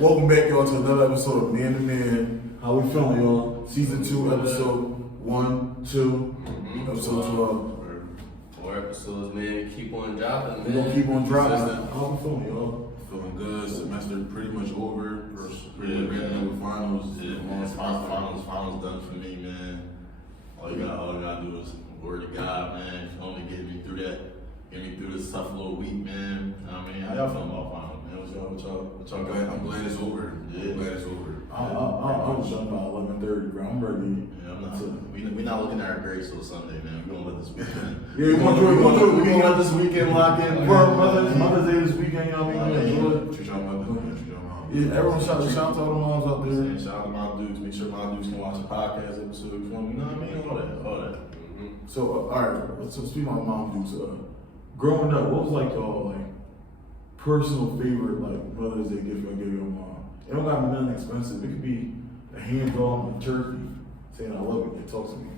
Welcome back, y'all, to another episode of Man to Man. How we feeling, y'all? Season 2, episode 1, 2, episode 12. 4 episodes, man. Keep on dropping, man. We're gonna keep on dropping. Consistent. How we feeling, y'all? Feeling good. Semester pretty much over. Pretty much ready with finals. Finals done for me, man. All you gotta do is word to God, man. Only get me through that. Get me through this tough little week, man. I mean, how y'all feeling about finals, man? What y'all got? I'm glad it's over. Yeah. I'm glad it's over. I was done by 11:30, bro. I'm ready. Yeah, we're not looking at our grades till Sunday, man. We're gonna let this weekend. Yeah, we're gonna let this weekend lock in. Mother's Day this weekend, y'all. Treat y'all mother. Yeah, everyone shout out to all the moms out there. Shout out to my dudes. Make sure my dudes can watch the podcast episode. You know what I mean? All that. So, alright, so speaking of mom dudes, growing up, what was like y'all personal favorite Mother's Day gift y'all give your mom? It don't gotta be nothing expensive. It could be a hand-drawn turkey saying I love it. Talk to me.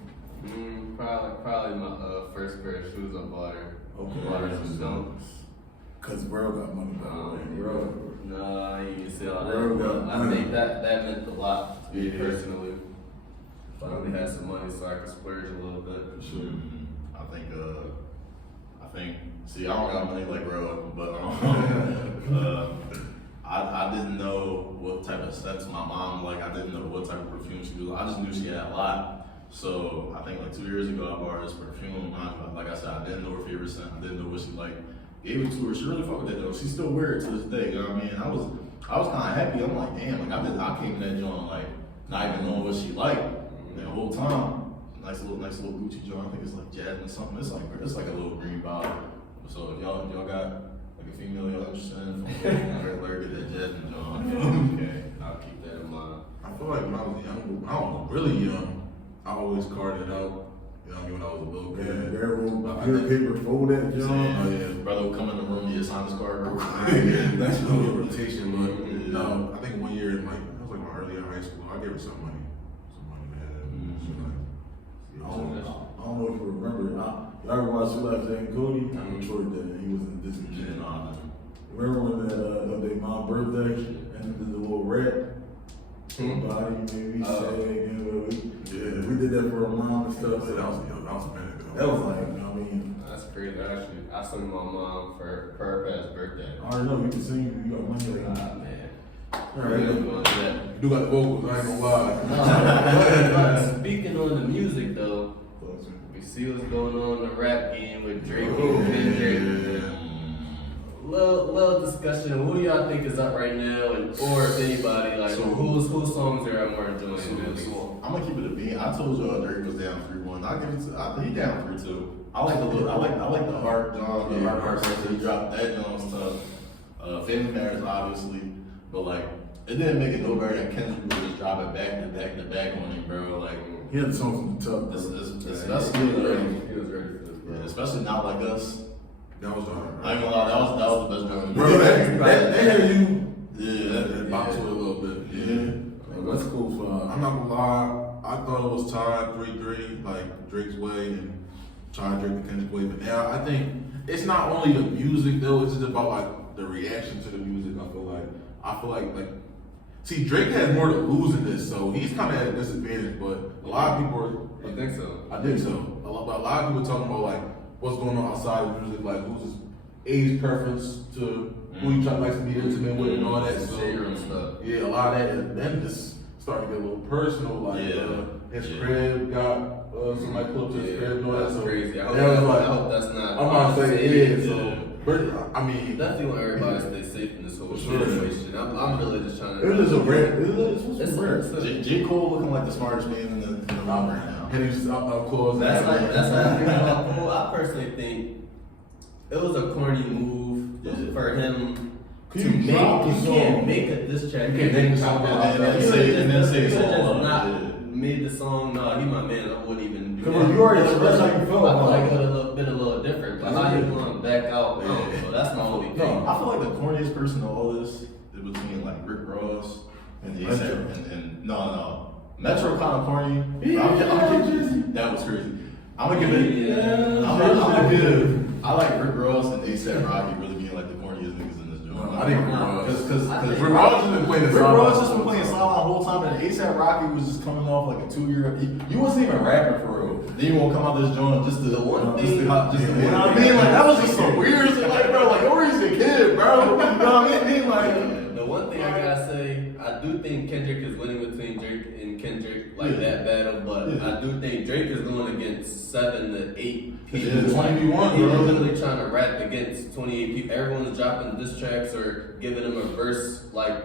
Probably my first pair of shoes I bought her. Okay. Bought her some Dunks. Cause bro got money by the way. Bro. Nah, you can say all Bro got that. I money. think that meant a lot to me Yeah. personally. Finally had some money so I could splurge a little bit. Sure. I think. See, I don't got money like bro, but I didn't know what type of scents my mom like. I didn't know what type of perfume she was. I just knew she had a lot. So I think 2 years ago I bought her this perfume. Like I said, I didn't know her favorite scent. I didn't know what she liked. Gave it to her. She really fucked with that though. She still wear it to this day. You know what I mean? I was kind of happy. I'm like, damn. I came in that joint not even knowing what she liked the whole time. Nice little Gucci joint. I think it's Jasmine something. It's like a little green bottle. So if y'all got a female y'all interested in, alert get that Jasmine joint. Okay, I'll keep that in mind. I feel like when I was young, I don't know, really young, I always carded it out. You know what I mean? When I was a little Yeah, kid. there will paper fold that John. Oh yeah. Brother would come in the room, you sign his card real quick. That's a little rotation, but I think one year, that was my earlier high school, I gave her some money. I don't know if you remember. Y'all ever watch Who Left Jack and Cody? I'm Detroit that he was in Disney Channel. Remember when their mom's birthday and the little rat body maybe we did that for our mom and stuff. So That was a minute ago. that was like, you know what I mean? That's crazy. Actually, I sent my mom for her past birthday. I already know you can sing, you got money like Ah, man. Alright. You do got the vocals, I ain't gonna lie. Speaking on the music though, we see what's going on in the rap game with Drake and Kendrick. Little discussion. Who do y'all think is up right now, or if anybody whose songs are more enjoying? So I'm gonna keep it a beat. I told y'all Drake was down 3-1. I give it to. I think he down 3-2. I like the heart John. The heart he dropped that John's tough. Family Matters obviously, but it didn't make it no better that Kendrick would just drop it back to back on him, bro. he had the songs from the top. Especially He was ready for this, bro. especially not like us. That was I ain't gonna lie, that was the best drum. Bro, that had you. Yeah, That bopped to it a little bit. Yeah. That's cool for I'm not gonna lie, I thought it was tied 3-3, Drake's way and trying to Drake the Kendrick way. But now I think it's not only the music though, it's just about the reaction to the music. I feel like see, Drake has more to lose in this, so he's kind of at a disadvantage. But a lot of people are. You think so? I think so. But a lot of people are talking about what's going on outside of music, who's his age preference to who he likes to be intimate with and all that. So and stuff. yeah, a lot of that, and then just starting to get a little personal. His crib got somebody pulled up to his crib and all that. That's So crazy. I that was hope that's not. I'm not saying so. But I mean, Definitely want everybody to stay safe in this whole situation. I'm really just trying to. It was just a rare. It's rare. J. Cole looking like the smartest man in the room right now. and he's up close. That's how I feel about Cole. I personally think it was a corny move for him to make. You can't make a diss track. You can't make a song and then say it's all not made the song. No, he my man. I wouldn't even do Come that. on, you already expressed how you feel I feel about like it. it would have been a little different. But how you going to back out? So that's my only thing. I feel like the corniest person in all this is between Rick Ross and no. Metro kind of corny. That was crazy. I'm gonna give it. I like Rick Ross and A$AP Rocky really being the corniest niggas in this joint. I think Rick Ross. Because Rick Ross has been playing the Rick sideline. Ross just been playing sideline the whole time, and ASAP Rocky was just coming off like a 2-year. You wasn't even rapping for real. Then you won't come out this joint just to The one just thing- to, you know what I mean? Like that was just some weird shit. Like bro, like you're a kid, bro. You know what I mean? Like The one thing I gotta say, I do think Kendrick is winning between Drake and Kendrick, like that battle, but I do think Drake is going against 7 to 8 people. Yeah, 20v1, He's bro. literally trying to rap against 28 people. Everyone's dropping diss tracks or giving him a verse, like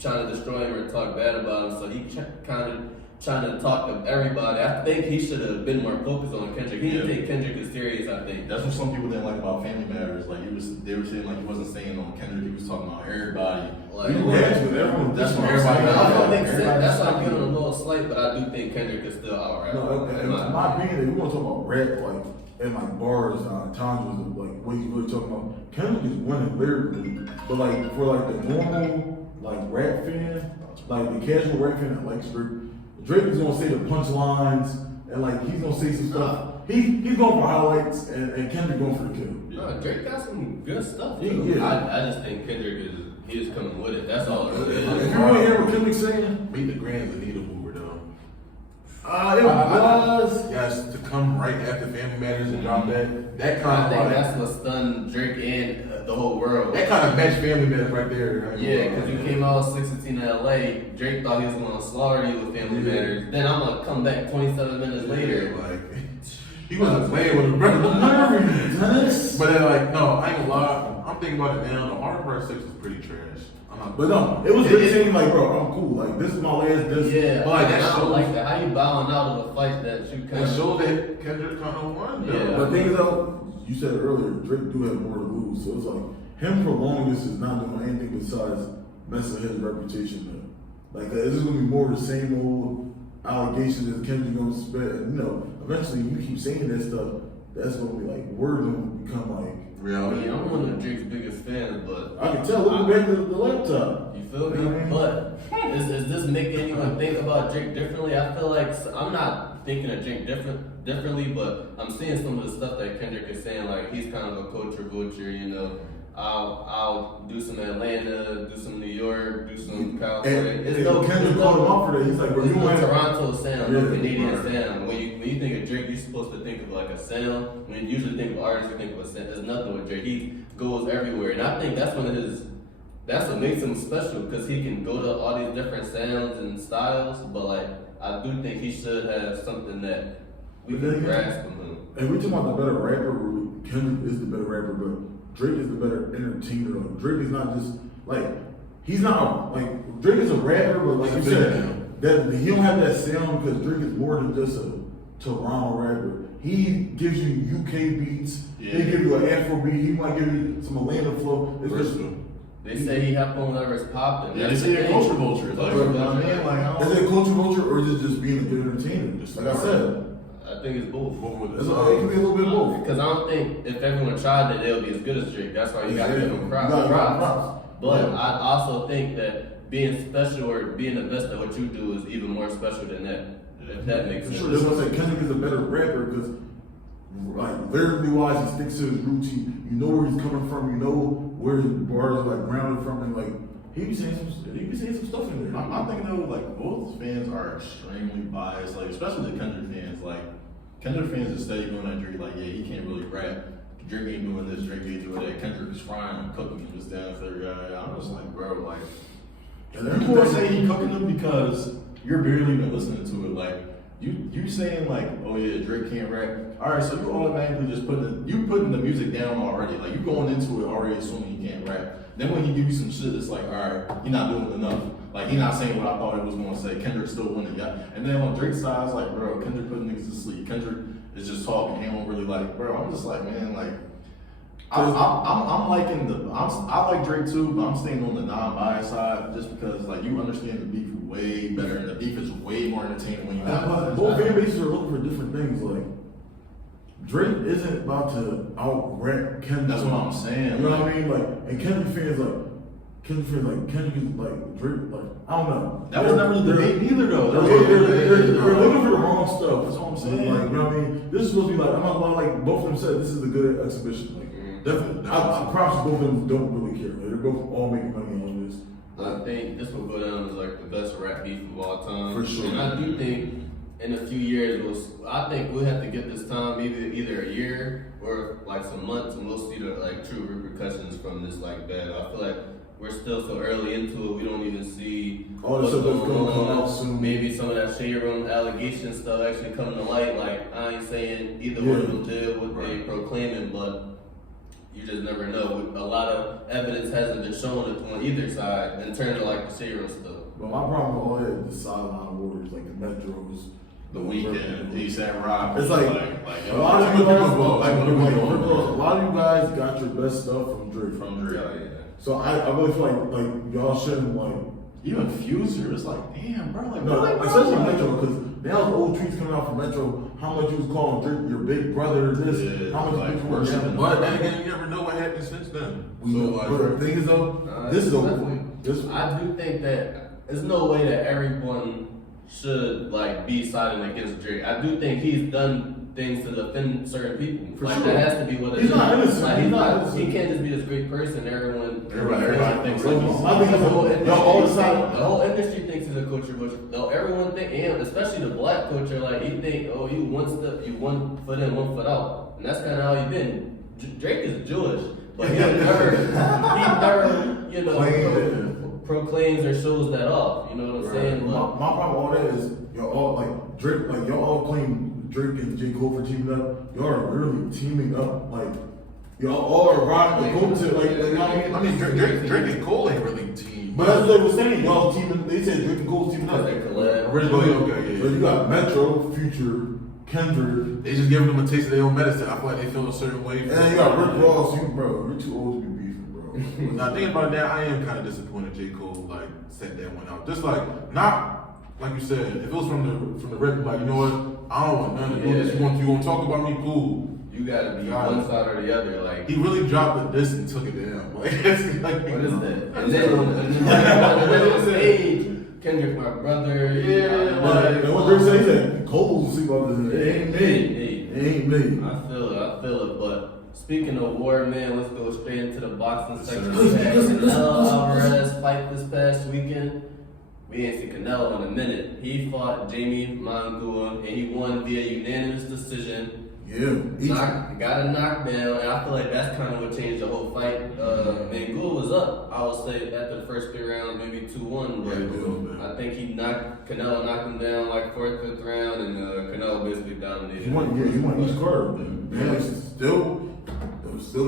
trying to destroy him or talk bad about him. So he kind of trying to talk to everybody. I think he should have been more focused on Kendrick. He didn't take Kendrick as serious, I think. that's what some people didn't like about Family Matters. Like they were saying like he wasn't staying on Kendrick. He was talking about everybody. Like, You had to, everyone. That's what everybody. everybody- I don't think Everybody that's why I'm sucking. giving him a little slight, but I do think Kendrick is still alright. No, in my opinion, if we want to talk about rap, like, and like bars, times was like what he's really talking about. Kendrick is winning lyrically, but like for like the normal like rap fan, like the casual rap fan that likes Drake is gonna say the punchlines and like he's gonna say some stuff. He's going for highlights and Kendrick going for the kill. No, Drake got some good stuff Yeah, too. yeah. I just think Kendrick is coming with it. That's all it really If is. you really hear what Kendrick's saying, Meet the Grand's Anita Mover though. it was. Yes, to come right after Family Matters and drop that I kind think of that's what stunned Drake and the whole world. that kind of matched Family Matters right there. Yeah, because you came out 16 in LA, Drake thought he was going to slaughter you with Family Matters. Then I'm going to come back 27 minutes later. like he wasn't playing with him, brother. But then, like, no, I ain't gonna lie. I'm thinking about it now. The Hard Part 6 is pretty trash. I'm not. But no, it was good saying like, bro, I'm cool. Like this is my last disc. Yeah, But like, I that don't shows- like that. How you bowing out of a fight that you kind That shows that Kendrick kind of won. Yeah. though. But the thing is though, you said it earlier, Drake do have more to lose. So it's like him prolonging this is not doing anything besides messing his reputation up. Like this is gonna be more of the same old allegations that Kendrick gonna spit. And, you know, eventually you keep saying that stuff, that's gonna be like word gonna become like I Reality. mean, I'm one of Drake's biggest fans, but I can tell. Look back at the laptop. you feel me? But is this making anyone think about Drake differently? I feel like I'm not thinking of Drake differently, but I'm seeing some of the stuff that Kendrick is saying. Like he's kind of a culture vulture, you know. I'll do some Atlanta, do some New York, do some California. And Kendrick called him out for that. He's like, bro, There's you no went. Toronto sound, no Yeah, Canadian right. sound. When you think of Drake, you're supposed to think of like a sound. When you usually think of artists, you think of a sound. There's nothing with Drake. He goes everywhere, and I think that's one of his. That's what makes him special because he can go to all these different sounds and styles. But like, I do think he should have something that we But then can again, grasp from him. And we talking about the better rapper. Kendrick is the better rapper, but Drake is the better entertainer. Like, Drake is not just like he's not like Drake is a rapper, but like you He's a big said, that he don't have that sound because Drake is more than just a Toronto rapper. He gives you UK beats. Yeah. He give you an Afro beat. He might give you some Atlanta flow. It's just, Versatile. They say he helped on whatever is popping. Yeah, they That's say the they're thing. culture vultures. Like, you know what I mean? Like, I is don't it culture vulture or is it just being a good entertainer? Just like I said, I think it's both. Both with it's the it can be a little bit both. Because I don't think if everyone tried it, they'll be as good as Drake. That's why you got to give him You gotta give him props. props. But Yeah. I also think that being special or being the best at what you do is even more special than that. If that makes For sense. sure, that's why I say Kendrick is a better rapper because, like, lyrically wise, he sticks to his roots. You know where he's coming from. You know where his bars are like grounded from, and like he be saying some stuff in there. I'm thinking though, like both fans are extremely biased, like especially the Kendrick fans. Like Kendrick fans is steady going at Drake, like yeah, he can't really rap. Drake ain't doing this, Drake ain't doing that. Kendrick is frying and cooking him just down for the guy. I'm just like, bro, like And people are saying he cooking them because you're barely even listening to it. Like you saying like, oh yeah, Drake can't rap. All right, so you automatically just putting the music down already. Like you going into it already assuming he can't rap. Then when he give you some shit, it's like, all right, he not doing enough. Like he not saying what I thought he was going to say. Kendrick still winning, yeah. And then on Drake's side, it's like, bro, Kendrick putting niggas to sleep. Kendrick is just talking. He don't really like, bro. I'm just like, man, like. I'm liking I like Drake too, but I'm staying on the non-biased side just because like you understand the beef way better and the beef is way more entertaining when you have Both fan bases are looking for different things. Like Drake isn't about to out rap Kendrick. That's what I'm saying. You know what I mean? Like, and Kendrick fans Kendrick is like Drake. Like I don't know. That was never the debate either though. They're looking for the wrong stuff. That's what I'm saying. Like, you know what I mean? This is supposed to be like, I'm not gonna lie, like both of them said this is a good exhibition. Like, Definitely. I promise both of them don't really care. They're both all making money on this. I think this will go down as like the best rap beef of all time. For sure. And I do think in a few years, I think we'll have to get this time, maybe either a year or like some months, and we'll see the like true repercussions from this like battle. I feel like we're still so early into it, we don't even see All the stuff that's gonna come out soon. Maybe some of that shade room allegation stuff actually coming to light. Like I ain't saying either one of them did what they proclaiming, but you just never know. A lot of evidence hasn't been shown on either side in terms of like the shade room stuff. But my problem with all that is the sideline warriors, like the Metros, The Weeknd, ASAP Rocky. It's like a lot of you guys, a lot of you guys got your best stuff from Drake. From Drake. Yeah. So I really feel like y'all shouldn't like. Even Fuser, it's like, damn, bro. Like, No, really, bro? especially Like, Metro, because now the old tweets coming out from Metro, how much you was calling Drake your big brother, this, Yeah, how much like, you was worse calling than- But then again, you never know what happened since then. We know, but the thing is though, this is over. definitely. This I do think that there's no way that everyone should like be siding against Drake. I do think he's done things to defend certain people. For like sure. that has to be what it He's is. not innocent. Like, He's he's not not. innocent. He can't just be this great person. Everyone Everybody thinks like he's. I think The whole y'all all industry decide. the whole industry thinks he's a culture butcher. Though everyone think, and especially the black culture, like you think, oh, you one step, you 1 foot in, 1 foot out, and that's kind of how he been. Drake is Jewish, but he never, you know, proclaims or shows that off. You know what I'm saying? My Look, problem with all that is y'all all like Drake, like y'all all claim Drake and J. Cole for teaming up. Y'all are really teaming up, like y'all all are riding the coat to like you know what I mean? I mean, Drake and Cole ain't really team. But that's what they were saying. Y'all teaming. They said Drake and Cole teaming up. because they collab. Originally, okay, But you got Metro, Future, Kendrick, They just giving them a taste of their own medicine. I feel like they feel a certain way. and then you got Rick Ross. You're too old to be beefing, bro. Now thinking about that, I am kind of disappointed J. Cole like set that one out. Just like not like you said, if it was from the record, like you know what, I don't want none of this. You want to talk about me, cool. You gotta be Got it. one side or the other. Like, He really dropped the diss and took it down. Like, it's like what is that? And then on the stage, Kendrick, my brother. And what Drake said, he said Cole's sleep on this. It ain't me. Hey, It ain't me. I feel it. But speaking of war, man, let's go straight into the boxing section. Listen, We had listen, Canelo listen. Alvarez fight this past weekend. We ain't seen Canelo in a minute. He fought Jamie Mangua and he won via unanimous decision. Yeah. Got a knockdown, and I feel like that's kind of what changed the whole fight. Mangua was up, I would say, after the first 3 rounds, maybe 2-1. But Yeah, I think Canelo knocked him down like 4th, 5th round, and Canelo basically dominated. He won each card. Man, still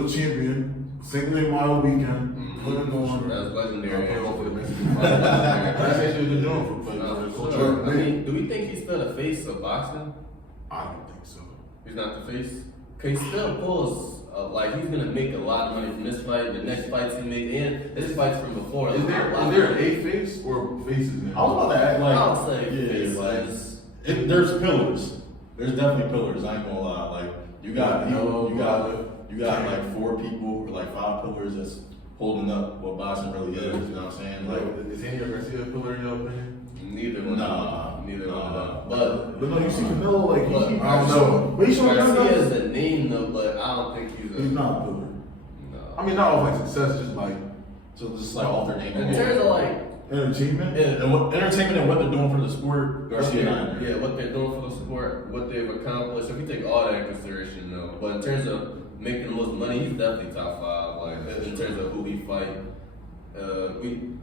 the champion. Singling mile weekend. Put him on. That was legendary. Put him on for the Mexican fight. That's actually a good job for No, for playing. sure. I mean, do we think he's still the face of boxing? I don't think so. He's not the face? Cause he still pulls, like he's gonna make a lot of money from this fight, the next fights he made, and his fights from before. Is there a face or faces I now? was about to act like, I would say yeah, like, faces. there's pillars. There's definitely pillars. I ain't gonna lie. Like, you got people, you got like 4 people or like 5 pillars that's holding up what boxing really is. You know what I'm saying? Like, Is Andy Garcia a pillar in your opinion? Neither one. Neither one of them. But no, you see Canelo, like, he, I don't know. But he's showing Garcia guys. is a name though, but I don't think he's a. He's not a pillar. No. I mean, not all like success, just like so just like alternating. In terms of like, Entertainment? And what entertainment and what they're doing for the sport, Garcia not. yeah, what they're doing for the sport, what they've accomplished. If we take all that in consideration, though, but in terms of making the most money, he's definitely top 5. Like in terms of who he fight. I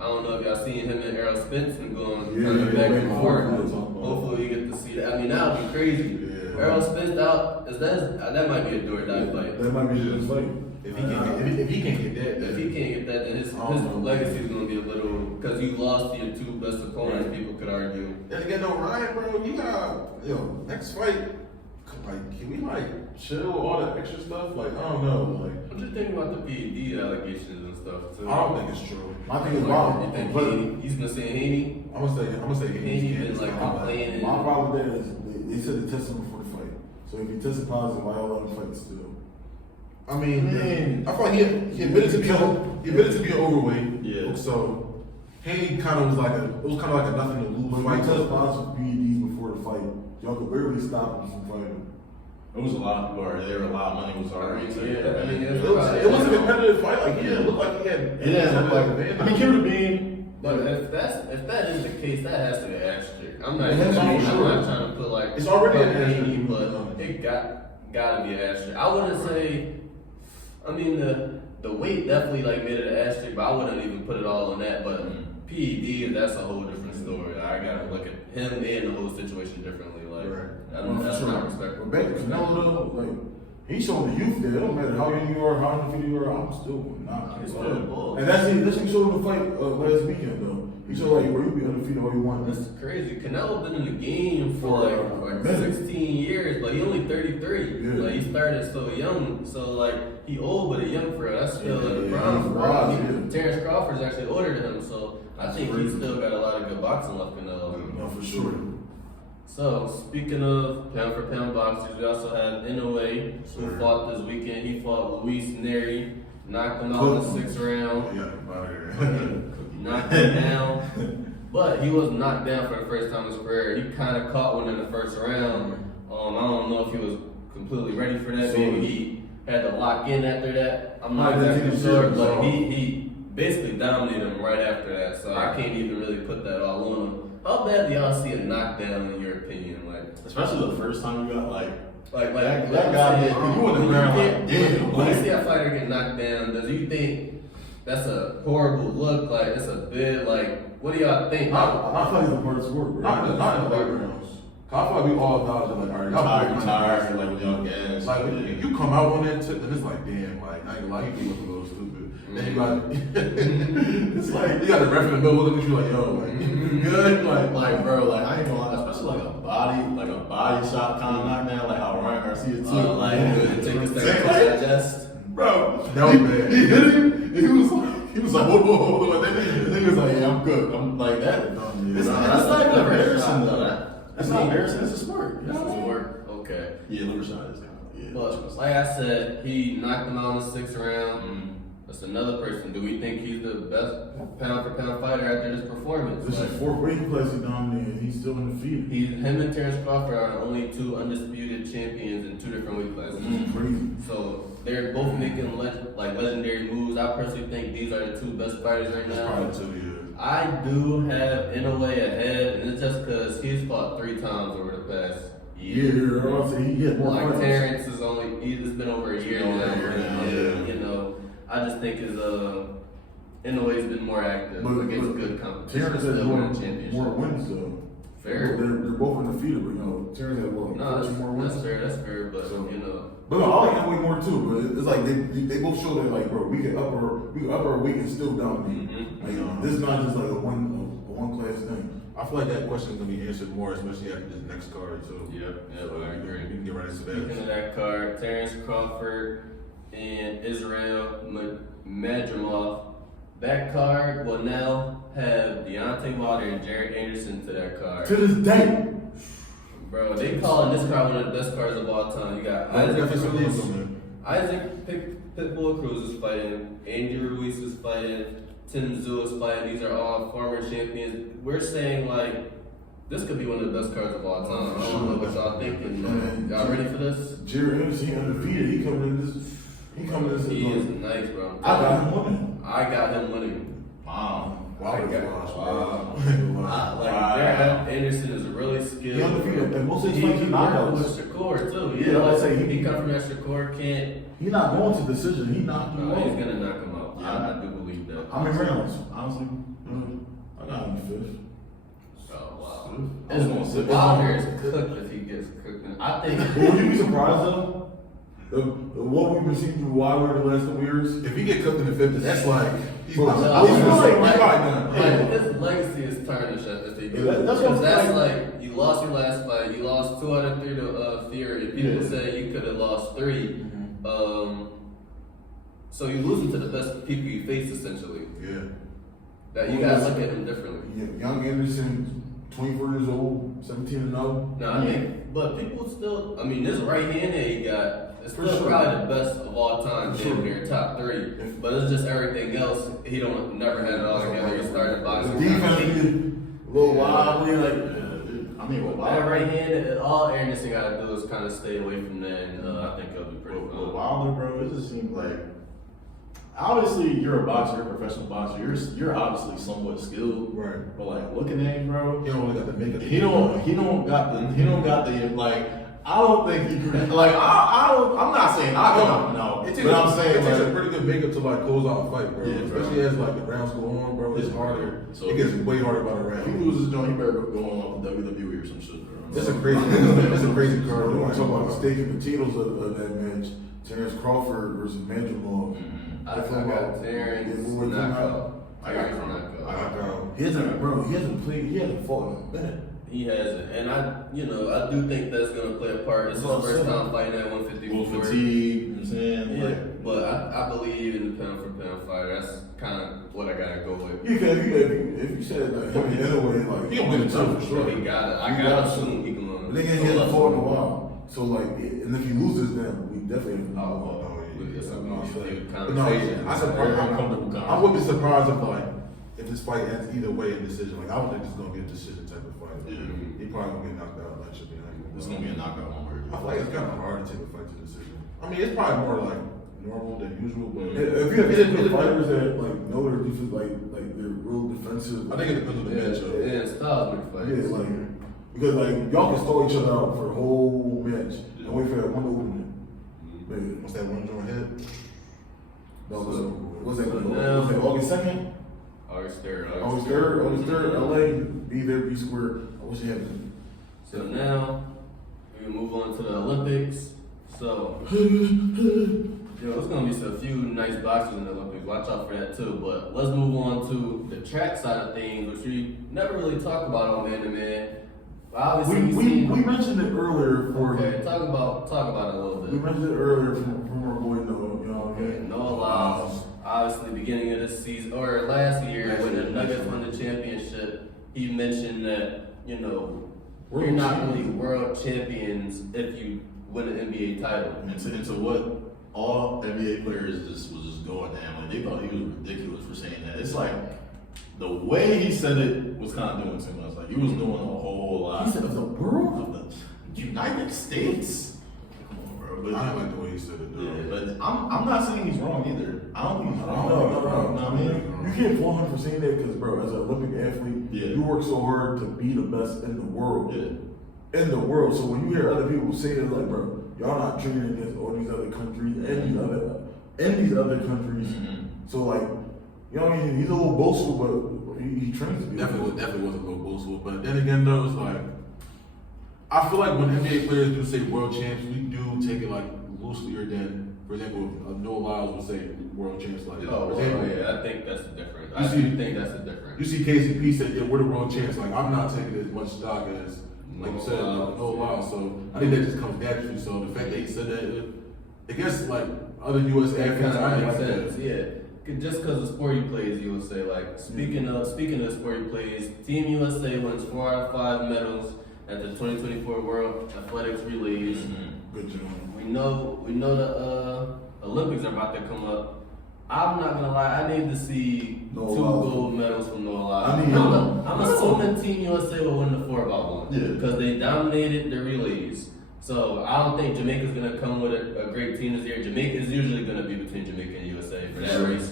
don't know if y'all seen him and Errol Spence and going back and forth. Hopefully we get to see that. I mean, that would be crazy. Yeah. Errol Spence out, that might be a do or die fight. That might be his fight. if he can't get that, If he can't get that, then his legacy is going to be a little, because you lost to your 2 best opponents, people could argue. then again, no Ryan, bro, you got next fight. Like, can we like chill all that extra stuff? Like, I don't know. Like, What you think about the PED allegations and stuff too? I don't think it's true. I think it's You wrong. think But he's been saying Haney? I'm gonna say Haney been like complaining. my problem with that is they said they tested him before the fight. So if he tested positive, why y'all let him fight still? I mean, I thought he admitted to be an overweight. Yeah. So he kind of was like a nothing to lose But if fight. he tested positive for PEDs before the fight, y'all could barely stop him from fighting. It was a lot of people already there. A lot of money was already taken. Yeah, I mean, It was a competitive fight. Like, yeah, it looked like he had. It didn't look like. I mean, give it a bean. But if that is the case, that has to be an asterisk. I'm not It has to be, I'm sure. not trying to put like It's already an Panini, asterisk. but it gotta be an asterisk. I wouldn't say. I mean the weight definitely like made it an asterisk, but I wouldn't even put it all on that. But PED, that's a whole different story. I gotta look at him and the whole situation differently. Like that's not respectful. But back to Canelo though, like he's showing the youth there. It don't matter how young you are, how undefeated you are. I'm still not. He's still a bull. And that's what he showed in the fight last weekend though. He showed like where you be undefeated all you want. That's crazy. Canelo been in the game for like minute. 16 years, but he only 33. Yeah. Like he started so young, so like he old but a young for that's still Yeah, in the yeah, prime. he's Bro. wise, yeah. Terrence Crawford's actually older than him, so I think crazy. he's still got a lot of good boxing left. Canelo. No, for sure. So speaking of pound for pound boxers, we also have Inoue who Sure. fought this weekend. He fought Luis Neri, knocked him out in the 6th round. Yeah, about here. Knocked him down. But he was knocked down for the first time in his career. He kind of caught one in the first round. I don't know if he was completely ready for that. So- Maybe he had to lock in after that. I'm not I didn't exactly think sure, he but did. he basically dominated him right after that. So I can't even really put that all on him. How bad do y'all see a knockdown in your opinion? Like Especially the first time you got that guy did. You wouldn't have like, damn. When you Like, see a fighter get knocked down, does you think that's a horrible look? Like it's a bit like what do y'all think? I feel like it's a part of sport, bro. Not in the late rounds. I feel like we all acknowledge that, like, all right, y'all tired, like with young gas. Like, when you come out on that tip, then it's like, damn, like, I ain't gonna lie, you think it's a little stupid. Then you got, it's like, you got the ref in the middle looking at you like, yo, like, you good? Like, bro, like I ain't gonna lie, especially like a body shot kind of knockdown, like how Ryan Garcia took. Take a second to digest. Bro, That was bad. He hit him. He was like, hold on. Then he was like, yeah, I'm good. I'm like that. It's not even embarrassing though. That's not embarrassing. It's a sport. You know what I mean? Work. Okay. Yeah, liver shot is kind of yeah. But like I said, he knocked him out in the 6th round. That's another person. Do we think he's the best pound for pound fighter after this performance? This is 4th weight class he dominated. He's still undefeated. Him and Terrence Crawford are the only 2 undisputed champions in 2 different weight classes. Crazy. So they're both making legendary moves. I personally think these are the 2 best fighters right now. Probably too, yeah. I do have Inoue ahead, and it's just because he's fought 3 times over the past year. Yeah, I would say he had more Like fights. Terrence is it's been over a year now. Yeah. You know, I just think Inoue's been more active against good competition. Terrence Still has winning championships. more wins though. Fair. They're both undefeated, but you know, Terrence had what, No, 14 more wins. that's fair, but So- you know. But no, I like Inoue more too. But it's like they both show that like, bro, we can up our weight and still dominate. Like this is not just like a one class thing. I feel like that question is gonna be answered more, especially after this next card too. Yep, So I agree. We can get right into Speaking that. of that card, Terrence Crawford and Israel Madrimov. That card will now have Deontay Wilder and Jared Anderson to that card. To this day, Bro, they calling this card one of the best cards of all time. You got Isaac Pitbull Cruz is fighting, Andy Ruiz is fighting, Tim Tszyu is fighting. These are all former champions. We're saying like this could be one of the best cards of all time. I don't know what y'all thinking. Y'all ready for this? Jared Anderson he undefeated. He coming in this. He is nice, bro. I got him winning. I got him winning. Wow. Wow. Jared Anderson is really skilled. He undefeated. And most of his He fights he worked knockouts. with Shakur too. Yeah, I would say he come from that Shakur can't. He not going to decision. He knocked him No, he's out. gonna knock him out. Yeah. I do believe that. How many rounds? Honestly, I got him in the 5th. Oh wow. I was gonna say Wilder is cooked if he gets cooked. I think. But would you be surprised though? What we've been seeing through Wilder the last couple years? If he get cooked in the 50s, that's like he's Bro, not. I was gonna say, He's like- probably done. Like, his legacy is tarnished if he Yeah, that's because what that's I'm like you lost your last fight, you lost 2 out of 3 to Fury. People Yeah. say you could have lost 3. So you losing to the best people you face essentially. Yeah. That you gotta look at him differently. Yeah, young Anderson, 24 years old, 17 and 0. No, I think, but people still. I mean, this right hand that he got. It's For still sure. probably the best of all time. For Damn sure. near top 3. But it's just everything else. He never had it all together. He started The boxing. defense be a little wobbly, like, I mean, with That Wilder, right hand, all Anderson gotta do is kind of stay away from that, and I think he'll be pretty with fine. Wilder, bro, it just seems like obviously you're a boxer, you're a professional boxer. You're obviously somewhat skilled, Right. but like looking at him, bro, He don't really got the makeup. he don't got the like. I don't think he can. Like I don't. I'm not saying I don't know, It takes, but I'm saying it takes like, a pretty good makeup to like close out a fight, bro. Yeah, bro. Especially as like the rounds go on, bro. It's harder. So- it gets way harder by the if he round. loses, John, he better go on the WWE or some shit, bro. It's a crazy Bro, card. we want to talk about the steak and potatoes of that match. Terrence Crawford versus Mandelbaum. I got Terrence knockout. I got Terrence Crawford. knockout. I got Crown. He hasn't fought in a minute. He hasn't, and I do think that's gonna play a part. It's his first time fighting at 154. Little fatigue, you know what I'm saying? Yeah, Like, but I believe in the pound for pound fight. That's kind of what I gotta go with. If you said like him in a way, like He gonna win the title for So sure. he got it. I You gotta gotta assume he can win. But he hasn't fought in a while. So like, and if he loses, then we definitely have to know. It's a But no, yeah, I would be surprised if this fight ends either way in decision. Like I don't think this is gonna be a decision type of fight. Yeah. He probably gonna get knocked out. Like should be it's gonna be a knockout one word. I feel like it's kind of hard to take a fight to decision. I mean, it's probably more like normal than usual, but If you have two fighters that like know their defense, like they're real defensive. I think it depends on the matchup. Yeah, styles make fights. Yeah, like because like y'all can stall each other out for a whole match and wait for that one opening. Man, What's that one joint hit? was that August 2nd? August 3rd. August 3rd, LA, be there, be square. I wish it happened. So now we move on to the Olympics. So there's gonna be a few nice boxers in the Olympics. Watch out for that too. But let's move on to the track side of things, which we never really talk about on Man to Man. Obviously, We mentioned it earlier for okay, talk about it a little bit. we mentioned it earlier from our boy Noah, you know what I mean? Noah Lyles, obviously beginning of this season or last year when the Nuggets won the championship, he mentioned that, you're not really world champions if you win an NBA title. Into what all NBA players was just going down. Like they thought he was ridiculous for saying that. It's like the way he said it was kind of doing too much. Like he was doing a whole lot. He said of the world? Of the United States. Come on, bro. But I don't like the way he said it, though. yeah, but I'm not saying he's wrong either. I don't think he's wrong. No. You know what I mean? You can't 100% that because, bro, as an Olympic athlete, Yeah. you work so hard to be the best in the world. Yeah. In the world. So when you hear other people say that, like, bro, y'all not training against all these other countries and these other countries. Mhm. So like, you know what I mean? He's a little boastful, but he trains to be. Definitely was a little boastful. But then again, though, it's like I feel like when NBA players do say world champs, we do take it like looselier than, for example, Noah Lyles would say world champs. Like, Oh, for example, yeah, I think that's the difference. You I see- do think that's the difference. you see KCP said, "Yeah, we're the world champs." Like, I'm not taking as much stock as, like you said, Noah Noah Lyles. So I think that just comes naturally. So the fact that he said that, I guess like other U.S. That athletes, kind I of like makes that. sense. Yeah. Just because the sport he plays, you would say like speaking of the sport he plays, Team USA wins 4 out of 5 medals at the 2024 World Athletics Relays. Good job. We know the Olympics are about to come up. I'm not gonna lie, I need to see Noah 2 Lyles. gold medals from Noah Lyles. I need- I'm assuming Team USA will win the 4x1 Yeah. because they dominated the relays. So I don't think Jamaica's gonna come with a great team this year. Jamaica is usually gonna be between Jamaica and USA for that Sure. race.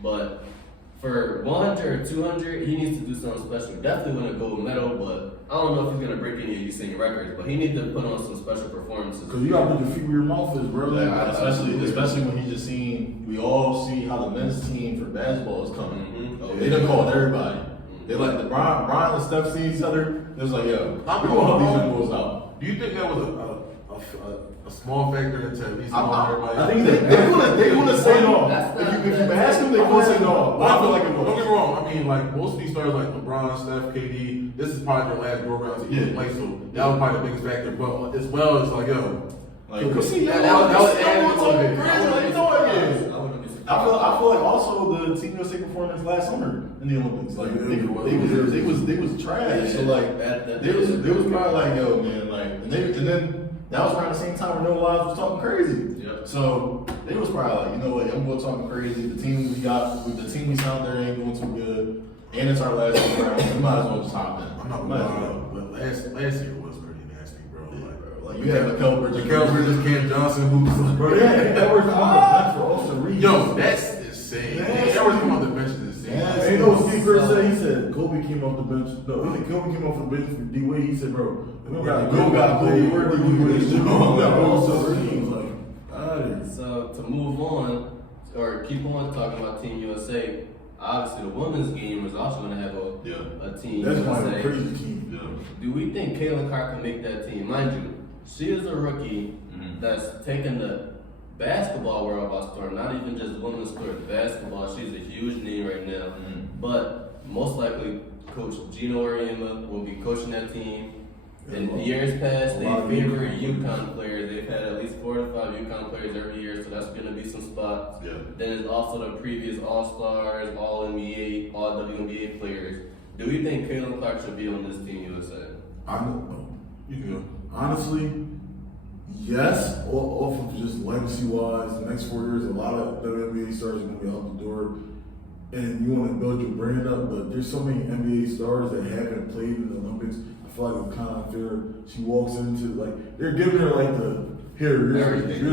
But for 100 or 200, he needs to do something special. Definitely win a gold medal, but I don't know if he's gonna break any of these singing records. But he needs to put on some special performances. Because you gotta put your feet where your mouth is, bro. Yeah, especially when he just seen, we all see how the men's team for basketball is coming. Mhm. They done called everybody. They like the Brian and Steph see each other. It was like, yo, we gonna help these young boys out. Do you think that was a small factor into at least calling everybody? I think they wanna say no. If you ask them, they gonna say no. But I feel like it Don't get was. me wrong. I mean, like most of these stars, like LeBron, Steph, KD, this is probably their last go around to even play. So that was probably the biggest factor. But as well as like, yo, Like, you see, that was added everyone's a little talking bit. crazy like you know it is. I wouldn't be surprised. I feel like also the Team USA performance last summer in the Olympics, like they was trash. So like they was probably like, yo man, like and then that was around the same time when Noah Lyles was talking crazy. Yep. So they was probably like, you know what, I'm going talking crazy. The team we signed there ain't doing too good. And it's our last round. We might as well just hop in. I'm not gonna lie, but last year was pretty nasty, bro. Like you have Mikael Bridges, Cam Johnson, who's Bro, yeah, Edwards come off the bench for Austin Reeves. yo, that's insane. Edwards come off the bench is insane. And you know what Steve Kerr said? He said Kobe came off the bench. No, he said Kobe came off the bench for D-Wade. He said, bro, we don't got Kobe. Where did D-Wade? We got all other teams. Like, out of here. So to move on, or keep on talking about Team USA, obviously the women's game is also going to have a Team That's USA. my crazy team. Do we think Caitlin Clark can make that team? Mind you, she is a rookie that's taken the basketball world by storm, not even just women's sport, basketball. She's a huge name right now. But most likely, Coach Gino Auriemma will be coaching that team. In years past, they favor UConn players. They've had at least 4 to 5 UConn players every year, so that's going to be some spots. Yeah. Then there's also the previous All-Stars, All-NBA, All-WNBA players. Do we think Caitlin Clark should be on this Team USA? You can go. Honestly, yes, off of just legacy-wise, the next 4 years, a lot of WNBA stars are going to be out the door, and you want to build your brand up, but there's so many NBA stars that haven't played in the Olympics. I feel like it's kind of unfair. She walks into, like, they're giving her, like, you're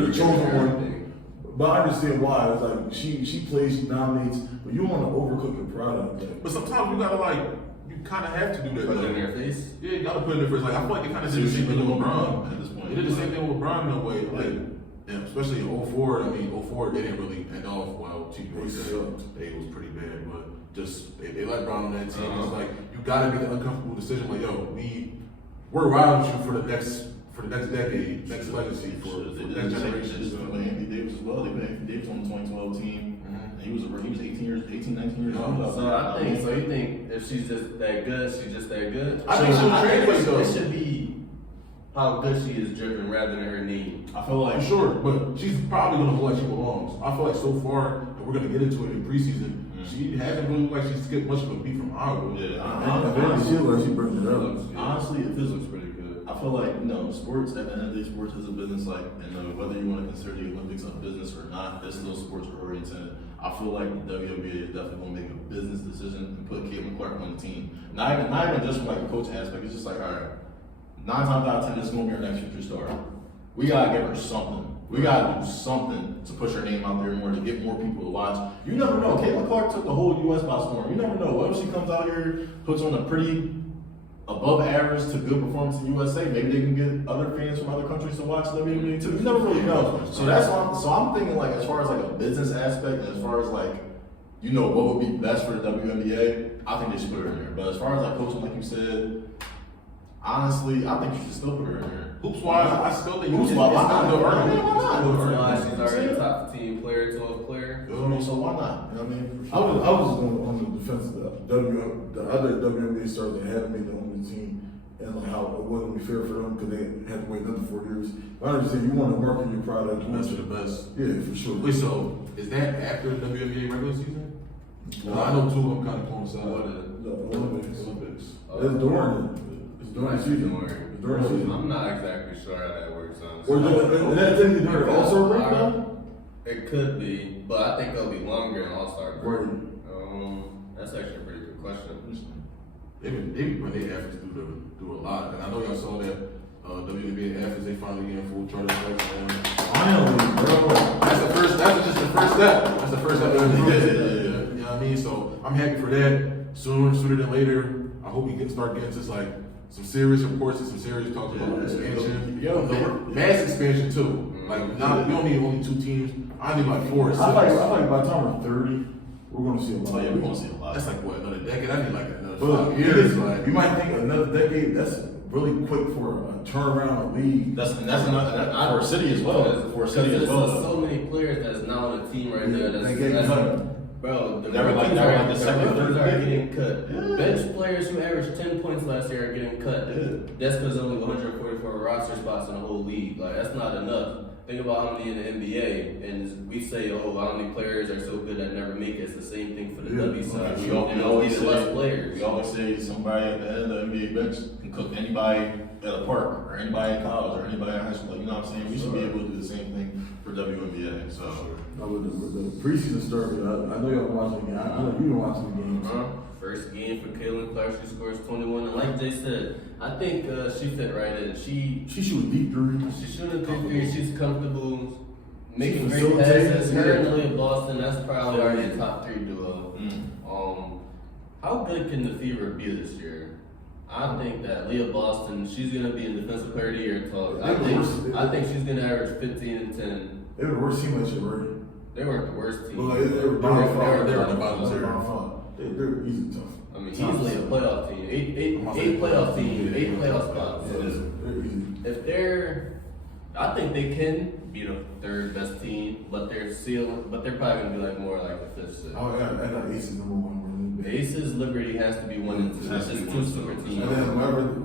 the chosen one. But I understand why. It's like, she plays, she dominates, but you want to overcook your product. Like, But sometimes you gotta you kind of have to do that. Put it though. in their face? Yeah, you gotta put it in first. Like I feel like they kind of did the same thing with LeBron at this point. They did the same thing with LeBron in a way, like, and especially in 04. I mean, 04 they didn't really end off well. They was pretty bad, but just they let Brown on that team. It's like you gotta make the uncomfortable decision. Like, yo, we're riding with you for the next decade, next legacy, for the next generation. Anthony Davis as well. They put Anthony Davis on the 2012 team. And he was 18 years old. So you think if she's just that good, she's just that good? I think she'll translate though. It should be how good she is driven rather than her name. I feel like sure, but she's probably gonna look like she belongs. I feel like so far, and we're gonna get into it in preseason, she hasn't really looked like she's skipped much of a beat from Iowa. Yeah, she brings it up. honestly, it feels looks pretty good. I feel like sports at the end of the day, sports is a business. Like, and whether you want to consider the Olympics a business or not, it's still sports oriented. I feel like the WNBA is definitely gonna make a business decision and put Caitlin Clark on the team. Not even just from like a coach aspect. It's just like, all right, 9 times out of 10, this is gonna be our next future star. We gotta give her something. We gotta do something to push her name out there more, to get more people to watch. You never know. Caitlin Clark took the whole U.S. by storm. You never know. What if she comes out here, puts on a pretty above average to good performance in USA? Maybe they can get other fans from other countries to watch WNBA too. You never really know. So I'm thinking, like, as far as like a business aspect, and as far as like, what would be best for the WNBA, I think they should put her in there. But as far as like coaching, like you said, honestly, I think you should still put her in there. Hoops wise, I still think Hoops wise, why not? She's She's already a top team player, 12 player. So why not? You know what I mean? I was just on the defense of the other WNBA stars that hadn't made the only team, and like how it wouldn't be fair for them because they had to wait another 4 years. I understand you want to market your product. the best of the best. Yeah, for sure. Wait, so is that after the WNBA regular season? I know 2 of them kind of coincide. The Olympics. Olympics. It's during the season. During the season. I'm not exactly sure how that works, honestly. Or is that technically during the All-Star break though? It could be, but I think it'll be longer in All-Star break. Right. That's actually a pretty good question. They run their efforts do a lot, and I know y'all saw that WNBA athletes, they finally getting full charter strikes. Finally, bro. That's just the first step. That's the first step. You know what I mean? So I'm happy for that. Sooner than later, I hope we can start getting just like some serious reports and some serious talks about expansion. Mass expansion too. Like, we don't need only 2 teams. I need like 4 or 6. I like by the time we're 30, we're going to see a lot. Oh yeah, we're gonna see a lot. That's like what, another decade? I need like another But 5 years. Like, you might think another decade, that's really quick for a turnaround league. That's another for a city as well. For a city as well. There's so many players that's now on the team right there. They get cut. Bro, the They were like the second, third are pick. getting cut. Yeah. Bench players who averaged 10 points last year are getting cut. Yeah. That's because only 144 roster spots in the whole league. Like, that's not enough. Think about how many in the NBA, and we say, oh, how many players are so good that never make it. It's the same thing for the W side. We always say less players. We always say somebody at the end of the NBA bench can cook anybody at a park, or anybody in college, or anybody in high school. Like, you know what I'm saying? We should be able to do the same thing for WNBA. So With the preseason started, I know y'all been watching the game. I know you've been watching the games. For first game for Caitlin Clark. She scores 21, and like Jay said, I think she fit right in. She shooting deep threes. she's shooting deep threes. She's comfortable, making She great facilitates, passes. Her yeah. and Leah Boston, that's probably already a top 3 duo. How good can the Fever be this year? I think that Leah Boston, she's gonna be in Defensive Player of the Year talk. I think she's gonna average 15 and 10. They were the worst team last year, right? They weren't the worst team. Well, they were They were in the bottom tier. They're easy tough. I mean, easily a playoff team. Eight playoff teams, 8 playoff spots. They're easy. If I think they can be the 3rd best team, but they're probably gonna be like more like the 5th, 6th. Oh, yeah, I got Aces number 1. The Aces Liberty has to be 1 and 2. It's just 2 super teams. And then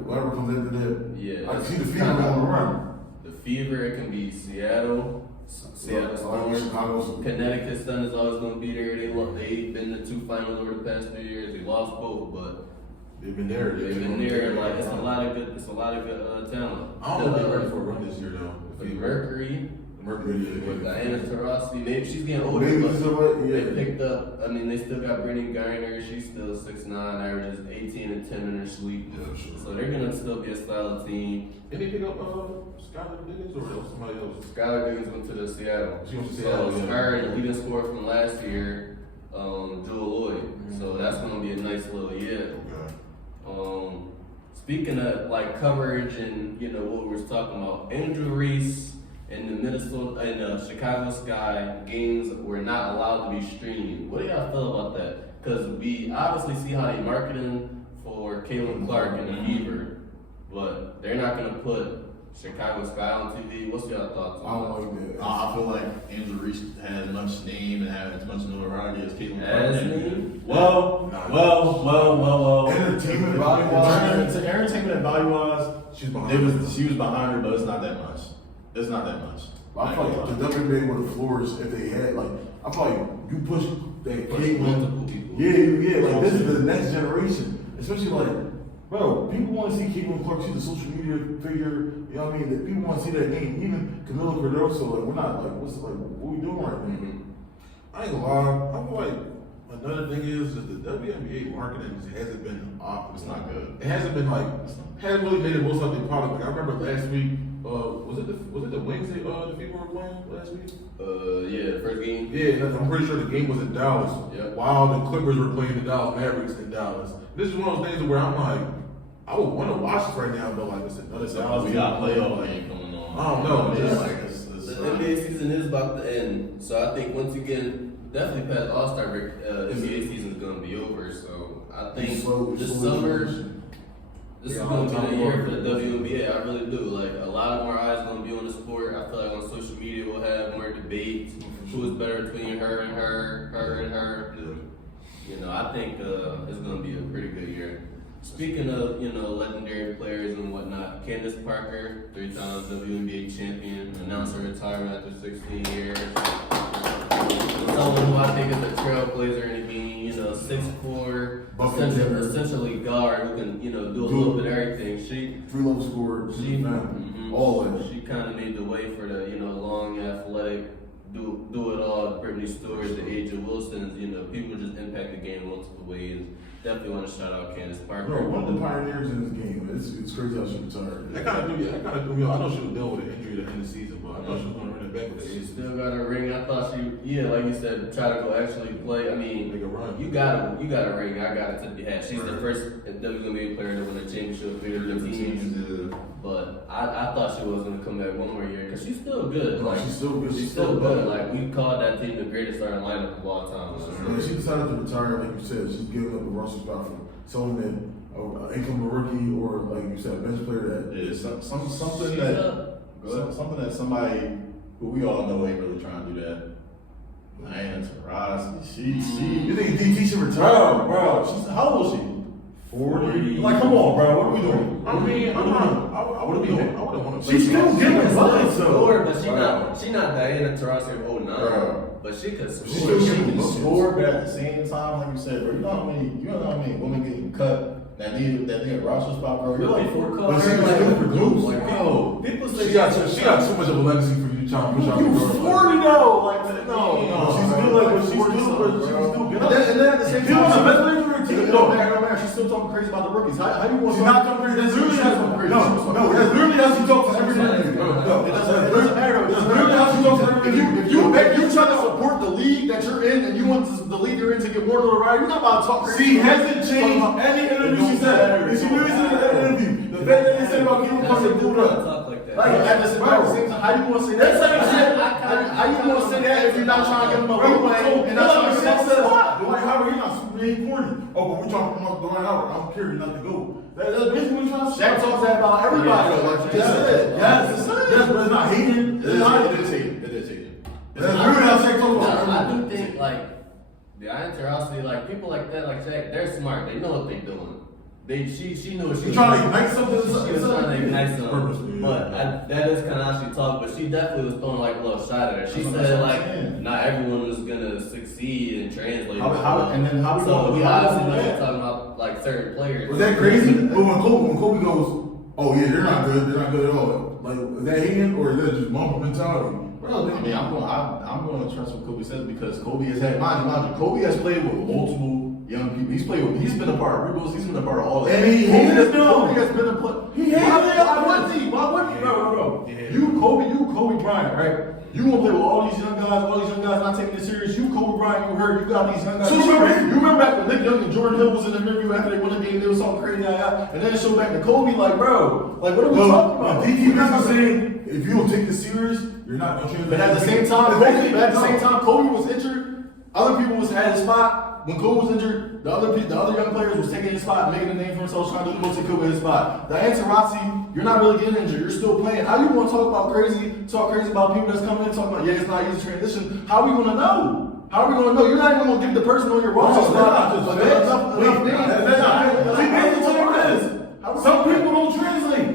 whoever comes into that, Yeah, I can see the Fever going around. The Fever, it can be Seattle Storm, Chicago. Connecticut Sun is always going to be there. They've been the 2 finals over the past 3 years. They lost both, but They've been there. they've been there. Like it's a lot of good talent. I don't know if they're ready for a run this year though. The Mercury with Diana Taurasi, maybe she's getting older, Maybe but somebody, yeah. they picked up. I mean, they still got Brittany Garner. She's still 6'9", averages 18 and 10 in her sweep. Yeah, sure. So they're gonna still be a solid team. Did they pick up Skylar Diggins or somebody else? Skylar Diggins went to the Seattle. She went to So Seattle, yeah. her and the leading scorer from last year, Jewel Lloyd. So that's gonna be a nice little year. Okay. Speaking of like coverage and what we were talking about, Angel Reese and the Chicago Sky games were not allowed to be streamed. What do y'all feel about that? Because we obviously see how they marketing for Caitlin Clark and the Fever, but they're not gonna put Chicago Sky on TV. What's your thoughts I on don't like that. I feel like Angel Reese had as much name and had as much notoriety as Caitlin that? Clark. As name? Well. Entertainment value wise. Entertainment and value wise, She's behind her. she was behind her, but it's not that much. It's not that much. I feel like the WNBA would have flourished if they had I feel like you push that Caitlin. Multiple people. Yeah, like this is the next generation. Especially like, bro, people want to see Caitlin Clark, she's a social media figure, you know what I mean? That people want to see that name. Even Camila Cardoso, like we're not like what we doing right now? I ain't gonna lie. I feel like another thing is that the WNBA marketing hasn't been It's not good. It hasn't been hasn't really made the most of their product. Like I remember last week, was it the Wednesday the people were playing last week? Yeah, first game. Yeah, I'm pretty sure the game was in Dallas. Yep. While the Clippers were playing the Dallas Mavericks in Dallas. This is one of those things where I'm like, I would want to watch this right now, but like it's another Dallas. We got playoff game coming on. I don't know. Yeah, Just- like it's The NBA season is about to end, so I think once you get definitely past All-Star break, NBA season is going to be over. So I think this summer, this is going to be the year for the WNBA. I really do. Like a lot more eyes going to be on the sport. I feel like on social media we'll have more debates. Who is better between her and her and her? I think it's going to be a pretty good year. Speaking of, legendary players and whatnot, Candace Parker, 3-time WNBA champion, announced her retirement after 16 years. Someone who I think is a trailblazer in the game, 6'4", essentially guard who can, do a little bit of everything. She 3-level scorer, all of it. She kind of made the way for the, long, athletic, do it all. Brittany Stewart, the A'ja Wilsons, people just impact the game multiple ways. Definitely want to shout out Candace Parker. Bro, one of the pioneers in this game. It's crazy how she retired. That kind of threw me off. I know she was dealing with an injury at the end of the season, but I thought she was going to run it back with the She Aces. still got her ring. I thought like you said, try to go actually play. I mean, Make a run. you got a ring. I got it to the hat. She's the first WNBA player to win a championship for different teams. But I thought she was going to come back one more year because she's still good. No, Like she's still good. She's still good. Like we called that team the greatest starting lineup of all time. When she decided to retire, like you said, she's giving up a roster spot for someone that income rookie or like you said, a bench player that Yeah, something that somebody who we all know ain't really trying to do that. Diana Taurasi, You think DT should retire? bro, how old is she? 40. Like, come on, bro, what are we doing? I mean, I would have wanted to She's still giving buckets though. Score, but she not Diana Taurasi of 09. Bro. But she could She's score. still She giving can buckets. score, but at the same time, like you said, bro, you know how many women getting cut that need a roster spot, bro. You're like, But she can still produce. bro. People say She got too much of a legacy for you trying to push out the You girl. 40 though, like no, She's still like, she's still good. And then at the same time, She was the best player for her team. it don't matter. She's still talking crazy about the rookies. How you want? She's not talking crazy. That's literally how she talks. No, that's literally how she talks to every interview. It doesn't matter. That's literally how she talks to every interview. If you try to support the league that you're in and you want the league you're in to get more notoriety, you're not about to talk crazy. She hasn't changed any interview she said. She literally said in that interview. The fact that they said about people fucking dude up. Like at the same time, how you gonna say that? How you gonna say that if you're not trying to give him a leeway and not trying to set the spot? Dwight Howard, he's not super corny. Oh, but we talking about Dwight Howard. I don't care. He's not the GOAT. That's basically what you're trying to say. Shaq talks that about everybody though, like you just said. Yes, but it's not hating. It is hating. That's literally how Shaq talks about I everybody. do think like the Interosity, like people like that, like Shaq, they're smart. They know what they're doing. She knew what she was trying to ignite something. She was trying to ignite Purposely, something. yeah. But that is kind of how she talked. But she definitely was throwing like a little shot at her. She That's said what I'm like saying. not everyone was gonna succeed and translate. And then how we so gonna we how we obviously gonna know do you're that? talking about like certain players. Was that crazy? But when Kobe goes, oh yeah, they're not good at all. Like, is that hating or is that just mama mentality? Bro, I mean, I'm going to trust what Kobe says because Kobe has had, mind you, Kobe has played with multiple young people. He's been a part of Rebels. He's been a part of all that. And he hated them. Kobe has been a put. He hated them. Why wouldn't he? Bro. You Kobe Bryant, right? You gonna play with all these young guys not taking it serious. You Kobe Bryant, you hurt. You got these young guys. So you remember back when Nick Young and Jordan Hill was in the interview after they won the game, they was talking crazy, and then it showed back to Kobe, like, bro, like, what are we talking about? DT was saying, if you don't take this serious, you're not gonna change. But at the same time, Kobe was injured. Other people was at his spot. When Kobe was injured, the other young players was taking his spot, making a name for themselves, trying to do the most they could with his spot. The Antarati, you're not really getting injured. You're still playing. How you want to talk crazy about people that's coming in, talking about, yeah, it's not easy transition. How are we gonna know? How are we gonna know? You're not even gonna give the person on your roster spot enough names. Some people don't translate.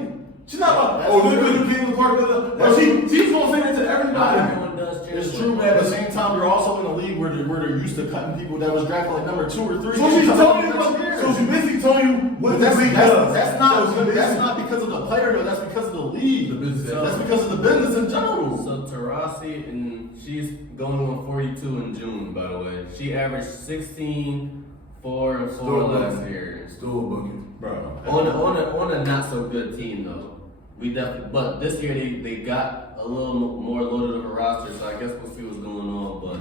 She's not like, oh, this is the king of part of the. She's gonna say that to everybody. Everyone does translate. It's true, but at the same time, you're also in a league where they're used to cutting people that was drafted like number 2 or 3. So she's telling you. So she's basically telling you what That's the league does. that's not because of the player though. That's because of the league. That's because of the business in general. So Tarasi, and she's going on 42 in June, by the way. She averaged 16, 4, and 4 Still last bucket. year. Still a bucket, Bro. On a not so good team though. We definitely, but this year they got a little more loaded of a roster, so I guess we'll see what's going on. But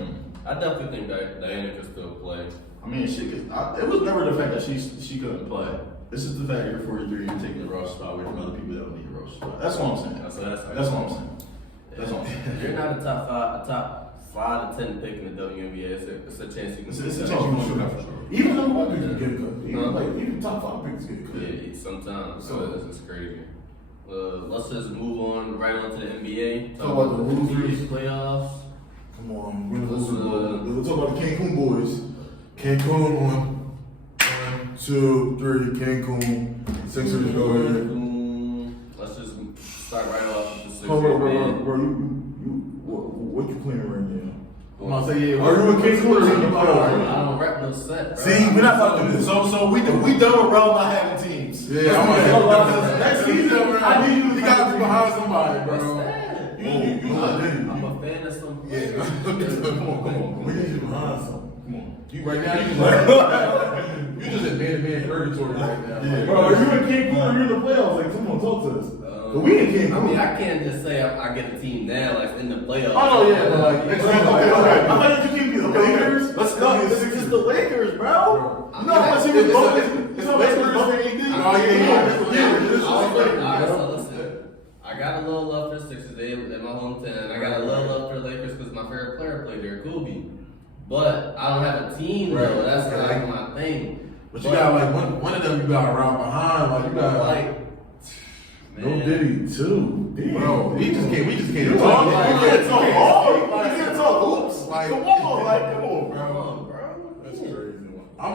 I definitely think that Diana can still play. I mean, it was never the fact that she couldn't play. This is the fact that you're 43, you're taking the roster spot away from other people that don't need a roster spot. That's what I'm saying. That's what I'm saying. That's what I'm saying. You're not a top 5 to 10 pick in the WNBA. It's a chance you can. It's a chance you can shoot out for sure. Even number 1 picks get cut. Even top 5 picks get cut. Yeah, sometimes. So it's crazy. Let's just move on right on to the NBA. Talk about the losers. Playoffs. Come on, we'll talk about the Cancun boys. Cancun on 1, 2, 3. Cancun. Sixers go ahead. Let's just start right off with the Sixers. Bro, what you playing right now? I'm gonna say, yeah. Are you a Cancun or I you don't rep no set. Bro. See, we're not about to do this. So we done with Rel not having teams. Yeah, I'm Next season, I need you to gotta be behind somebody, What's bro. that? I'm I'm a fan of some. Yeah, come on. We need you behind something. Come on. You right now, you just in man purgatory right now. Yeah. Bro, are you in Cancun or you in the playoffs? Like, come on, talk to us. But we in Cancun. I mean, I can't just say I get a team now, like in the playoffs. Oh yeah, but like next week. I thought you could be the Lakers. Let's go. This is the Lakers, bro. You know how much he was voting? You know how much he was voting AD? Oh yeah. Alright, so listen. I got a little love for the Sixers. They in my hometown. I got a little love for the Lakers because my favorite player played there, Kobe. But I don't have a team though. That's like my thing. But you got like one of them you got around behind. Like you got like. No Diddy too. Bro, we just can't You talk. can't talk hard. You can't talk hoops. Like, come on, bro. Bro. That's crazy. I'm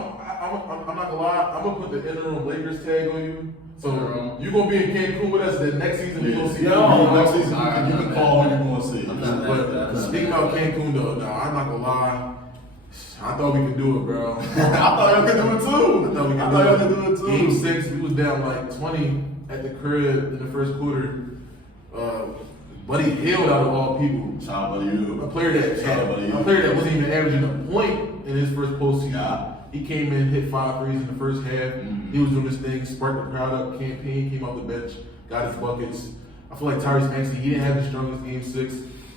not gonna lie. I'm gonna put the interim Lakers tag on you. So you gonna be in Cancun with us the next season. You gonna see. Next season you can call. You gonna see. I'm not mad at that. Speaking about Cancun though, no, I'm not gonna lie. I thought we could do it, bro. I thought y'all could do it too. I thought y'all could do it too. Game 6, we was down like 20 at the crib in the first quarter. Buddy Hield out of all people. Shout out to you. A player that wasn't even averaging a point in his first postseason. He came in, hit 5 threes in the first half. He was doing his thing, sparked the crowd up, campaign, came off the bench, got his buckets. I feel like Tyrese Maxey, he didn't have the strongest game 6.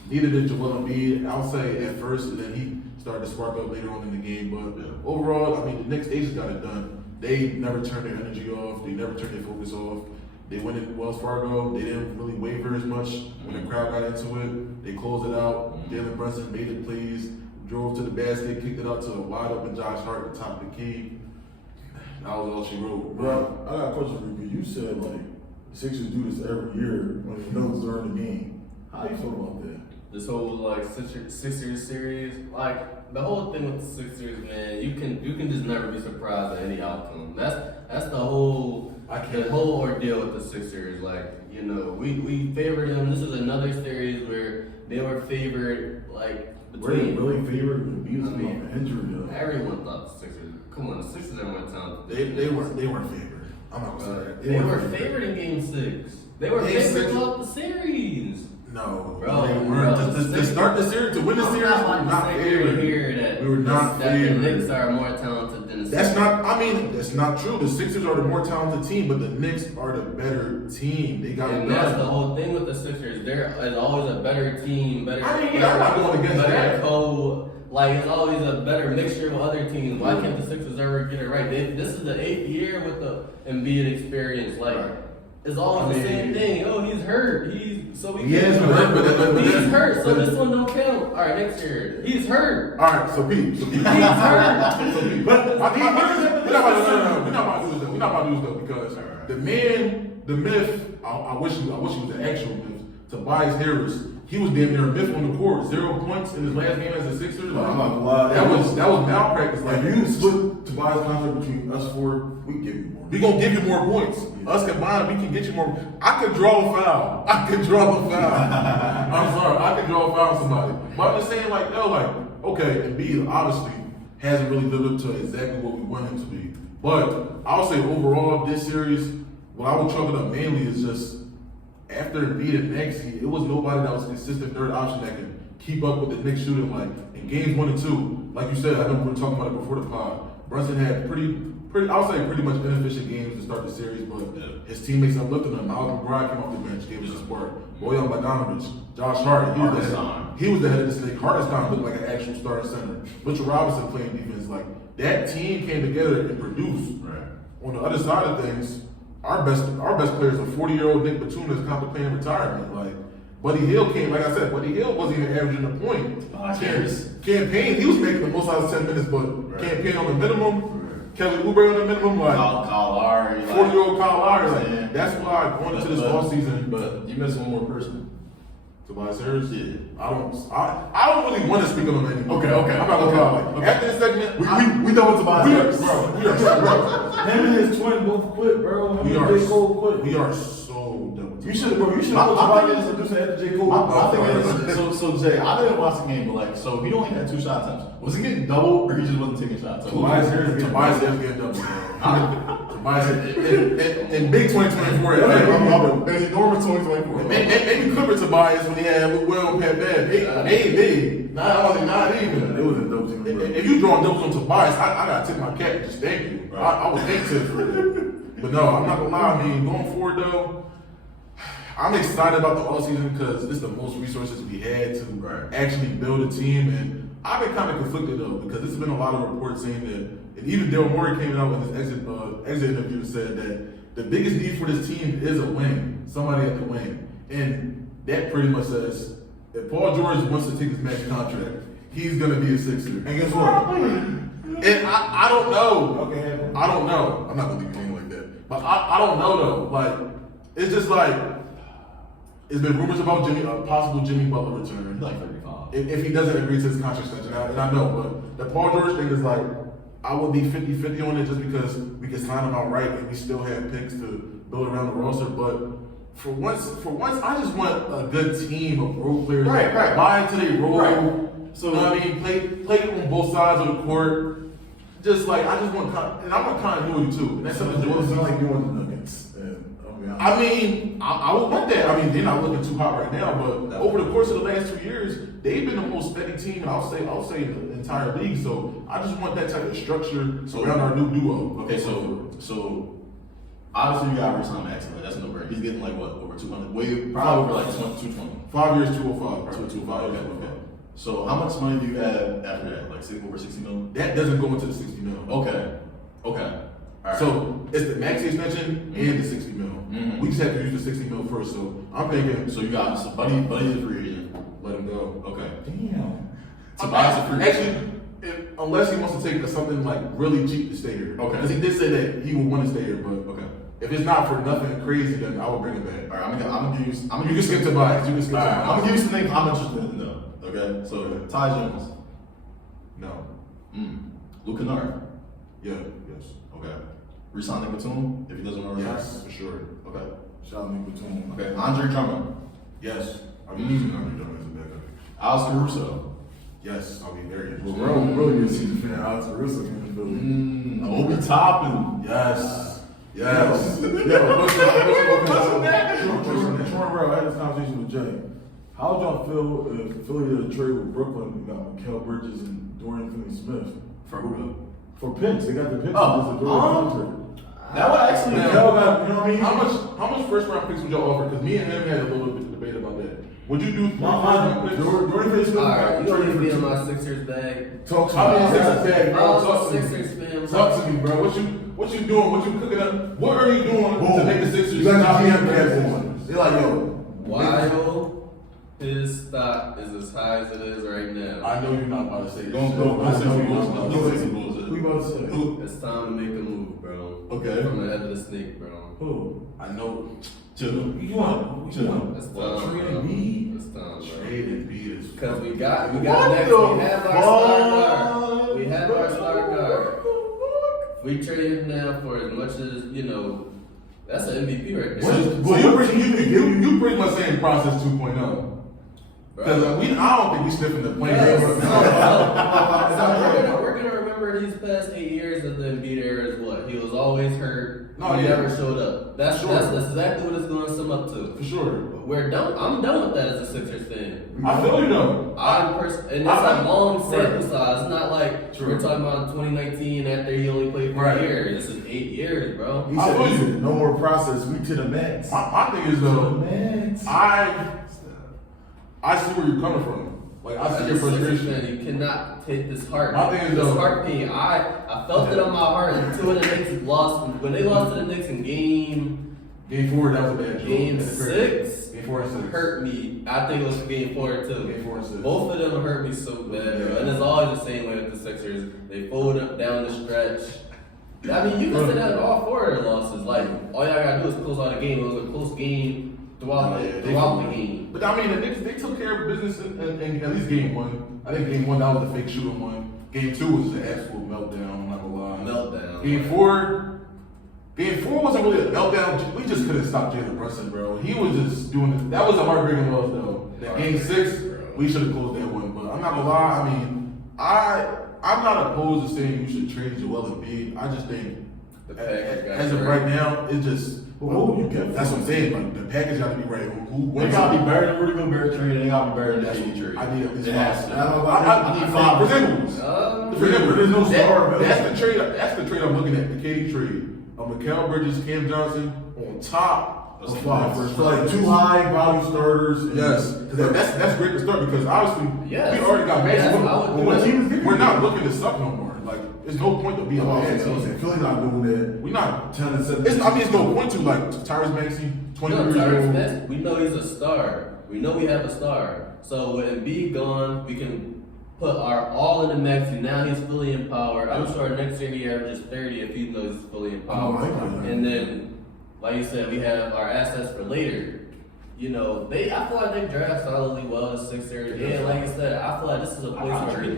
Neither did Joel Embiid. I would say at first, and then he started to spark up later on in the game. But overall, I mean, the Knicks, they just got it done. They never turned their energy off. They never turned their focus off. They went in Wells Fargo. They didn't really waver as much when the crowd got into it. They closed it out. Jalen Brunson made it plays, drove to the basket, kicked it out to a wide open Josh Hart at the top of the key. That was all she wrote. Bro, I got a question for you. You said like the Sixers do this every year when you know it's during the game. How do you feel about that? This whole like Sixers series, like the whole thing with the Sixers, man, you can just never be surprised at any outcome. That's the whole ordeal with the Sixers. Like, you know, we favored them. This is another series where they were favored, like between. Really favored the Bees being injured though. Everyone thought the Sixers. Come on, the Sixers are more talented. They weren't favored. I'm not gonna say that. They were favored in Game 6. They were favored throughout the series. No, Bro, they weren't. To start the series, to win the series, we were not favored. We were not favored. The Knicks are more talented than the Sixers. That's not true. The Sixers are the more talented team, but the Knicks are the better team. They got and that's the whole thing with the Sixers. There is always a better team, I'm not going against that. Like, it's always a better mixture with other teams. Why can't the Sixers ever get it right? This is the 8th year with the Embiid experience. Like, it's always the same thing. Oh, he's hurt. He's hurt, so this one don't count. All right, next year, he's hurt. All right, so Pete. He's hurt. But we're not about to do this though because the myth. I wish he was an actual myth. Tobias Harris, he was damn near a myth on the court. 0 points in his last game as a Sixer. Like, I'm not gonna lie. that was malpractice. Like, if you split Tobias' contract between us 4, we give you more. We gonna give you more points. Us combined, we can get you more. I could draw a foul. I'm sorry, I could draw a foul on somebody. But I'm just saying, like, okay, Embiid obviously hasn't really lived up to exactly what we want him to be. But I would say overall, this series, what I would chalk it up mainly is just after Embiid and Maxey, it was nobody that was a consistent third option that can keep up with the Knicks shooting. Like in games 1 and 2, like you said, I know we were talking about it before the pod. Brunson had pretty much inefficient games to start the series, but his teammates uplifted him. Malcolm McBride came off the bench, gave us a spark. Bojan Bogdanovic, Josh Hart, he was the head of the snake. Hartenstein looked like an actual starting center. Mitchell Robinson playing defense. Like that team came together and produced. Right. On the other side of things, our best player is a 40-year-old Nick Batum that's contemplating retirement. Like Buddy Hield came, like I said, Buddy Hield wasn't even averaging a point. Campaign, he was making the most out of 10 minutes, but campaign on the minimum. Kelly Oubre on the minimum, like Kyle Lowry, 40-year-old Kyle Lowry. Like, that's why going into this offseason. But you missed one more person. Tobias Harris? Yeah. I don't really want to speak on him anymore. Okay. I'm not gonna lie. Like, after this segment, We done with Tobias Harris. we are Him and his twin both quit, bro. we are so done with You should have I Tobias think producing after J. Cole. I think so Jay, I didn't watch the game, but like, so he only had 2 shot attempts. Was he getting double or he just wasn't taking shots? Tobias Harris getting double. Tobias in big 2024. There's enormous 2024. Maybe Clipper Tobias when he had Luke Will and Pat Bev. They not even. It was a dope team. If you drawing doubles on Tobias, I gotta tip my cap and just thank you. I was thankful for it. But no, I'm not gonna lie. I mean, going forward though, I'm excited about the offseason because this is the most resources we had to actually build a team. And I've been kind of conflicted though because there's been a lot of reports saying that, and even Daryl Morey came out in his exit interview and said that the biggest need for this team is a wing, somebody at the wing. And that pretty much says if Paul George wants to take this max contract, he's gonna be a Sixer. And guess what? And I don't know. Okay. I don't know. I'm not gonna be playing like that. But I don't know though. Like it's just like it's been rumors about possible Jimmy Butler return. He's like 35. If he doesn't agree to his contract extension, and I know, but the Paul George thing is like I would be 50-50 on it just because we can sign him out right and we still have picks to build around the roster. But for once, I just want a good team of role players. Right. Buy into their role. Right. So, you know what I mean? Play on both sides of the court. Just like, I just want, and I want continuity too. And that's something It Joel sounds like Embiid. you want the Nuggets. And I'm I mean, I would want that. I mean, they're not looking too hot right now, but over the course of the last 2 years, they've been the most steady team, and I'll say the entire league. So I just want that type of structure around our new duo. Okay, so obviously you got Rashawn Maxey. Like, that's no brainer. He's getting like what, over 200? Probably over like 220. 5 years, 205. 225. Okay. So how much money do you have after that? Like over 60 million? That doesn't go into the 60 mil. Okay. All right. So it's the Maxey extension and the 60 mil. Mm-hmm. We just have to use the 60 mil first. So I'm thinking. So you got Buddy's a free agent. Let him go. Okay. Damn. Tobias a free agent. Actually, unless he wants to take something like really cheap to stay here. Okay. Because he did say that he would want to stay here, but Okay. if it's not for nothing crazy, then I will bring it back. All right. I'm gonna give you. You can skip Tobias. You can skip All right. I'm Tobias. gonna give you some names I'm interested in though. Okay. So Ty Jones. No. Luke Kennard. Yeah. Yes. Okay. Resigning Batum if he doesn't want to resign. Yes, for sure. Okay. Shout out to Batum. Okay. Andre Drummond. Yes. I'll be using Andre Drummond as a backup. Alex Caruso. Yes, I'll be very Well, interested. bro, really good season fan. Alex Caruso in the building. Obi Toppin. Yes. Yes. Troy Brown, I had this conversation with Jay. How would y'all feel if Philly did a trade with Brooklyn and got Mikal Bridges and Dorian Finney-Smith? For who though? For picks, they got the picks. Oh, It's a Dorian contract. That would actually. Mikal got, you know what I mean? How much first round picks would y'all offer? Because me and him had a little bit of debate about that. Would you do 3 My first round mind, picks? Dorian Finney-Smith Alright, you got don't traded need to be in for my Sixers bag. Talk to I mean, me. Sixers bag, bro. I'm Talk a to me. Sixers fan. Talk to me, bro. What you doing? What you cooking up? What are you doing to make the Sixers You got stop the being GM bad guys boys? on. They're like, yo. While his stock is as high as it is right now, I know you're not about to say this. Don't say some bullshit. Don't say some bullshit. Who you about to say? Who? it's time to make a move, bro. Okay. From the head of the snake, bro. Who? I know. Chill. You want? Chill. It's time, Trey bro. Embiid? It's time, bro. Trade and beat is. Because we got What next. the We have our star fuck? guard. We have our star guard. We traded him now for as much as that's an MVP right there. You pretty much saying process 2.0. Because I don't think we sniffing the plane. We're gonna remember these past 8 years of the Embiid era as what? He was always hurt. No, he yeah. never showed up. That's exactly what it's gonna sum up to. For sure. We're done. I'm done with that as a Sixers fan. I feel you though. And it's a long sample size. It's not like we're talking about 2019 after he only played for a year. This is 8 years, bro. He said, no more process. We to the max. My thing is To the though, max. I see where you're coming from. Like I see As your a Sixers frustration. fan, you cannot take this heart. My thing is this though- heart pain. I felt it on my heart. And 2 of the Knicks lost when they lost to the Knicks in game 4, that was a bad joke. Game That's crazy. 6 Game 4 and 6. hurt me. I think it was game 4 and 2. Game 4 and 6. Both of them hurt me so bad, bro. And it's always the same way with the Sixers. They fold up down the stretch. I mean, you can say that in all 4 of their losses. Like, all y'all gotta do is close out a game. It was a close game throughout the game. But I mean, the Knicks, they took care of business in at least game 1. I think game 1, that was the fake shooting one. Game 2 was an absolute meltdown, I'm not gonna lie. Meltdown. Game 4 wasn't really a meltdown. We just couldn't stop Jalen Brunson, bro. He was just doing it. That was a heartbreaking loss, though. That game 6, we should have closed that one. But I'm not gonna lie. I mean, I'm not opposed to saying you should trade Joel Embiid. I just think The package got as of right. right now, it just. Well, you get That's what I'm saying. Like the package got to be right. They gotta be better than Rudy Gobert trade, and they gotta be better than That's KD trade. I need at least It has to. I need 5 examples. Remember, There's no star. that's the trade. That's the trade I'm looking at. The KD trade. Mikal Bridges, Cam Johnson on top of 5 first So like 2 high value starters. and- Yes, because that's great to start because obviously Yes. we already got Yes, Maxey. I would do But what that. team is giving we're not looking to suck no more. Like, there's no point to being Oh, a yeah, bad so I'm team. saying Philly not doing that. We're not. 10 and 7. I mean, it's no point to like Tyrese Maxey, 20 No, years Tyrese old. Maxey, we know he's a star. We know we have a star. So with Embiid gone, we can put our all in the Maxey. Now he's fully empowered. I'm sure next year he averages 30 if he knows he's fully empowered. Oh, I like that. And then, like you said, we have our assets for later. I feel like they draft solidly well the Sixers. Yeah, like you said, I feel like this is a place where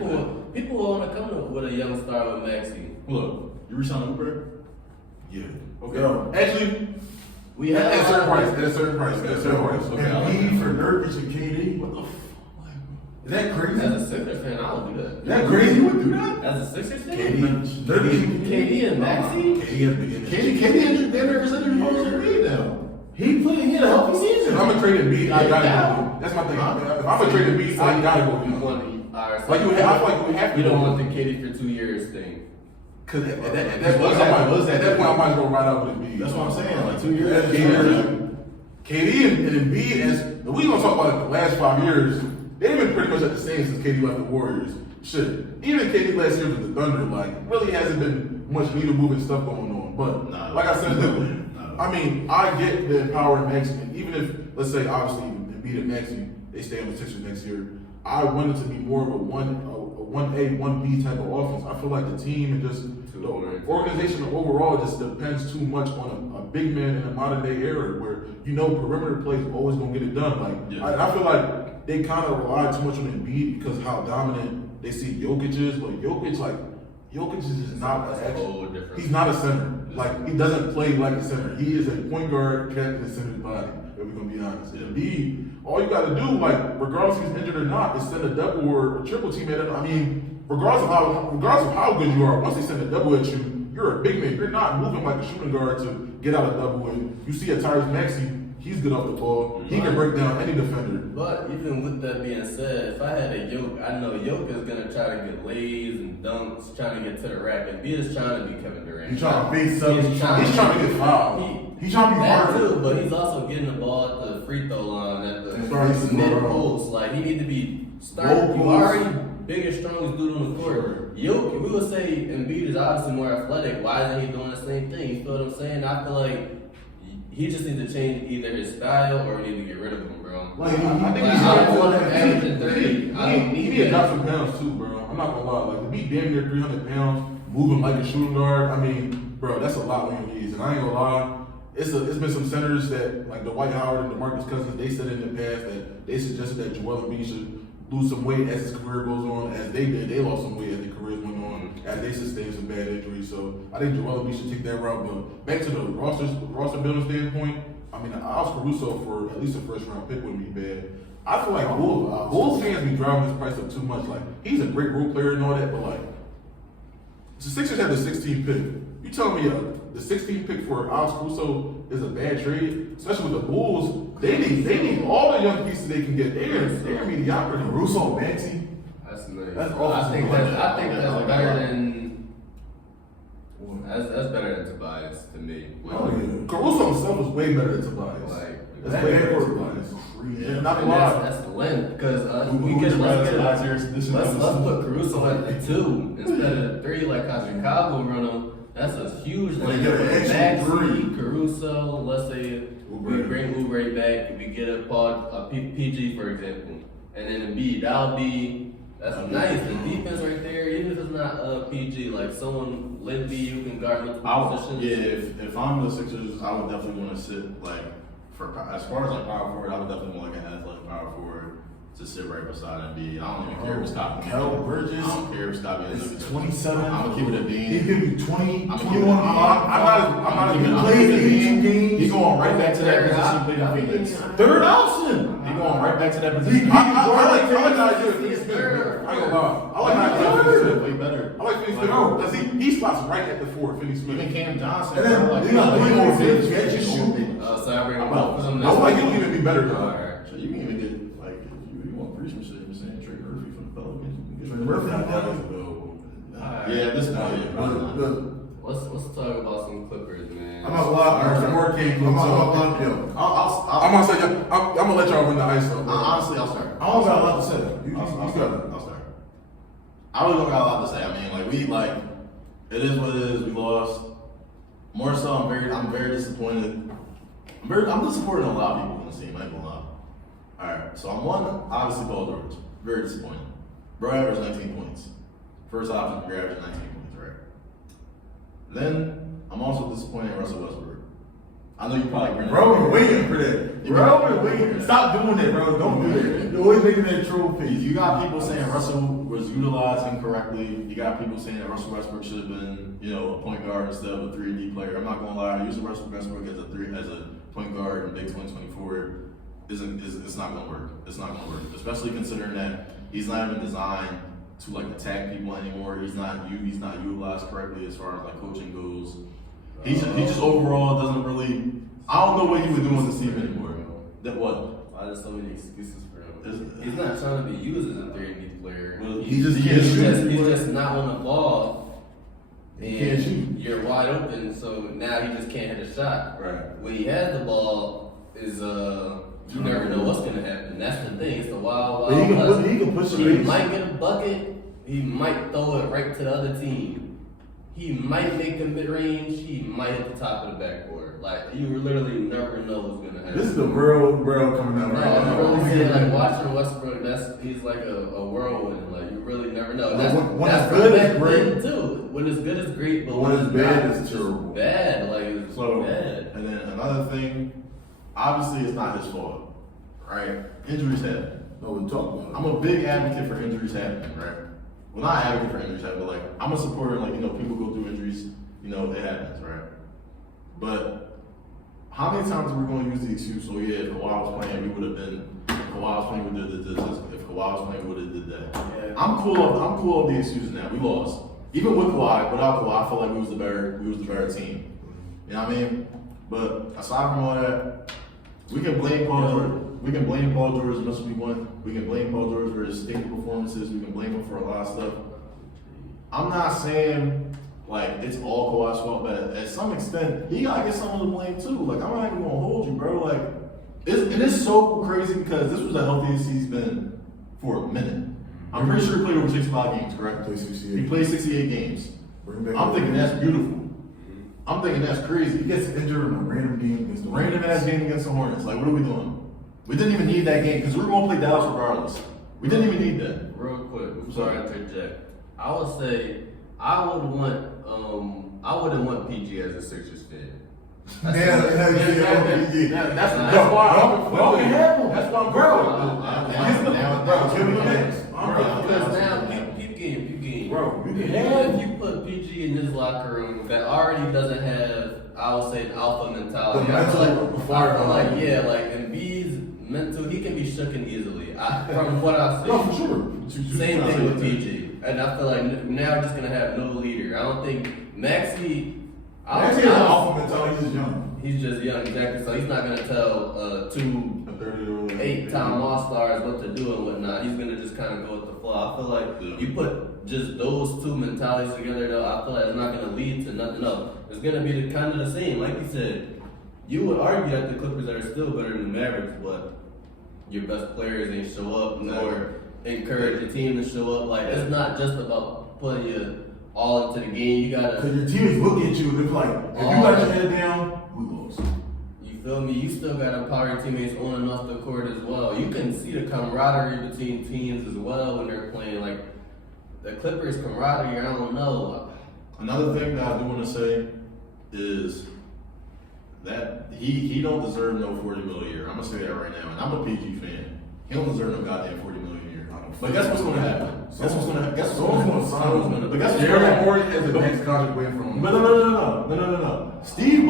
people will want to come with a young star with Maxey. Look, you resign Uber? Yeah. Okay. Yo. Actually, We at have a certain price. At a certain price. At a certain price. Okay, I like Embiid that. for Nurkic and KD. What the fuck? Is that crazy? As a Sixers fan, I would do that. Is that crazy? You would do that? As a Sixers fan? Nurkic. KD and Maxey? KD has been in KD injured. They're never said he was supposed to read now. healthy season. If I'm gonna trade Embiid, I gotta go. That's my thing. If I'm gonna trade Embiid, I gotta go. Alright, so Like you, I feel like we have to. you don't want the KD for 2 years thing. Because at that point, I might as well ride out with Embiid. That's what I'm saying. Like 2 years. KD and Embiid, as we gonna talk about it, the last 5 years, they've been pretty much at the same since KD left the Warriors. Shit, even KD last year with the Thunder, like really hasn't been much needle moving stuff going on. But like I said, I mean, I get the power and Maxi, even if let's say obviously Embiid and Maxi they stay on the Sixers next year. I want it to be more of a 1A, 1B type of offense. I feel like the team and just the organization overall just depends too much on a big man in a modern day era where perimeter play is always gonna get it done. Like I feel like they kind of rely too much on Embiid because of how dominant they see Jokic is. But Jokic is just not he's not a center. Like he doesn't play like a center. He is a point guard trapped in the center's body. If we're gonna be honest. Embiid, all you gotta do, like regardless if he's injured or not, is send a double or a triple team at him. I mean, regardless of how good you are, once they send a double at you, you're a big man. You're not moving like a shooting guard to get out a double. And you see a Tyrese Maxey, he's good off the ball. He can break down any defender. But even with that being said, if I had a Yoke, I know Yoke is gonna try to get lays and dunks, trying to get to the rack, and B is trying to be Kevin Durant. He's trying to be something. He's trying to get fouled. He's trying to be that hard too, but he's also getting the ball at the free throw line at the starting mid to post. Like he need to be starting. You already big and strongest dude on the court. Yoke, we would say Embiid is obviously more athletic. Why isn't he doing the same thing? You feel what I'm saying? I feel like he just needs to change either his style or we need to get rid of him, bro. Like, I think I don't want him averaging 30. He need to drop some pounds too, bro. I'm not gonna lie. Like to be damn near 300 pounds, moving like a shooting guard. I mean, bro, that's a lot when you use. And I ain't gonna lie. It's been some centers that like Dwight Howard and DeMarcus Cousins. They said in the past that they suggested that Joel Embiid should lose some weight as his career goes on. As they did, they lost some weight as their careers went on. As they sustained some bad injuries. So I think Joel Embiid should take that route. But back to the roster building standpoint. I mean, Alex Caruso for at least a first round pick wouldn't be bad. I feel like Bulls fans be driving this price up too much. Like he's a great role player and all that, but like the Sixers have the 16th pick. You tell me the 16th pick for Alex Caruso is a bad trade, especially with the Bulls. They need all the young pieces they can get. They're mediocrity. Caruso, Maxey. That's nice. That's I think that's better than. That's better than Tobias to me. Oh yeah. Caruso himself was way better than Tobias. Like That's way better than Tobias. Yeah, not gonna lie. that's length because let's Let's put Caruso at the 2 instead of 3 like how Chicago run them. That's a huge length. get an extra Maxey, Caruso, let's say we bring Oubre back, we get a PG for example, and then a B. That's nice. The defense right there, even if it's not a PG, like someone Lindy, you can guard multiple positions. Yeah, if I'm the Sixers, I would definitely want to sit like as far as like power forward, I would definitely want like an athletic power forward to sit right beside Embiid. I don't even care if Scott. Kel Bridges. I don't care if Scott is 27. I'm gonna keep it a He Dean. could be 20, I'm 21. I'm not even. He played 82 games. He's going right back to that position he played in Phoenix. Third option. He's going right back to that He position. I like the idea of Phoenix Smith. I ain't gonna lie. I like the idea of Phoenix Smith. Way better. I like Phoenix Smith because he slots right at the 4. Phoenix Smith. Even Cam Johnson. And then bro, you got like, 3 more he's fifths. Catch and shoot. So I bring him up for them. I feel like he'll even be better though. Alright. So you can even get like if you want Christmas shit, you're saying Trey Murphy from the Pelicans. You can get Trey Murphy, That yeah. is available. Yeah, this is Let's talk about some Clippers, man. I'm not gonna lie. Some more came I'm from not gonna lie. Yo, I'm gonna say I'm gonna let y'all run the ice though. honestly, I'll start. I don't got a lot to say. You I'll got it. start. I really don't got a lot to say. I mean, like it is what it is. We lost. More so, I'm very disappointed. I'm disappointed in a lot of people on the team. I ain't gonna lie. All right, so I'm one. Obviously, Paul George. Very disappointed. Bro averaged 19 points. First option, we averaged 19 points, right? Then I'm also disappointed in Russell Westbrook. I know you probably bring Bro, we're waiting for that. Bro, we're waiting. Stop doing that, bro. Don't do that. You're always making that troll piece. You got people saying Russell was utilized incorrectly. You got people saying that Russell Westbrook should have been, a point guard instead of a 3D player. I'm not gonna lie, using Russell Westbrook as a point guard in Big 2024 it's not gonna work. It's not gonna work, especially considering that he's not even designed to like attack people anymore. He's not utilized correctly as far as like coaching goes. He just overall doesn't really. I don't know what he would do on the team anymore. Then what? Why there's so many excuses for him? Is- He's not trying to be used as a 3D player. Well, he just can't he's shoot. just not on the ball. He can't shoot. You're wide open, so now he just can't hit a shot. Right. When he has the ball, you never know what's gonna happen. That's the thing. It's the wild, But he wild can, west. he can push the He base. might get a bucket. He might throw it right to the other team. He might make a mid range. He might hit the top of the backboard. Like you literally never know what's gonna happen. This is the real coming out No, right I'm now. really saying like watching Westbrook. He's like a whirlwind. Like you really never know. That's When that's it's good, back it's great. then, too. When it's good, it's great. But When it's bad, not, it's terrible. Bad. Like it's So, bad. and then another thing, obviously it's not his fault, right? Injuries happen. No, we talk about it. I'm a big advocate for injuries happening, right? Well, not advocate for injuries happening, but like I'm a supporter. Like people go through injuries. It happens, right? But how many times are we going to use the excuse? Oh yeah, if Kawhi was playing, we would have been. If Kawhi was playing, we would have did this. If Kawhi was playing, we would have did that. Yeah. I'm cool of the excuses now. We lost. Even with Kawhi, without Kawhi, I felt like we was the better team. You know what I mean? But aside from all that, we can blame Paul George. We can blame Paul George as much as we want. We can blame Paul George for his stinky performances. We can blame him for a lot of stuff. I'm not saying like it's all Kawhi's fault, but at some extent, he gotta get some of the blame too. Like I'm not even gonna hold you, bro. Like it's so crazy because this was the healthiest he's been for a minute. I'm pretty sure he played over 65 games, correct? Play 68. He played 68 games. Bring back I'm thinking that's beautiful. I'm thinking that's He crazy. gets injured in a random game against the Random ass game against the Hornets. Like, what are we doing? We didn't even need that game because we were going to play Dallas regardless. We didn't even need that. Real quick, I'm sorry to interject. I would say I wouldn't want PG as a Sixers fan. Yeah, That's No, why no, I'm no, it happened. That's why I'm Bro, give me that. Because now, peep game. Bro, you can If you put PG in this locker room that already doesn't have, I would say, an alpha mentality. The I feel mental like Embiid's mental, he can be shooken easily. From what I see. No, for sure. Same thing with PG. And I feel like now we're just going to have no leader. I don't think Maxey Maxey has an alpha mentality. He's just young. He's just young, exactly. So he's not going to tell two A 30-year-old. 8-time All-Stars what to do and whatnot. He's gonna just kind of go with the flow. I feel like you put just those two mentalities together, though. I feel like it's not gonna lead to nothing else. It's gonna be the kind of the same, like you said. You would argue that the Clippers are still better than the Mavericks, but your best players ain't show up, nor encourage the team to show up. Like it's not just about putting you all into the game. You gotta. Because your teammates look at you and they're like, if you got your head down, we lost. You feel me? You still got to empower your teammates on and off the court as well. You can see the camaraderie between teams as well when they're playing. Like the Clippers camaraderie, I don't know. Another thing that I do want to say is that he don't deserve no $40 million a year. I'm gonna say that right now, and I'm a PG fan. He don't deserve no goddamn $40 million a year. But guess what's gonna happen? Guess what's gonna happen? Guess what's gonna happen? Someone's gonna- But guess what's gonna Darriel happen? Morey has the next contract waiting for him. No. Steve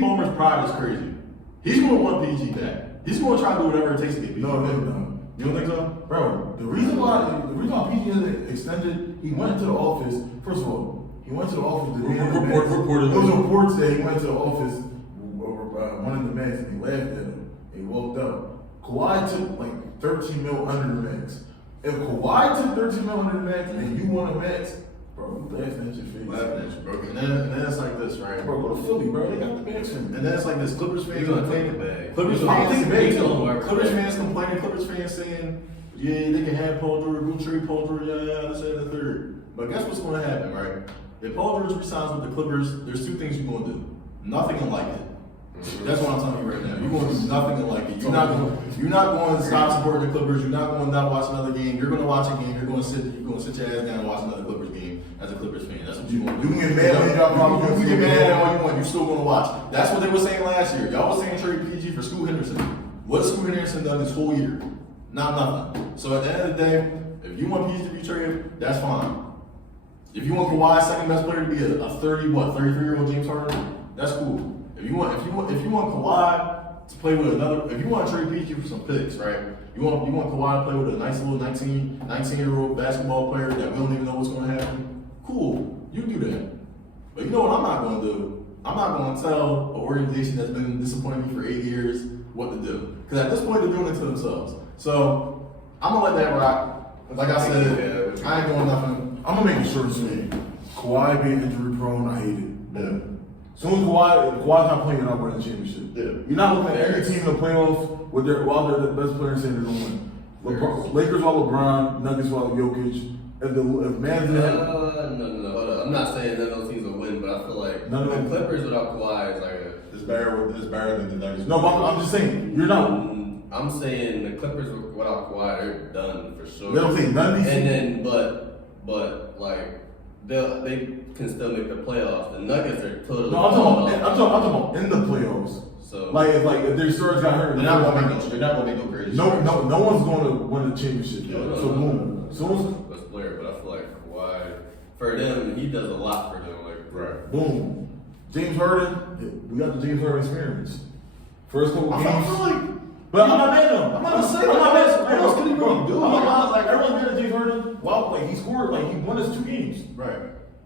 Ballmer's pride is crazy. He's gonna want PG back. He's gonna try to do whatever it takes to get PG No, back. no. You don't think so? Bro, the reason why PG isn't extended, he went to the office. First of all, he went to the office. Reportedly. There was reports that he went to the office, one of the max, and he laughed at him. He walked out. Kawhi took like 13 mil under the max. If Kawhi took 13 mil under the max and you want a max, bro, you laughing at your face. Laughing at you, bro. And then it's like this, right? Bro, go to Philly, bro. They got the max for him. And then it's like this. Clippers fans He's gonna take complaining. the bag. Clippers He's gonna fans, take the bag. He's gonna work Clippers the bag. fans complaining. Clippers fans saying, yeah, they can have Paul George, go trade Paul George, yeah, this and the third. But guess what's going to happen, right? If Paul George resigns with the Clippers, there's two things you're going to do. Nothing like it. That's what I'm telling you right now. You're going to do nothing like it. You're not going to stop supporting the Clippers. You're not going to not watch another game. You're going to watch a game. You're going to sit your ass down and watch another Clippers game as a Clippers fan. That's what you're going to do. You can get mad when you drop off. You can get mad all you want. You're still going to watch. That's what they were saying last year. Y'all was saying trade PG for Scoot Henderson. What has Scoot Henderson done this whole year? Not nothing. So at the end of the day, if you want PG to be traded, that's fine. If you want Kawhi's second best player to be a 33-year-old James Harden, that's cool. If you want Kawhi to play with another, if you want to trade PG for some picks, right? You want Kawhi to play with a nice little 19-year-old basketball player that we don't even know what's going to happen. Cool, you do that. But you know what I'm not going to do? I'm not going to tell an organization that's been disappointing me for 8 years what to do. Because at this point, they're doing it to themselves. So I'm going to let that rock. Like I said, I ain't doing nothing. I'm gonna make a short statement. Kawhi being injury prone, I hate it. Yeah. Soon as Kawhi's not playing, you're not winning the championship. Yeah. You're not looking at every team in the playoffs while they're the best player saying they're gonna win. Lakers while LeBron, Nuggets while Jokic. If Mavs No. I'm not saying none of those teams will win, but I feel like None of the them. Clippers without Kawhi is like It's better than the Nuggets. no, but I'm just saying you're not. I'm saying the Clippers without Kawhi, they're done for sure. They don't take none of these. And then, but like they can still make the playoffs. The Nuggets are totally. No, I'm talking about in the playoffs. So If their stars got hurt, They're not going to make no crazy. no one's going to win the championship. So boom. best player, but I feel like Kawhi for them, he does a lot for them. Like Right. Boom. James Harden, we got the James Harden experience. First couple I games. feel like. But I'm not mad at him. I'm not saying I'm not mad at him. what else can he really do? I'm not like everyone's mad at James Harden. Wow, like he scored, like he won us 2 games. Right.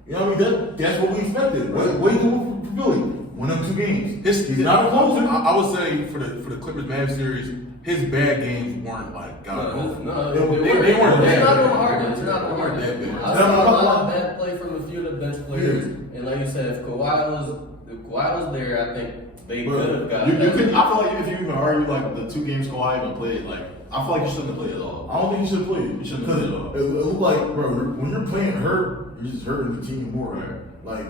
You know what I mean? That's what we expected. What you doing for Philly? Win them 2 games. He's not a closer. I would say for the Clippers Mavs series, his bad games weren't like God awful. no, They they weren't They're bad. not going hard. They're not going hard. They're bad. I saw a lot of bad play from a few of the bench players, and like you said, if Kawhi was there, I think they could have got. I feel like if you even argue like the 2 games Kawhi even played, like I feel like you shouldn't have played at all. I don't think you should play. You shouldn't have played at all. It looked like, bro, when you're playing hurt, you're just hurting the team more. Right. Like,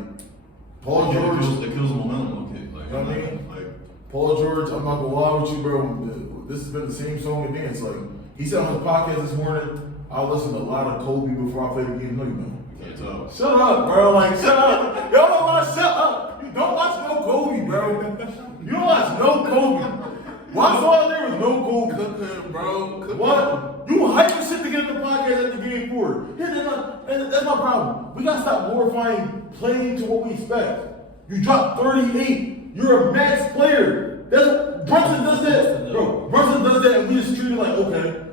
Paul George. It kills the momentum. Okay, like You know what I mean? like Paul George, I'm not gonna lie with you, bro. This has been the same song and dance. Like, he said on his podcast this morning, I listened to a lot of Kobe before I played the game. No, you don't. you can't tell. Shut up, bro. Like, shut up. Y'all don't watch, shut up. You don't watch no Kobe, bro. You don't watch no Kobe. Why saw there was no Kobe, bro? What? You hyping shit to get in the podcast at the game 4. That's my problem. We gotta stop glorifying playing to what we expect. You dropped 38. You're a max player. Brunson does that. Bro, Brunson does that and we just treat it like, okay.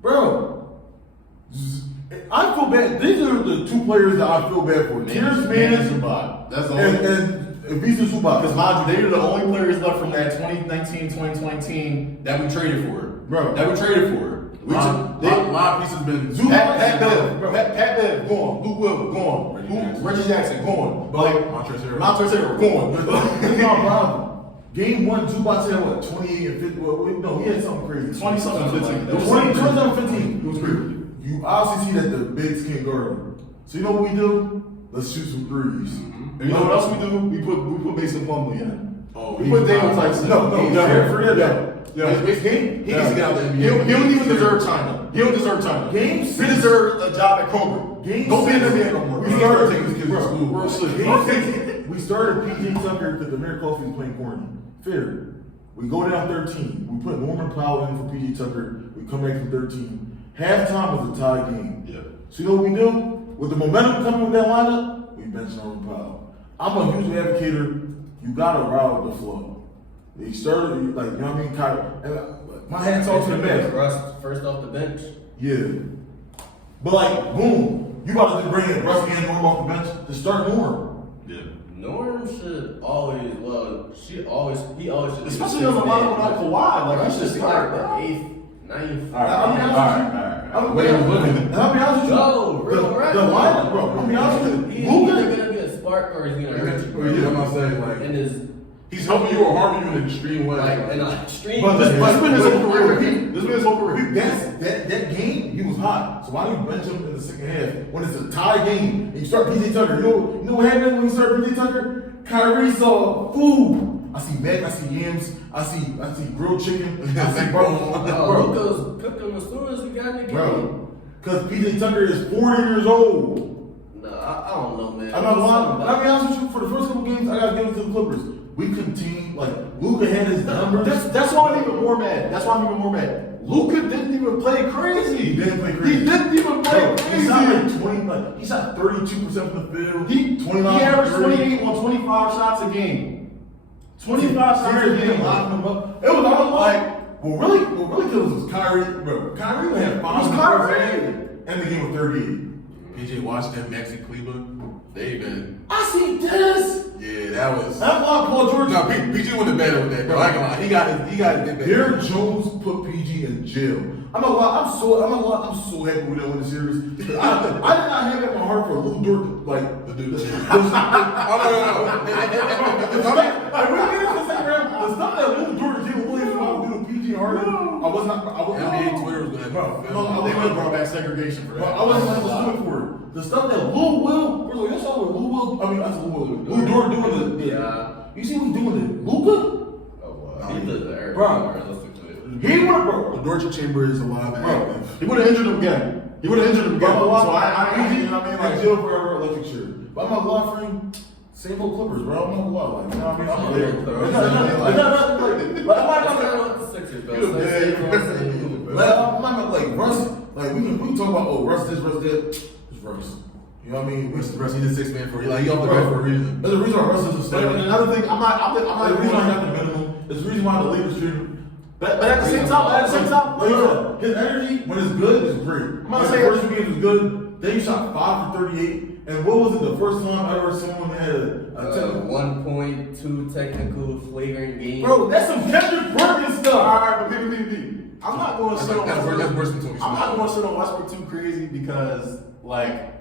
Bro. I feel bad. These are the 2 players that I feel bad for. Terrence Mann That's the and Visa Zubac. Because mind you, they are the only players left from that 2019-2020 team that we traded for. Bro. That we traded for. A lot of pieces been Pat Bev, gone. Luke Will, gone. Reggie Jackson, gone. Like, Montrezl Harrell, gone. This is my problem. Game 1, Zubac had what, 28 and 50? No, he had something crazy. 20-something, 15. It was 27-15. It was crazy. You obviously see that the bigs can't guard him. So you know what we do? Let's shoot some threes. And you know what else we do? We put Mason Plumlee in. Oh, We put David Tyson. No, forget that. Yeah. He needs to get out there. He don't even deserve China. He don't deserve China. Game He 6. deserves a job at Kroger. Don't be in the NBA no more. We started taking these kids to school. Real shit. Game 6. We started PJ Tucker because the Demir Coffee was playing corny. Fair. We go down 13. We put Norman Powell in for PJ Tucker. We come back from 13. Halftime was a tie game. Yeah. So you know what we do? With the momentum coming with that lineup, we bench Norman Powell. I'm a huge advocator. You gotta ride with the flow. They started like, you know what I mean? And my hats off to the man. Russ first off the bench. Yeah. But like, boom, you about to bring in Rusty and Norm off the bench to start Norm. Yeah. Norm should always, he always should. Especially on the lineup without Kawhi. Like, Russ he should should start. start the 8th, 9th. I'll be honest with you. No, real right. The lineup, bro. I'll be honest with He's you. either Luka, gonna be a spark or he's gonna hurt you. Yeah, I'm not saying like And his he's helping you or harming you in an extreme way. like in a extreme. But This has been his whole career. This has been his whole career. that game, he was hot. So why do you bench him in the second half when it's a tie game and you start PJ Tucker? You know what happened when you start PJ Tucker? Kyrie saw food. I see mac, I see yams, I see grilled chicken, I see bro. Luka's cooked him as soon as he got in the game. Bro, because PJ Tucker is 40 years old. No, I don't know, man. I'm not lying. I'll be honest with you, for the first couple games, I gotta give it to the Clippers. We continue, like, Luka had his numbers. That's why I'm even more mad. Luka didn't even play crazy. He didn't play crazy. He didn't even play Bro, crazy. he shot like 20, like, he shot 32% from the field. He 29 averaged from 28 on 25 shots a game. 25 shots a Seriously, game. locking him up. It was all like, what really kills us was Kyrie, bro. Kyrie had 5 It was Kyrie. and the game was 38. PJ Washington, Maxi Cleveland, they been. I see this. Yeah, that was. That's why Paul George. No, PG went to bed with that, bro. I ain't gonna lie. He got to get back. Derrick Jones put PG in jail. I'm not gonna lie, I'm so happy we didn't win the series. I did not have it in my heart for Lou Dort, like the dude. The stuff that Lou Dort did Williams about to do to PG Harden, I was NBA Twitter was gonna have They would have brought back segregation for that. I wasn't understood for it. The stuff that Lou Will, you saw what Lou Will, I mean, that's Lou Dort doing the, you see what he's doing to Luka? Oh, wow. He did the Bro. He would have, bro. The Dortch Chamber is alive and Bro, active. He would have injured him again. So I you you know what I mean? like jail forever, electric chair. But I'm not gonna lie for him. Same old Clippers, bro. I'm not gonna lie, like, you know what I mean? I'm there. I'm not like Russ. Like we can talk about Russ this, Russ that. It's Russ. You know what I mean? Russ, he's a 6-man for he off the bench for a reason. There's a reason why Russ is a But starter. another thing, I'm not The reason why he got the minimum. There's a reason why the Lakers treat him. But at the same time, like you said, his energy when it's good is great. I'm gonna His say first 2 games was good. Then he shot 5 for 38. And what was it? The first time I ever someone had a 1.2 technical flagrant game. bro. That's some Kendrick Perkins stuff. Alright, but I'm not going to sit on That's Westbrook. worse than Tony I'm not Smith. going to sit on Westbrook too crazy because, like,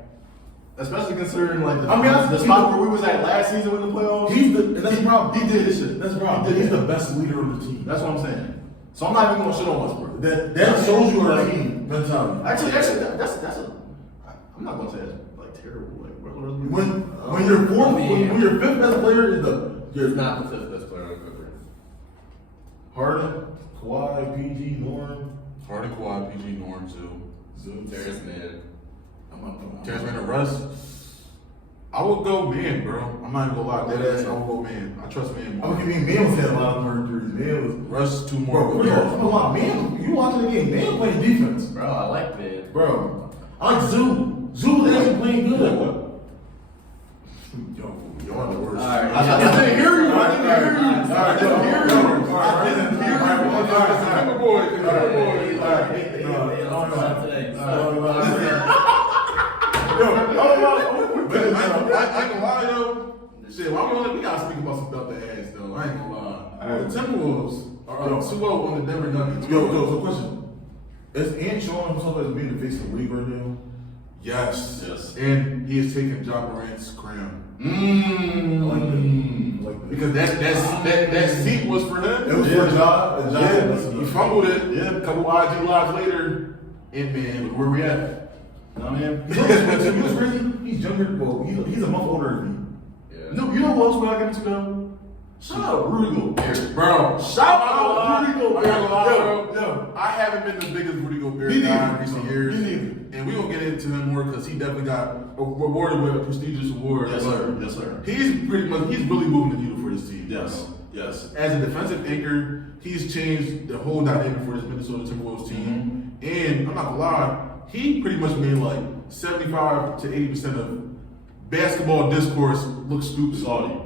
especially considering like I mean, the spot where we was at last season with the playoffs. And that's the problem. He did this shit. That's the problem. He's the best leader of the team. That's what I'm saying. So I'm not even going to shit on Westbrook. That shows you our team mentality. Actually, that's a. I'm not going to say that's like terrible. Like When your fourth, when your fifth best player is He's not the fifth best player on the Clippers. Harden, Kawhi, PG, Norm, Harden, Kawhi, PG, Norm, too. Terrence Mann. I'm not going. Terrence Mann and Russ. I would go man, bro. I'm not even gonna lie. Deadass, I would go man. I trust man more. I mean, man was had a lot of murder threes. Man was. Russ, 2 more. Bro, I'm a lot. Man, you watching the game? Man playing defense, Bro, I like Mann. bro. I like Zoo. Zoo is actually playing good. Yo, I'm the worst. Alright. I didn't hear you. I didn't hear you. I didn't hear I ain't gonna lie though. Shit, we gotta speak about some belt ass though. I ain't gonna lie. The Timberwolves are up 2-0 on the Denver Nuggets. so question. Is Ant showing himself as being the face of the league right now? Yes. Yes. And he is taking John Morant's crown. I like that. Because that seat was for him. It was for a job. A job. Yeah, he fumbled it. Yeah, a couple IG lives later. And man, look where we at. You know what I mean? You know what's crazy? He's younger. Well, he's a month older than me. Yeah. No, you know what else we gotta get into though? Shout out Rudy Gobert. Bro, Shout out Rudy Gobert. I gotta lie, Yo, bro. I haven't been the biggest Rudy Gobert Me guy neither. in recent years. Me neither. And we're gonna get into him more because he definitely got rewarded with a prestigious award. Yes, But sir. Yes, sir. He's really moving the needle for this team. Yes. Yes. As a defensive anchor, he's changed the whole dynamic for this Minnesota Timberwolves team. And I'm not gonna lie, he pretty much made like 75 to 80% of basketball discourse look stupid.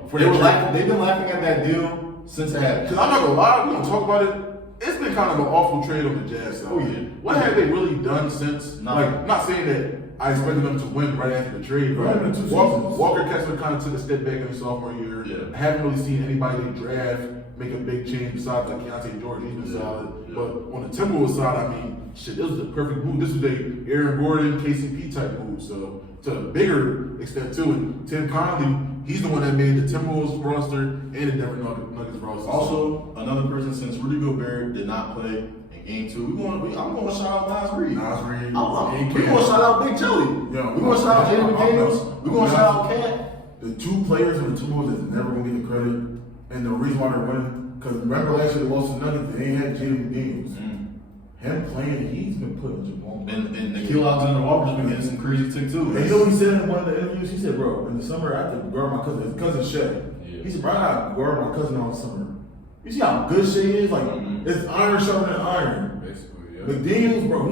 For They've that been laughing at that deal since it happened. Because I'm not gonna lie, we don't talk about it. It's been kind of an awful trade on the Jazz side. Oh, yeah. What have they really done since? Nothing. Like, not saying that I expected them to win right after the trade, Right, but in 2 seasons. Walker Kessler kind of took a step back in his sophomore year. Yeah. I haven't really seen anybody they draft make a big change besides like Keontae George. He's been Yeah. solid. Yeah. But on the Timberwolves side, I mean, shit, this was the perfect move. This was a Aaron Gordon, KCP type move. So to a bigger extent too. And Tim Conley, he's the one that made the Timberwolves roster and the Denver Nuggets roster. Also, another person since Rudy Gobert did not play in Game 2. I'm going to shout out Nas Reed. Nas Reed. We're gonna shout out Big Jelly. Yeah. We're gonna shout out Jaden McDaniels. We're gonna shout out Cat. The 2 players on the Timberwolves that's never gonna get the credit, and the reason why they're winning, because remember last year they lost to Nuggets, they ain't had Jaden McDaniels. Him playing, he's been putting Jamal. And Nikhil Alexander-Walker's been getting some crazy tick too. And you know what he said in one of the interviews? He said, bro, in the summer I have to guard my cousin. His cousin Shay. Yeah. He said, bro, I gotta guard my cousin all summer. You see how good Shay is? Like, it's iron sharper than iron. Basically, yeah. McDaniels, bro,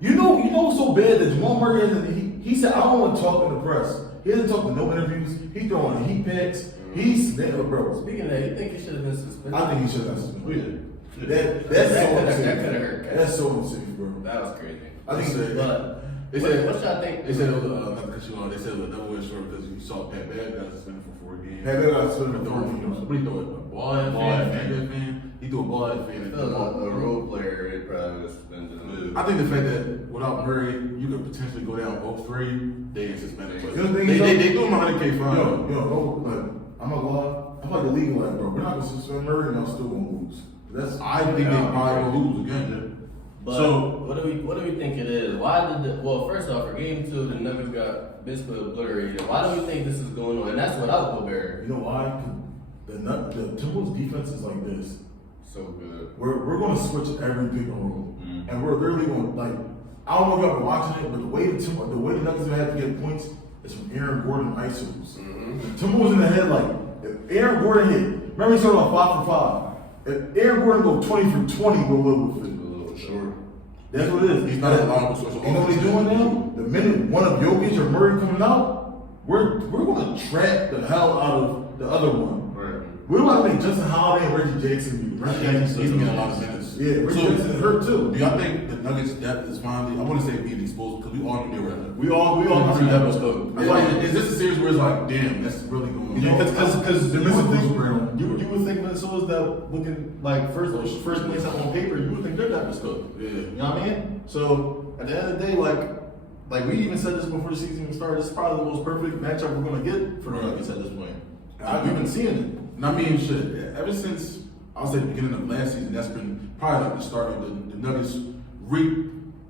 you know what's so bad that Jamal Murray hasn't, he said, I don't want to talk in the press. He hasn't talked in no interviews. He's throwing heat picks. He's, bro. Speaking of that, you think he should have been suspended? I think he should have suspended. That's That so coulda unsafe. hurt. That's so unsafe, bro. That was crazy. I think that. But What y'all think? They said it was not to cut you off. They said it was a double-edged sword because you saw Pat Bev got suspended for 4 games. Pat Bev got suspended for 4 games. What do you throw it? A ball at fan? He threw a ball at fan. A role player, it probably was suspended. I think the fact that without Murray, you could potentially go down 0-3, they ain't suspended. But You know the thing they is, do him a $100K fine. I'm not gonna lie. I'm like the league, like, bro, we're not gonna suspend Murray and y'all still gonna lose. I think they probably will lose again. But So- what do we think it is? Why did first off, for game 2, the Nuggets got basically obliterated. Why do we think this is going on? And that's without Gobert. You know why? The Timberwolves defense is like this. So good. We're gonna switch every pick and roll, and we're literally gonna like. I don't know if y'all been watching it, but the way the Nuggets gonna have to get points is from Aaron Gordon isos. Timberwolves in the head like if Aaron Gordon hit. Remember he started on 5 for 5. If Aaron Gordon go 20 for 20, we're a little fit. Sure. That's what it is. He's not a reliable source of You know what he's doing now? The minute one of Jokic or Murray coming out, we're gonna trap the hell out of the other one. Right. We're about to make Justin Holiday and Reggie Jackson be. Reggie Jackson's getting a lot of minutes. Yeah, Reggie So, Jackson hurt too. Do y'all think the Nuggets' depth is finally? I want to say being exposed because we all knew they were. We all See, that was cooked. Is this a series where it's like, damn, that's really going on? Yeah, because The missing things were real. you would think Minnesota's that looking like first place on paper, you would think their depth is cooked. Yeah. You know what I mean? So at the end of the day, like we even said this before the season even started, this is probably the most perfect matchup we're gonna get for the Nuggets at this point. We've been seeing it. And I mean, shit, ever since, I'll say the beginning of last season, that's been probably like the start of the Nuggets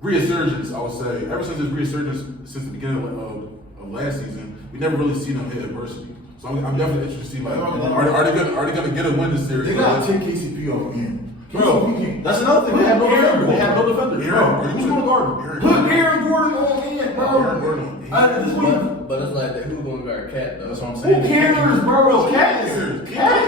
resurgence, I would say. Ever since this resurgence, since the beginning of last season, we never really seen them hit adversity. So I'm definitely interested to see, like, are they gonna get a win this series? They gotta take KCP off in. Bro, that's another thing. They have no defender. They have no defender. Aaron, Who's gonna guard him? Put Aaron Gordon on in, bro. Aaron Gordon. At this point, But it's like who gonna guard Cat though? That's what I'm who saying. cares, bro? Cat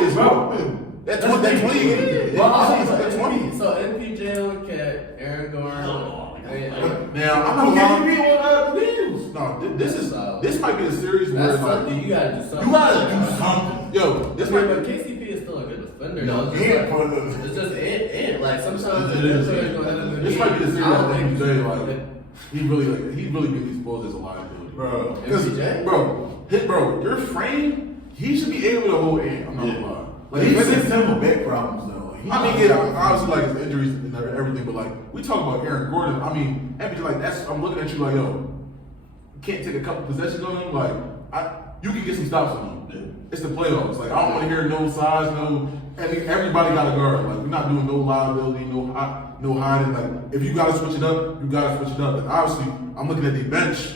is, bro. That's 20. That's 20. So MPJ on Cat, Aaron Gordon. Now, I'm Who not can you be on the Bills? No, this might be a series where That's it's like, something you gotta do something. You gotta do something. yo, this But might be. KCP is still a good defender. No, though. yeah, It's just it. Like sometimes It is. This might be the series I don't where think MPJ, like, he really been exposed as a liability. Bro. Because, MPJ? bro, your frame, he should be able to hold in. I'm not gonna lie. Like, He's it's- having back problems though. I mean, yeah, obviously, like, his injuries and everything, but, like, we talk about Aaron Gordon. I mean, MPJ, like, I'm looking at you like, yo, you can't take a couple possessions on him. Like, you can get some stops on him. It's the playoffs. Like, I don't want to hear no size, everybody got a guard. Like, we're not doing no liability, no hiding. Like, if you got to switch it up, you got to switch it up. And obviously, I'm looking at the bench.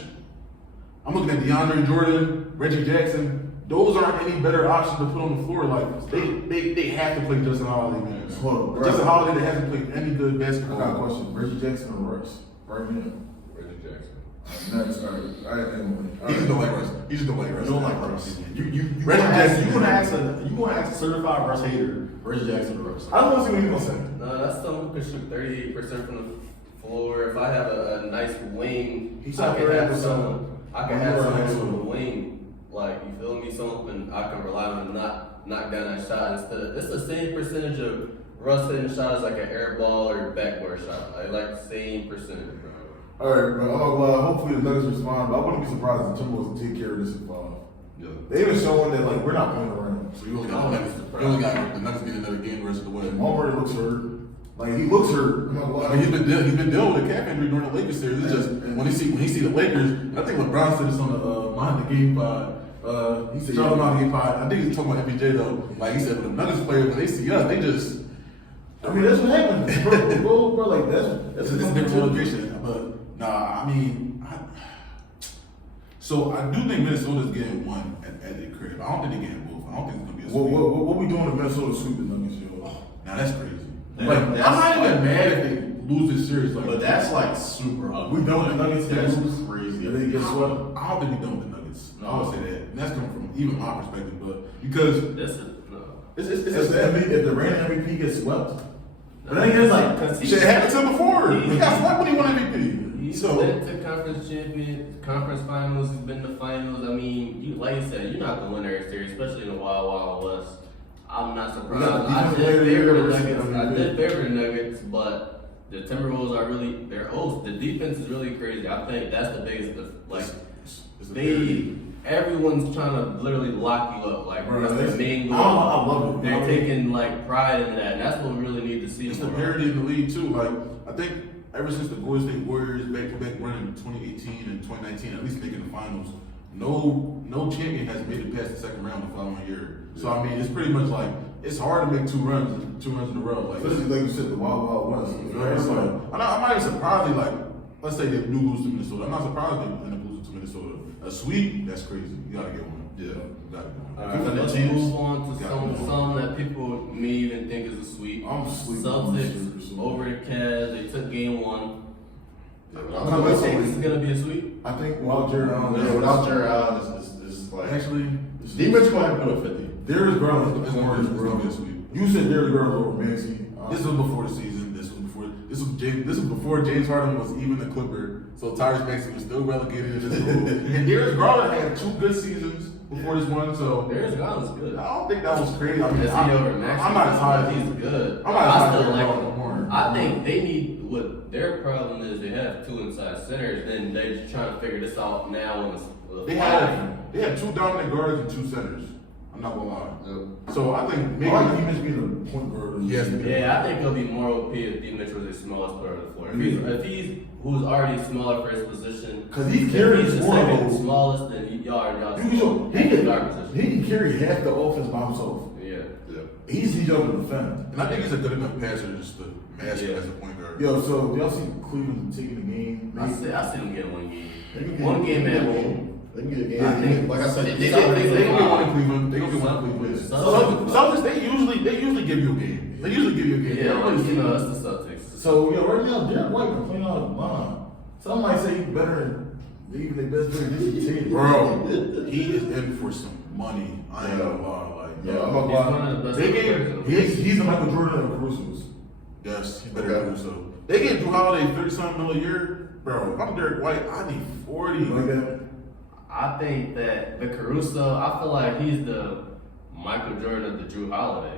I'm looking at DeAndre Jordan, Reggie Jackson. Those aren't any better options to put on the floor. Like, they have to play Justin Holiday, man. Hold on, Justin Holiday, they hasn't played any good I basketball. got a question. Reggie Jackson or Russ? Right now. Reggie Jackson. Next, all right. He just don't like Russ. He just don't like Russ. You don't like Russ. You Reggie Jackson. gonna ask a certified Russ hater, Reggie Jackson or Russ. I don't want to see what he's gonna say. No, that's someone who can shoot 38% from the floor. If I have a nice wing, He's I not can very have good. someone. I can I'm have more someone nice from the one. wing. Like you feel me? Someone I can rely on to knock down that shot instead of it's the same percentage of Russ hitting the shot as like an air ball or backboard shot. Like the same percentage, bro. All right, but hopefully the Nuggets respond. But I wouldn't be surprised if the Timberwolves take care of this in 5. Yeah. They even showing that like we're not playing around. So you only got the Nuggets getting another game the rest of the way. Already looks hurt. Like he looks hurt. I'm not gonna I lie. mean, he's been dealing with a calf injury during the Lakers series. It's just when he see the Lakers. I think LeBron said this on the Behind the Game pod. He said, "Y'all Behind the Game pod." I think he's talking about MPJ though. Like he said, when the Nuggets players when they see us, they just I mean, that's what happens, bro. Like that's it's different motivation. But nah, I mean, so I do think Minnesota's getting one at the crib. I don't think they're getting both. I don't think it's gonna be a sweep. What we doing in Minnesota sweep the Nuggets, yo? Now that's crazy. That- Like, I'm that's not even like- mad if they lose this series. Like, But that's like super ugly. We done with the Nuggets. That's Nuggets. crazy. Yeah, they get swept. I don't think we done with the Nuggets. No. I would say that. And that's coming from even my perspective, but because This is no. it's If the Rand MVP gets swept, but then again, it's like Because shit happened to him before. He got swept when he won MVP. He's So been to conference finals. He's been to finals. I mean, like you said, you're not gonna win every series, especially in the Wild Wild West. I'm not surprised. We got the I defensive player of the did year favor the versus Nuggets. I MVP. did favor the Nuggets, but the Timberwolves are really the defense is really crazy. I think that's the biggest everyone's trying to literally lock you up. Like Bro, that's their main goal. I love it. They're taking like pride in that, and that's what we really need to see. It's the more. parity in the league too. Like I think ever since the Golden State Warriors back-to-back run in 2018 and 2019, at least making the finals, no champion has made it past the second round the following year. So I mean, it's pretty much like it's hard to make two runs in a row. Like Especially like you said, the Wild West. it's like I'm not even surprised. Like let's say they do lose to Minnesota. I'm not surprised they end up losing to Minnesota. A sweep, that's crazy. You gotta get one. Yeah. You gotta get one. Alright, let's move on to some that people may even think is a sweep. I'm sleeping on this Celtics shit. over the Cavs. They took game one. Yeah, I'm gonna say this is gonna be a sweep. I think without Jared Allen, Yeah, without Jared Allen, it's like Actually, defense gonna have to put 50. Darius Garland it's is gonna worse, be bro. a sweep. You said Darius Garland over Maxey. This was before the season. This was before James Harden was even a Clipper. So Tyrese Maxey was still relegated in this role. And Darius Garland had 2 good seasons before this one. So Darius Garland's good. I don't think that was crazy. I mean, Is he over Maxey? I'm not as high as He's good. I'm not as high as still like Garland him. more. I think they need what their problem is. They have 2 inside centers. Then they're just trying to figure this out now. They had 2 dominant guards and 2 centers. I'm not gonna lie. So I think I maybe like Demus being the point guard. Yes. Yeah, I think it'll be more OP if D. Mitchell is the smallest player on the floor. If he's who's already smaller for his position, Because he's if carrying he's the four second of those. smallest, then y'all He can carry half the offense by himself. Yeah. Yeah. He's able to defend. And I think he's a good enough passer just to mask him as a point guard. Yo, so y'all see Cleveland taking the game? I see them get one game. They can get- One game at they home. They can get a I think- game. Like I said, They gonna get one in Cleveland. They gonna get one in Cleveland. Celtics, they usually give you a game. They usually give you a game. They Yeah, don't but really you know, that's the Celtics. So, yo, right now, Derek White been playing out of line. Some might say he's better than even their best player this year. Bro, he is in for some money. I ain't gonna lie. Like, Yeah, I'm He's about one of the best They players gave- in the league. he's the Michael Jordan of Caruso's. yes, he better do so. They gave Drew Holiday 30-something million a year. Bro, if I'm Derek White, I need 40. Like that. I think that the Caruso, I feel like he's the Michael Jordan of the Drew Holiday.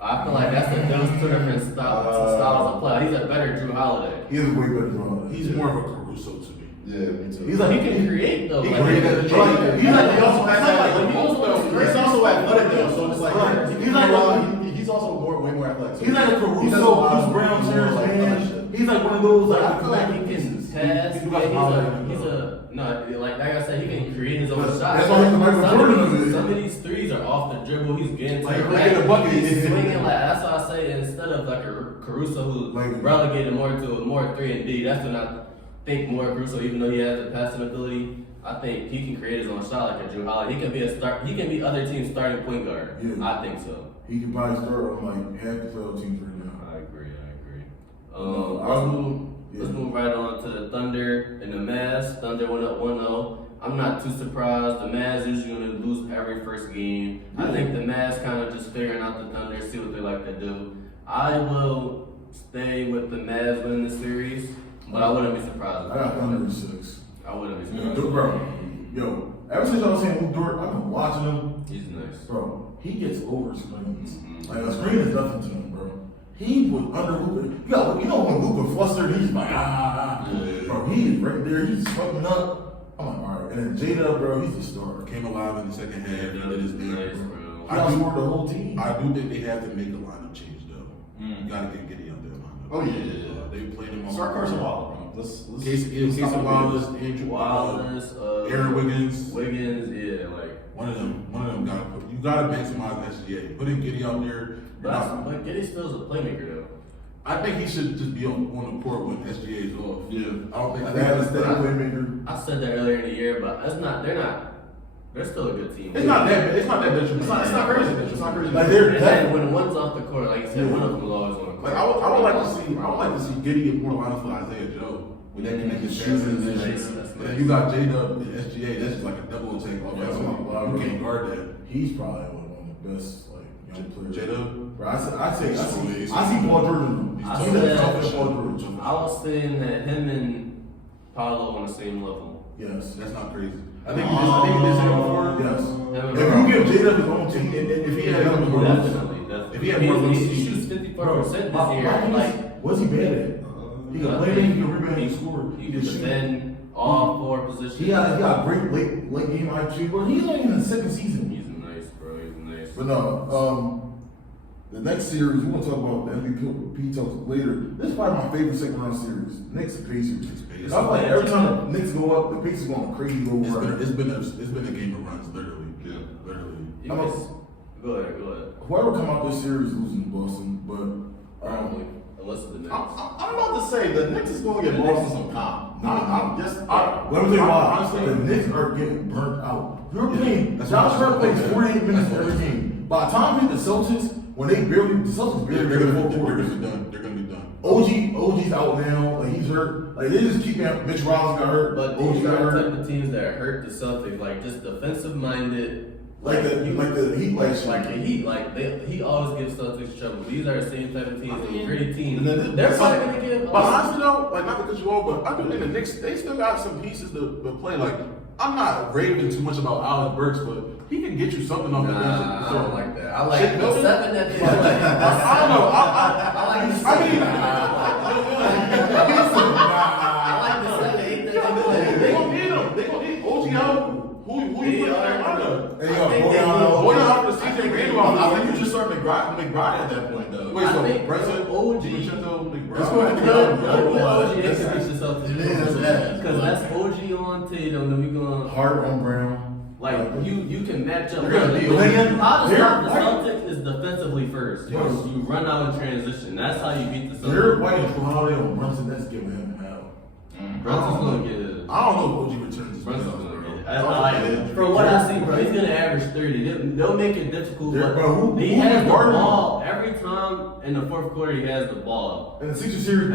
I feel like those 2 different styles of play. He's a better Drew Holiday. He is way better than He's more of a Caruso to me. Yeah, me too. He's like, He can create though. He like, can create that. He's like, he also has that, like, He's also athletic though, so it's like he's also way more athletic. So he's like a Caruso, Bruce Brown, Terrence Mann. He's like one of those, But like, I feel like he can pass. He do like Holiday. Like I said, he can create his own shot. That's why he's Michael Jordan. Some of these threes are off the dribble. He's getting to Like, the like rack. in the bucket. He's swinging like that's why I say instead of like a Caruso who Like- relegated more to a more 3 and D. That's when I think more Caruso, even though he has the passing ability. I think he can create his own shot like a Drew Holiday. He can be a start. He can be other teams' starting point guard. Yeah. I think so. he can probably start on like half the playoff teams right now. I agree. Yeah. Let's move right on to the Thunder and the Mavs. Thunder went up 1-0. I'm not too surprised. The Mavs usually going to lose every first game. I think the Mavs kind of just figuring out the Thunder, see what they like to do. I will stay with the Mavs winning the series, but I wouldn't be surprised. I got Thunder in 6. I wouldn't be Yeah, surprised. bro, yo, ever since y'all saying Luke Dort, I've been watching him. He's nice. Bro, he gets over screens. Like a screen is nothing to him, bro. He was under Luka. You know when Luka flustered, he's like bro. He is right there. He's fucking up. I'm like, all right. And then Jada, bro, he's a star. Came alive in the second half. He did his thing. Nice, bro. bro. He outscored the whole team. I do think they have to make a lineup change though. You gotta get Giddy out there lineup. Oh, yeah. They played him on. Start Carson Wallace, bro. Let's Casey Wallace, Andrew Wallace, Aaron Wiggins. yeah, like. One of them got to put. You gotta maximize SGA. Putting Giddy out there. But Giddy still's a playmaker though. I think he should just be on the court when SGA is off. Yeah. I don't think They have a steady playmaker. I said that earlier in the year, but they're still a good team. It's not that. It's not that detrimental. It's not crazy. It's not crazy. Like they're And that. then when one's off the court, like you said, one of them will always on the court. Like I would like to see Giddy get more lines for Isaiah Joe. When they can make the shooting and Nice, shit. that's And nice. then you got J-Dub and SGA. That's just like a double attack offense. Yeah. You can't guard that. He's probably one of the best like young players. J-Dub. Bro, I see Paul Jordan. I He's said- the toughest Paul Jordan. I was saying that him and Paolo on the same level. Yes. That's not crazy. I think he did say it before. Yes. Him and If you give J-Dub his own team, If he had him more looks. Definitely. If he had more looks, he shoots 54% this my- year. my- Like What's he bad at? He can play, he can rebound, he can score. He can defend all 4 positions. He got great late game IQ, bro. He's only in the second season. He's nice, bro. He's nice. But no, the next series, we're gonna talk about the MVP talks later. This is probably my favorite second round series. Knicks and Pacers. I feel like every time the Knicks go up, the Pacers going crazy over. It's been a game of runs, literally. Yeah. Literally. Go ahead. Whoever come out this series losing to Boston, but Probably. Unless it's the Knicks. I'm about to say the Knicks is going to get Boston some comp. let me tell you why. Honestly, The Knicks are getting burnt out. You're playing. Josh Hart plays 48 minutes every game. By the time you hit the Celtics, when the Celtics barely they're get gonna the full court. be done. They're gonna be done. OG's out now. Like he's hurt. Like they just keep him. Mitch Rollins got hurt. But OG these got are the hurt. type of teams that hurt the Celtics, like just defensive minded. Like the Heat last year. Like the Heat, like he always gives Celtics trouble. These are the same type of teams, and great teams. And then They're probably gonna give. But honestly though, like not to cut you off, but I do think the Knicks, they still got some pieces to play. Like I'm not raving too much about Alec Burks, but he can get you something off the bench. Nah, I don't like that. I like Shit, the no? 7 that they play. I don't know. I like the 7. I mean, I like the 7, 8 that they play. they gonna need him. They gonna need OG out. Who you put in Atlanta? Hey, I think they Boy, will. out for the season. I think you just start McBride at that point, though. Wait, I so think Brunson, OG. DiVincenzo, McBride. Let's go ahead and OG ain't gonna reach the Celtics. Yeah. Because that's OG on Tatum, then we gonna Hart on Brown. like you can match up. They're gonna be How to stop the they're- Celtics is defensively first. You run out in transition. That's how you beat the They're Celtics. white Holiday on Brunson. That's giving him an out. Brunson's gonna get it. I don't know if OG returns this Brunson's playoffs, gonna bro. get it. I like it. From what I see, bro, he's gonna average 30. They'll make it difficult, Yeah, but bro, who he has the guarding him? ball every time in the fourth quarter. He has the ball. And the Sixers series, And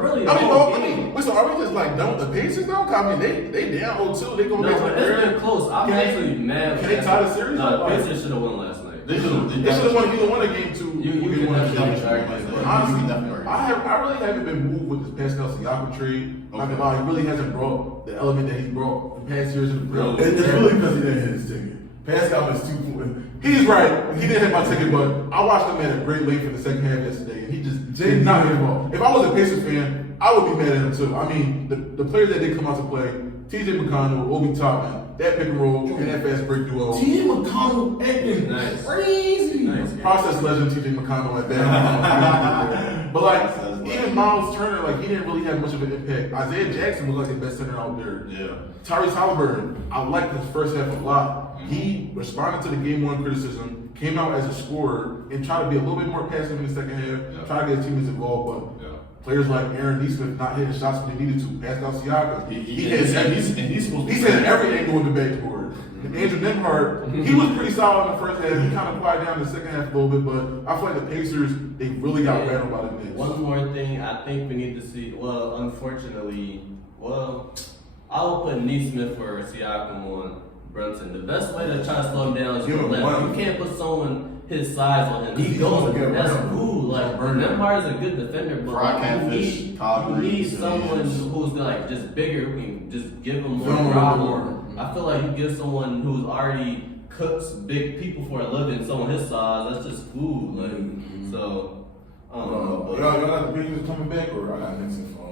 really, Wait, so are we just like done with the Pacers now? I mean, they down 0-2. They no, going back to but the it's area. been close. I'm actually mad. can they tie the series No, up? the Pacers should have won last night. They should have won either one of game 2. You Who can won the definitely championship. argue that. Honestly, I really haven't been moved with this Pascal Siakam trade. Not gonna lie, he really hasn't brought the element that he's brought in past years in the Really? It's really because he didn't hit his ticket. Pascal is 2 points. He's right. He didn't hit my ticket, but I watched him at a great late for the second half yesterday, and he just did not hit the ball. If I was a Pacers fan, I would be mad at him too. I mean, the players that did come out to play, T.J. McConnell, Obi Toppin, that pick and roll, and that fast break duo. T.J. McConnell acting Nice. crazy. Nice. Process legend T.J. McConnell at that. But like, even Miles Turner, like he didn't really have much of an impact. Isaiah Jackson was like the best center out there. Yeah. Tyrese Halliburton, I liked his first half a lot. He responded to the game 1 criticism, came out as a scorer, and tried to be a little bit more passive in the second half, try to get his teammates involved. But players like Aaron Neesmith not hitting shots when they needed to. Pascal Siakam, he's had every angle in the backcourt. Andrew Nembhard, he was pretty solid in the first half. He kind of quieted down in the second half a little bit, but I feel like the Pacers, they really got rattled by the Knicks. One more thing I think we need to see. Well, unfortunately, I will put Neesmith for Siakam on Brunson. The best way to try to slow him down is Give him to let one. You can't put someone his size on him. He He's goes. gonna get That's burned. cool. Like Burned. Nembhard is a good defender, but Fried like, catfish, you Todd need Reeves, someone yes. who's like just bigger, who can just give him Fill him more with problem. I feel like you give someone who's already cooks big people for a living, someone his size. That's just food. Like so. I don't know. But Y'all got the Pacers coming back, or I got Knicks in 5?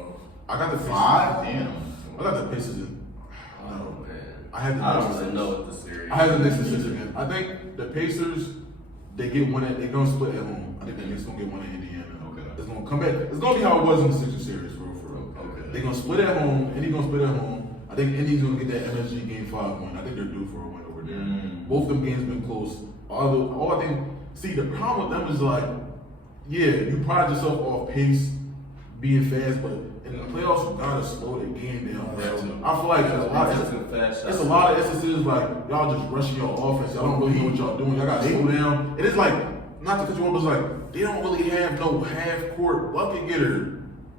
I got the Pacers. 5? Damn. I got the Pacers in. oh man, I had the I Knicks don't in really 6. know what the series. I had the Knicks in 6 again. I think the Pacers, they get one at, they're gonna split at home. I think the Knicks gonna get one in Indiana. Okay. It's gonna come back. It's gonna be how it was in the Sixers series, for real. Okay. They're gonna split at home. Indy gonna split at home. I think Indy's gonna get that MSG game 5 win. I think they're due for a win over there. Both of them games been close. All I think, see, the problem with them is like, yeah, you pride yourself off pace, being fast, but in the playoffs, you gotta slow the game down. I feel like it's a lot of instances like y'all just rushing your offense. Y'all don't really know what y'all doing. Y'all gotta slow down. And it's like, not to cut you off, but it's like, they don't really have no half-court bucket getter.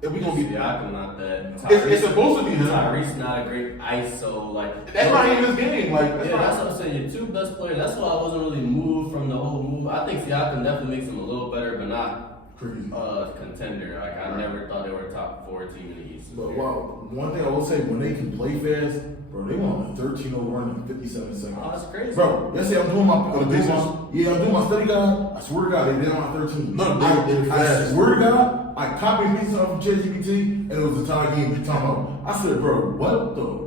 If we gonna be, Siakam not that. it's supposed to be him. Tyrese not a great ISO like. That's not even his game. Like, that's Yeah, not. that's what I'm saying. Your 2 best players. That's why I wasn't really moved from the whole move. I think Siakam definitely makes him a little better, but not Crazy. Contender. Like I never thought they were a top 4 team in the East. But wow, one thing I will say, when they can play fast, bro, they went on a 13-0 run in 57 seconds. Oh, that's crazy. Bro, yesterday I'm doing my study guide. I swear to God, they did on 13. No, they I fast. swear to God, I copied and pasted something from ChatGPT, and it was a tie game. You're talking about. I said, bro, what the?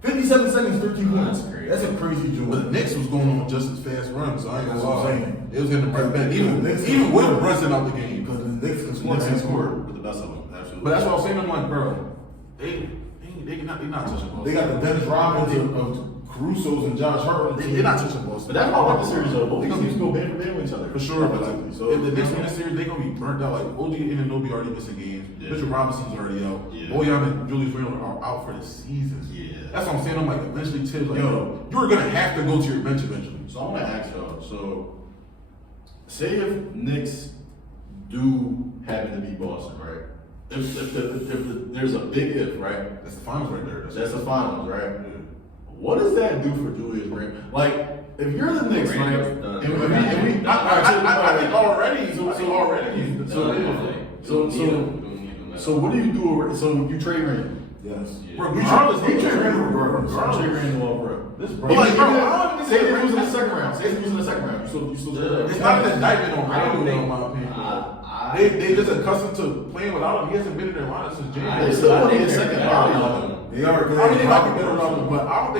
57 seconds, 13 points. That's crazy. That's a crazy joke. But the Knicks was going on just as fast runs, so I ain't gonna That's what I'm lie. saying. It was getting right back. Even Knicks with Brunson out the game. Because the Knicks can score. Knicks can and score with the best of them. Absolutely. But that's what I was saying. I'm like, bro, they not touching balls. They got the Dennis Robbins of Caruso's and Josh Hart. They're not touching balls. But that's why I like the series though. Both these teams go band for band with each other. For sure, but like, So if the Knicks win the series, they're gonna be burnt out. Like OG Anunoby already missing games. Yeah. Mitchell Robinson's already out. Yeah. Bojan and Julius Randle are out for the season. Yeah. That's what I'm saying. I'm like, eventually, Tibbs, like, Yo. you're gonna have to go to your bench eventually. So I want to ask y'all. So, say if Knicks do happen to beat Boston, right? If there's a big if, right? That's the finals right there. That's the finals, right? What does that do for Julius Randle? Like, if you're the Knicks, right? Randle's done. I think already. So what do you do? So you trade Randle. Yes. Bro, Regardless, you trade Randle, bro. bro. Trade Randle, bro. This But like, bro, I don't Say think they lose in the second round. Say they lose in the second round. You still it's not an indictment on I don't Randle, think- in my opinion. I- They just accustomed to playing without him. He hasn't been in their lineup since I January. still want to think get they're second better round. without him. They are. I mean, they might be better without him, but I don't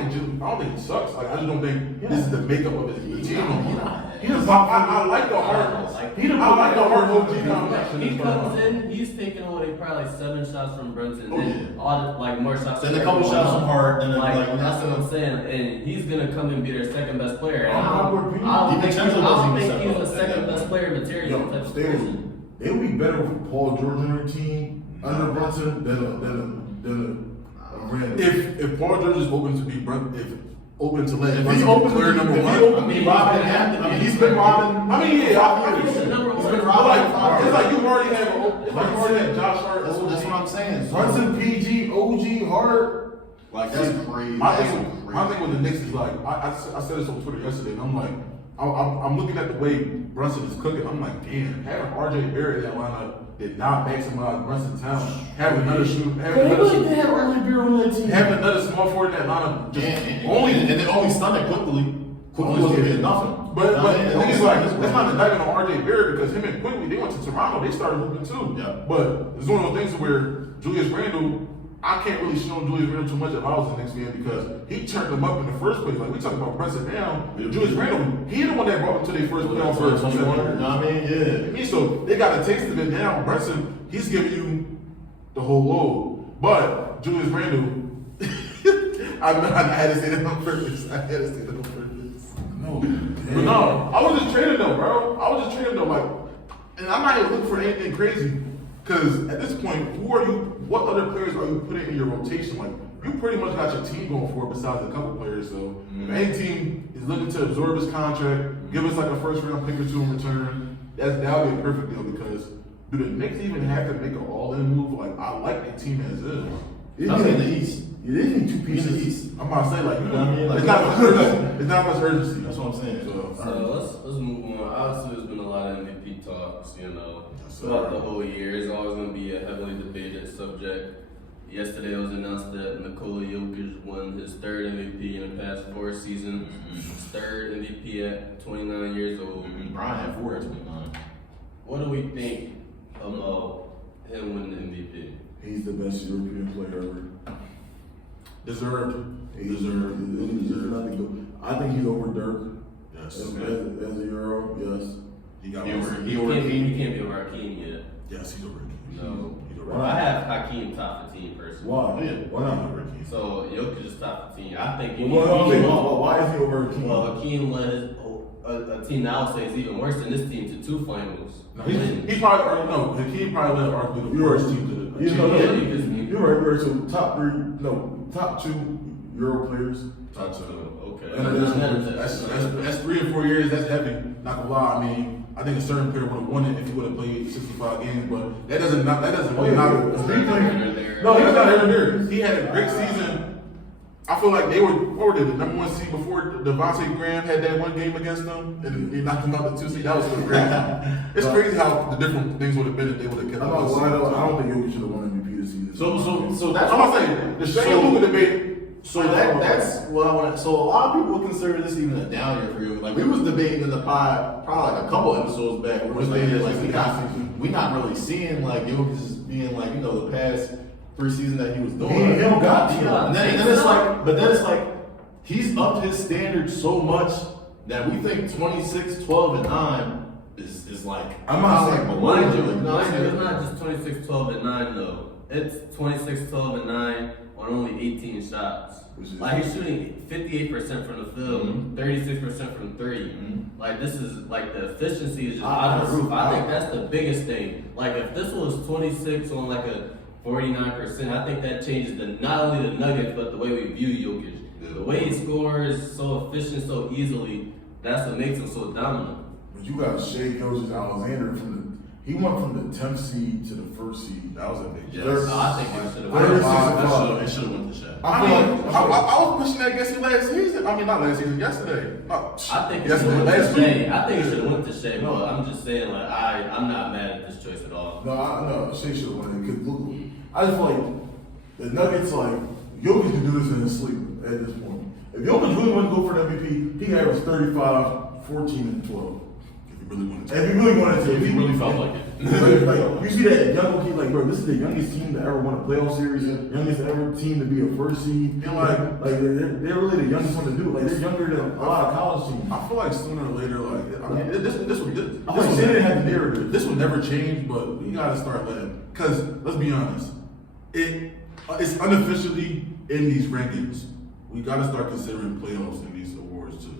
think he sucks. Like, I just don't think this is the makeup of his team. I like the hard. I like the hard OG combination. He comes in, he's taking away probably like 7 shots from Brunson, then all the, like more shots. Then from a couple everyone shots else. from Hart, then Like that's what I'm saying, and he's gonna come and be their second best player. And I don't DiVincenzo doesn't even think he's step the up. second best player material type of person. They would be better with Paul George on their team under Brunson than Randle. If Paul George is open to be open to let If Brunson he's be open clear to number be one. open to robbing Anthony, I mean, he's been robbing. I mean, yeah, He's the number He's one. been But robbing. like, it's like you already have Josh Hart. That's what I'm saying. Brunson, PG, OG, Hart. Like, that's crazy. My That's thing crazy. with the Knicks is like, I said this on Twitter yesterday, and I'm like, I'm looking at the way Brunson is cooking. I'm like, damn, having RJ Barrett in that lineup did not maximize Brunson's talent. Having another shooter, having another small forward in that lineup, just And then only stomach quickly. Quickly wasn't getting nothing. But I the mean, thing is only like, stomach that's not indictment on RJ Barrett because him and Quigley, they went to Toronto, they started hooping too. Yeah. But it's one of those things where Julius Randle, I can't really show Julius Randle too much if I was the Knicks fan because he turned them up in the first place. Like we talk about Brunson now, Julius Randle, he the one that brought them to their first playoff First berth. 21, you know what I mean? Yeah. I mean, so they got a taste of it now. Brunson, he's giving you the whole load. But Julius Randle, I had to say that on purpose. No. But no, I was just trading them, bro. Like, and I'm not even looking for anything crazy. Because at this point, what other players are you putting in your rotation? Like, you pretty much got your team going for it besides a couple players. So, if any team is looking to absorb his contract, give us like a first round pick or two in return, that would be a perfect deal because do the Knicks even have to make an all-in move? Like, I like the team as is. I'm in the East. It is in two pieces. In the East. I'm about to say, like, you know, I mean, like, it's not much urgency. It's not much urgency. That's what I'm saying. So let's move on. Obviously, there's been a lot of MVP talks, throughout the whole year. It's always going to be a heavily debated subject. Yesterday, it was announced that Nikola Jokic won his third MVP in the past 4 seasons. His third MVP at 29 years old. Brian had 4 at 29. What do we think about him winning the MVP? He's the best European player ever. Deserved. I think he's over Dirk. Yes. As a Euro, yes. He got He over. over- You can't be over Hakeem yet. Yes, he's over. No. He's over. Well, I have Hakeem top 15 personally. Why? Yeah. Why not? So Jokic is top 15. I think Why is he over Hakeem? Well, Hakeem led a team that I would say is even worse than this team to 2 finals. No, he probably no. He probably led arguably the You're worst right. team to the. You're right. So top 2 Euro players. Top 2. Okay. That's 3 or 4 years. That's heavy. Not gonna lie. I mean, I think a certain player would have won it if he would have played 65 games, but that doesn't really not. No, No, he's not even there. He had a great season. I feel like they were, what were they, the number 1 seed before Devontae Graham had that one game against them, and he knocked them out the 2 seed. That was so crazy. It's crazy how the different things would have been if they would have kept I'm up. not lying, though. I don't think Jokic should have won MVP this season. So that's I'm what not saying the Shane Luka debate. So that's what I want. So a lot of people consider this even a down year for you. Like we was debating in the pod probably like a couple episodes back. We were saying like we not really seeing like Jokic being like the past 3 seasons that he was doing. He don't got to. And then it's like he's upped his standard so much that we think 26, 12, and 9 is like I'm not saying, like Mind you, you know what I'm it's saying? not just 26, 12, and 9 though. It's 26, 12, and 9 on only 18 shots. Like he's shooting 58% from the field, 36% from 3. Like this is like the efficiency is just out of the roof. I think that's the biggest thing. Like if this was 26 on like a 49%, I think that changes not only the Nuggets but the way we view Jokic. The way he scores so efficient, so easily, that's what makes him so dominant. But you got Shea Gilgeous-Alexander he went from the 10th seed to the 1st seed. That was a big Yes. jump. I think he should have Thirty-six won. and five. It should have went to Shaq. I was pushing that against him last season. I mean, not last season, yesterday. I think it Yes, should have went last to week. Shea. I think it should have went to Shea, but I'm just saying, like, I'm not mad at this choice at all. No, Shea should have won it. Because look, I just feel like the Nuggets, like, Jokic can do this in his sleep at this point. If Jokic really wanted to go for the MVP, he averaged 35, 14, and 12. If he really wanted to. If he really felt like it. Like, you see that young kid, like, bro, this is the youngest team to ever win a playoff series, youngest ever team to be a 1st seed. And like they're really the youngest one to do it. Like, they're younger than a lot of college teams. I feel like sooner or later, like, I mean, this They didn't have the narrative. This will never change, but we gotta start letting. Cause let's be honest, it's unofficially in these rankings. We gotta start considering playoffs in these awards too.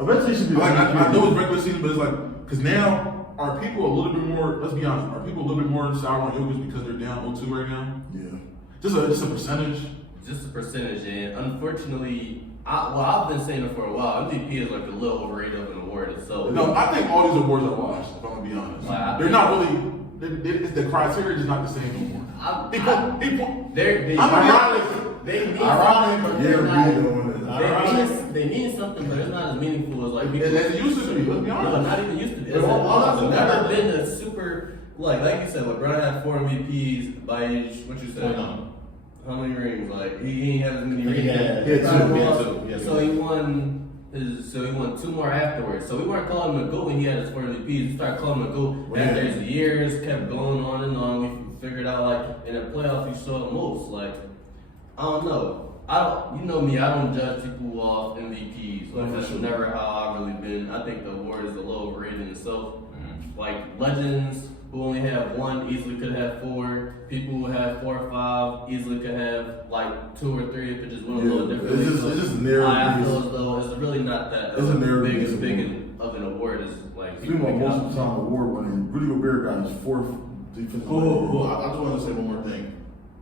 Eventually, it should be Like I know it's regular season, but it's like because now are people a little bit more? Let's be honest, are people a little bit more sour on Jokic because they're down 0-2 right now? Yeah. Just a percentage. Just a percentage, and unfortunately, I've been saying it for a while. MVP is like a little overrated of an award itself. No, I think all these awards are washed. If I'm gonna be honest, Like, they're not really. The criteria is not the same no more. They mean something, but it's not as meaningful as like As it used to be. Let's be No, honest. not even used to be. It's Well, never been a super like you said. LeBron had 4 MVPs by age. What you said? How many rings? Like he ain't have as many rings. He had two. So he won. So he won 2 more afterwards. So we weren't calling him a GOAT when he had his 4 MVPs. We started calling him a GOAT after his years kept going on and on. We figured out like in the playoffs he showed the most. Like I don't know. You know me, I don't judge people off MVPs. Like that's never how I've really been. I think the award is a little overrated in itself. Like legends who only have 1 easily could have 4. People who have 4 or 5 easily could have like 2 or 3 if it just went a little differently. It's just a narrative. I feel as though it's really not that It's a narrative. big of an award as like Speaking people of make it most out. of the time award winning, Rudy Gobert got his 4th defensive Cool. I just want to say one more thing.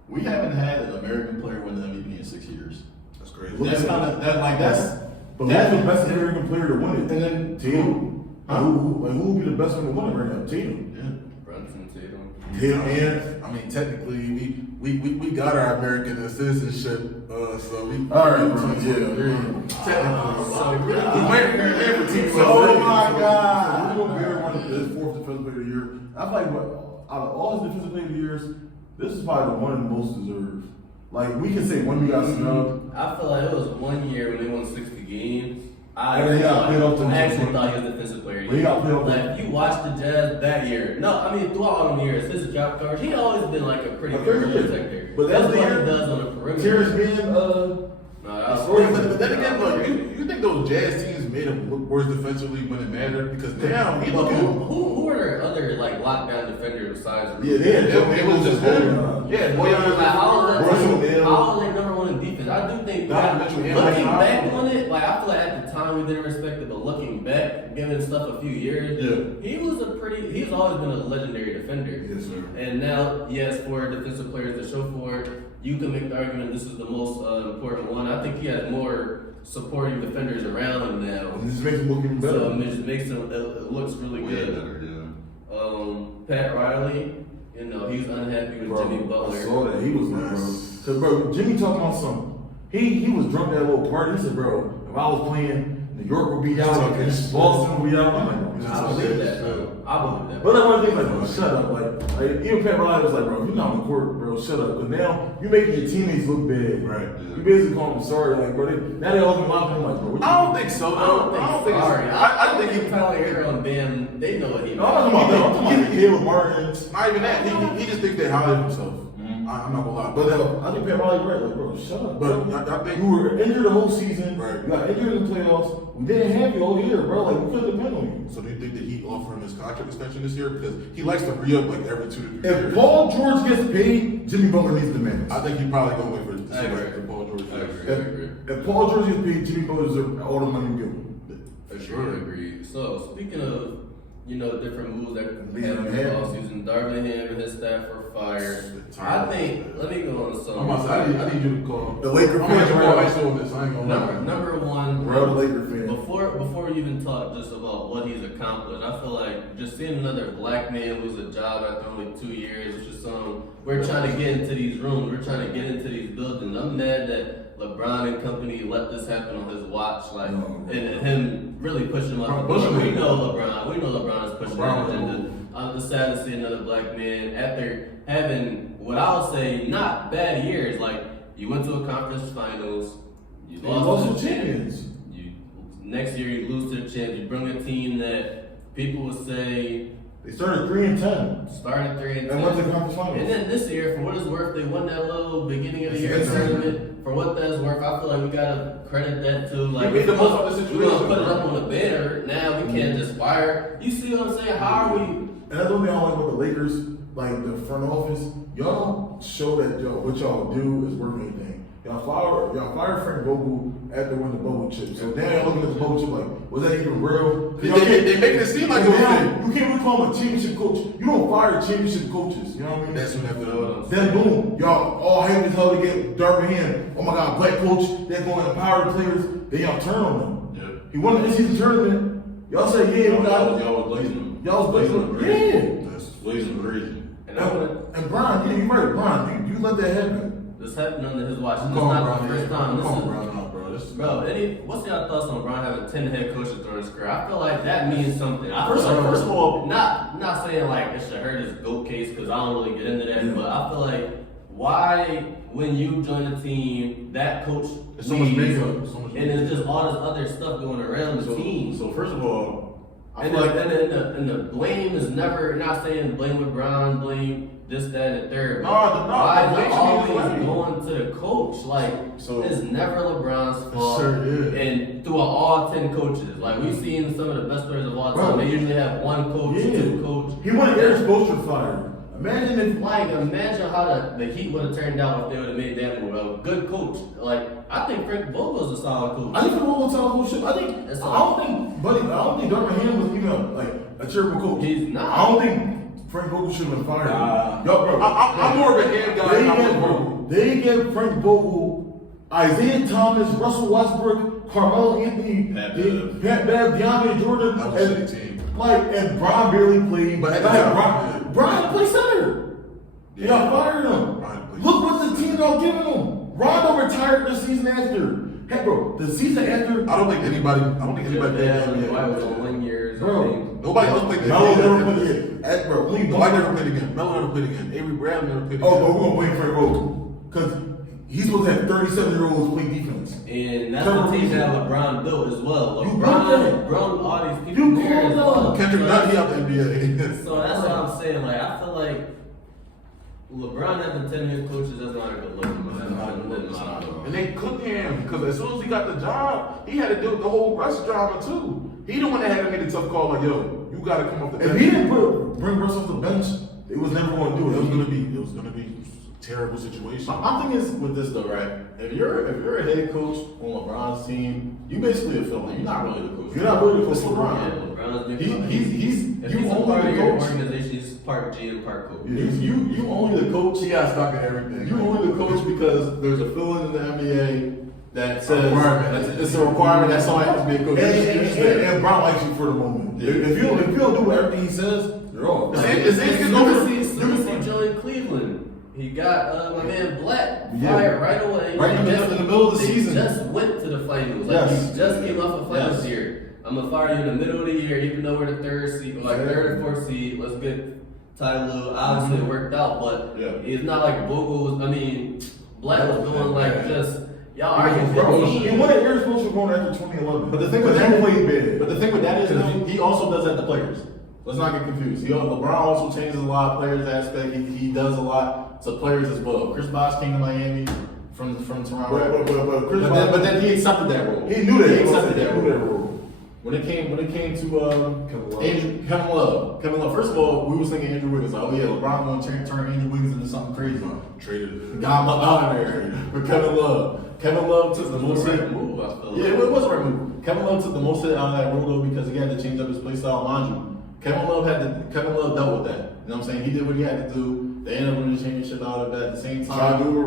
We haven't had an American player win the MVP in 6 years. That's crazy. That's kind of that's. But who's the best American player to win it? And then Tatum. Who would be the best one to win it right now? Tatum. Brunson, Tatum. Tatum and I mean, technically, we got our American citizenship, so we. all right, bro. Yeah. Technically, we went every team. Oh my God! Rudy Gobert won his 4th defensive player of the year. I feel like out of all his defensive player of the years, this is probably the one the most deserved. Like we can say when we got snubbed. I feel like it was 1 year when they won 60 games. I And they got played up to actually the- thought he was defensive player. He got played up to- Like if you watch the Jazz that year, no, I mean throughout all the years, his job coverage, he always been like a pretty A good third rim year. protector. But that's what the he year- does on the perimeter. Terrence Mann, No, that was But then again, look, you think those Jazz teams made him look worse defensively when it mattered? Because now he But looking. who are their other like lockdown defenders besides Yeah, they had It was just him. Yeah, Like, how Russell is Hill. they number 1 in defense? I do think Donovan that, Mitchell and looking Mike back Conley. on it, like I feel like at the time we didn't respect it, but looking back, giving stuff a few years, he was he's always been a legendary defender. Yes, sir. And now, yes, for defensive players to show for it, you can make the argument this is the most important one. I think he has more supporting defenders around him now. And this makes him look even better. So it just makes him, it looks really Way good. better, yeah. Pat Riley, he was unhappy with Jimmy I Butler. saw that. He was like, bro. Cause bro, Jimmy talking about something. He was drunk at a little party. He said, bro, if I was playing, New York would be out, and Boston would be out. I'm like, I believe that, bro. I believe that. but that's one thing, like, bro, shut up. Like even Pat Riley was like, bro, if you're not on the court, bro, shut up. Because now you're making your teammates look bad. Right. You basically call them sorry, like, bro. Now they all in my opinion, like, bro. What you I don't think so. I don't think sorry. I think he probably hear on Bam. They know what he. No, I'm talking about that. I'm talking about Caleb Martin. Not even that. He just thinks they high of himself. I'm not gonna lie. But I think Pat Riley right, like, bro, shut up. But I think You were injured the whole season. Right. You got injured in the playoffs. We didn't have you all year, bro. Like, we couldn't depend on you. So do you think that he offer him his contract extension this year because he likes to re-up like every 2 to 3 If years? Paul George gets paid, Jimmy Butler needs the minutes. I think he probably gonna wait for to see I agree. if Paul George. I agree. If Paul George gets paid, Jimmy Butler deserves all the money we give him. For sure, agree. So speaking of, different moves that Leaving happened him. this offseason, Darriel and his staff were fired. I think. Let me go on some. I'm about to say, I need you to call. The Laker I'm gonna fans call right ISO on this. I ain't gonna lie. Number one. We're all the Laker fans. Before we even talk just about what he's accomplished, I feel like just seeing another black man lose a job after only 2 years, which is something we're trying to get into these rooms, we're trying to get into these buildings. I'm mad that LeBron and company let this happen on his watch, and him really pushing him up. We know LeBron is pushing that agenda. I'm just sad to see another black man after having what I would say not bad years. Like, you went to a conference finals, you lost to the champions. Next year you lose to the champ. You bring a team that people would say They started 3-10. started 3-10. And went to the conference finals. And then this year, for what it's worth, they won that little beginning of the year That's tournament. For what that's worth, I feel like we gotta credit that to like made the most out of the we're gonna situation, put it bro. up on the banner. Now we can't just fire. You see what I'm saying? How are we? And that's the only thing I don't like about the Lakers, like the front office. Y'all don't show that what y'all do is worth anything. Y'all fire Frank Vogel after winning the bubble chip. So now y'all looking at the bubble chip like, was that even real? They making it seem like it was now, fake. you can't really call him a championship coach. You don't fire championship coaches. You know what I mean? That's what after Then boom, y'all all happy as hell to get Darriel. Oh my God, black coach that's going to empower the players. Then y'all turn on him. Yeah. He won the in-season tournament. Y'all say, yeah, we got Y'all was blazing them. Y'all was blazing. Yeah. That's Blazing crazy. And I wanna, And Brian, yeah, you're right, Brian. You let that happen. this happened under his watch. This is Come on, not the Brown. first time. Come on, This is, Brown, out, bro. This is what's y'all thoughts on Brown having 10 head coaches during his career? I feel like that means something. First of all, not saying like it should hurt his GOAT case because I don't really get into that, but I feel like why when you join a team that coach There's so much leaves, makeup. So much and it's just all this other stuff going around the team. So first of all, I And feel like the blame is never not saying blame LeBron, blame this, that, and the third. No, Why the is it blame always should be going to the coach? Like So- it's never LeBron's fault. Sure is. And throughout all 10 coaches, like we've seen some of the best players of all time. Bro. They usually have one coach, Yeah. two coach. He wanted Eric Spoelstra fired. Imagine if Like imagine how the Heat would have turned out if they would have made that move. A good coach. Like I think Frank Vogel's a solid coach. I think the whole time coach. I think That's I don't think Darriel was even like a terrible coach. He's not. I don't think Frank Vogel should have been fired. Nah. Y'all, bro. I'm more of a head guy than I'm a Vogel. They gave Frank Vogel, Isaiah Thomas, Russell Westbrook, Carmelo Anthony, Pat Pat Bev, DeAndre Jordan, That was a and shitty team. and Brian barely played. But at Like, the time, Brian played center. Yeah. Y'all fired him. Brian played Look what the team y'all giving him. Rondo retired the season after. Hey, bro, the season after. I don't think anybody played that game. Why was on 1 year's Bro. Nobody else played that Melo never game. played it. Bro, only Nobody never played again. Melo never played again. Avery Bradley never played again. Oh, but we're gonna blame Frank Vogel because he's supposed to have 37-year-olds play defense. And that's the team that LeBron built as well. You built LeBron that. brought all these people You there as called well. out. Kendrick Nunn, he out the NBA. So that's what I'm saying. Like I feel like LeBron having 10 head coaches, that's not a good look. And they cooked him because as soon as he got the job, he had to deal with the whole Russ drama too. He the one that had to make the tough call like, yo, you gotta come off the bench. If he didn't bring Russ off the bench, it was never going to do it. It was gonna be a terrible situation. I'm thinking with this though, right? If you're a head coach on LeBron's team, you basically a fill-in. You're not really the coach. You're not really the coach. It's Yeah, LeBron. LeBron's He's if you he's a only part the of your coach. organization, he's part G and part coach. You only the coach. He got stuck in everything. You only the coach because there's a fill-in in the NBA that says Requirement. it's a requirement that somebody has to be a coach. And Brown likes you for the moment. Yeah. If you don't do everything he says, you're off. Is it You over? can see Joey Cleveland. He got my man Black Yeah. fired right away. Right in the middle of the They season. just went to the finals. Like Yes. he just came off a finals Yes. year. I'm gonna fire you in the middle of the year, even though we're the third seed, like third and fourth seed. Let's get Ty Lue. Obviously it worked out, but Yeah. it's not like Bogle was. I mean, Black was doing like just y'all Bro, arguing. he won an Air Force for going after 2011. But the thing with that, played bad. but the thing with that is he also does that to players. Let's not get confused. LeBron also changes a lot of players' aspect. He does a lot to players as well. Chris Bosh came to Miami from Toronto. But Chris But then he accepted that role. he knew that. He accepted that He knew that role. role. When it came to Kevin Love. First of all, we was thinking Andrew Wiggins. Like, oh yeah, LeBron gonna turn Andrew Wiggins into something crazy. Traded. Got him up out of there. But Kevin Love took the most hit. move. I feel Yeah, like. it was a right move. Kevin Love took the most hit out of that role though because he had to change up his play style, mind you. Kevin Love dealt with that. You know what I'm saying? He did what he had to do. They ended up winning the championship out of that at the same time. Try to do a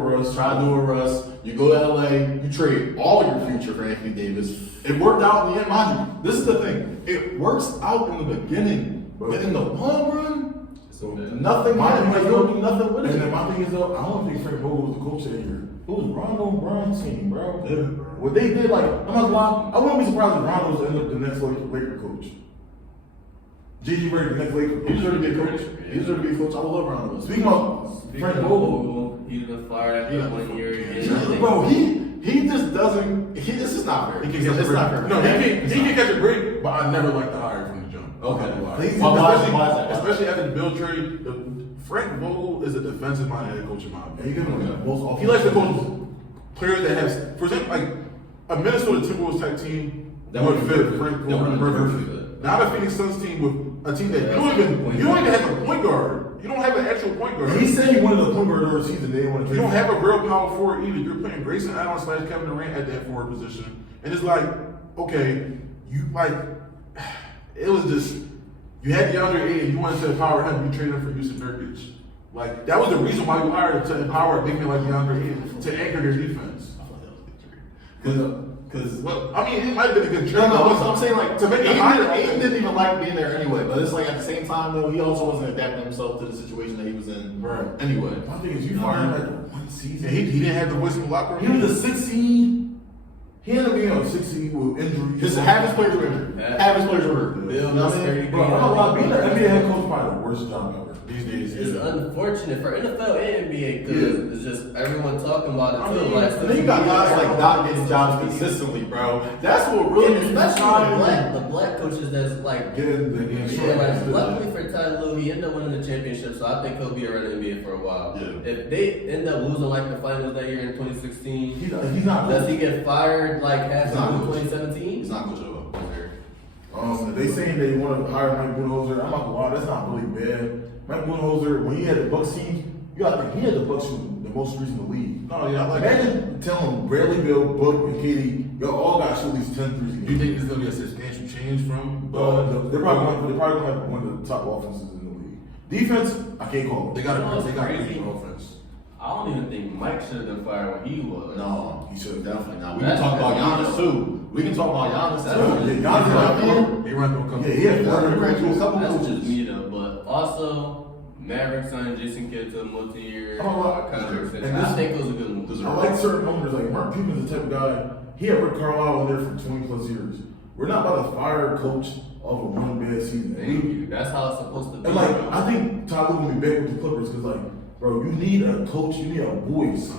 Russ. You go to LA, you trade all your future for Anthony Davis. It worked out in the end, mind you. This is the thing. It works out in the beginning, but in the long run, nothing. You don't do nothing with And it. then my thing is though, I don't think Frank Vogel was the coach that year. It was Rondo Brown's team, bro. What they did, like, I'm not gonna lie, I wouldn't be surprised if Rondo was end up the next Laker coach. Gigi Ray, the next Laker coach. He deserved to be a coach. He deserved to be a coach. I would love Rondo. Speaking about Frank Vogel, He's been fired after 1 year. Bro, he just doesn't. This is not fair. He can catch a It's not fair. break. No, he can catch a break, but I never liked the hire from the jump. Okay. He's- Why is that? Especially after the Bill trade, Frank Vogel is a defensive-minded head coach in my and he opinion. gave him the most He likes to coach players that have, for example, like a Minnesota Timberwolves type team That would would be fit good. Frank That would Vogel be perfectly. good. Not a Phoenix Suns team with a team that you don't even have a point guard. You don't have an actual point guard. He said he wanted a point guard during the season. They didn't want to You trade don't him. have a real power forward either. You're playing Grayson Allen / Kevin Durant at that forward position, and it's like, okay, you like, it was just you had DeAndre Ayton, you wanted to empower him, you traded him for Yusuf Nurkic. Like that was the reason why you hired him, to empower a big man like DeAndre Ayton to anchor their defense. Because Well, I mean, it might have been a good trade. no, I'm saying like to make a hire. Aiden didn't even like being there anyway. But it's like at the same time though, he also wasn't adapting himself to the situation that he was in. Right. Anyway, My thing is, you fired him after one Yeah, season. he didn't have the voice in the locker room. He was a 6 seed. He ended up being a 6 seed with injuries. half his players were injured. Half his players were hurt. Bill You know what I mean? Musgrave. Bro, I'm not lying. Being an NBA head coach is probably the worst job ever. These days, It's unfortunate for NFL and NBA because Yeah. it's just everyone talking about it I too. mean, Like, And then you got guys like Doc getting jobs consistently, bro. That's what really and especially the black coaches that's like. Getting the Yeah, like luckily for Ty Lue, he ended up winning the championship, so I think he'll be around the NBA for a while. Yeah. If they end up losing like the finals that year in 2016, He's not. does he get fired like He's half not of coach. 2017? He's not coach at all. They saying they want to hire Mike Budenholzer. I'm not gonna lie, that's not really bad. Mike Budenholzer, when he had the Bucks team, you gotta think he had the Bucks from the most recent league. Oh yeah, I like that. Imagine telling Bradley Bill, Book, and Katie, y'all all got to shoot at least 10 threes. Do you think it's gonna be a substantial change from? They're probably going to have one of the top offenses in the league. Defense, I can't call They it. got You know a what's they got a crazy? great offense. I don't even think Mike should have been fired when he was. No, He should have definitely not. We That's can talk about crazy. Giannis too. We can talk about Giannis That's too. Yeah, Giannis got there. He ran through a couple. Yeah, he had He ran through a couple That's coaches. just me though, but also Maverick signed Jason Kidd to a multi-year Oh, contract. and And I this- think it was a good move. I like certain owners, like Mark Cuban's the type of guy, he had Rick Carlisle in there for 20 plus years. We're not about to fire a coach off of one bad season. Thank you. That's how it's supposed to be. And like, bro. I think Ty Lue will be back with the Clippers because like, bro, you need a coach, you need a voice.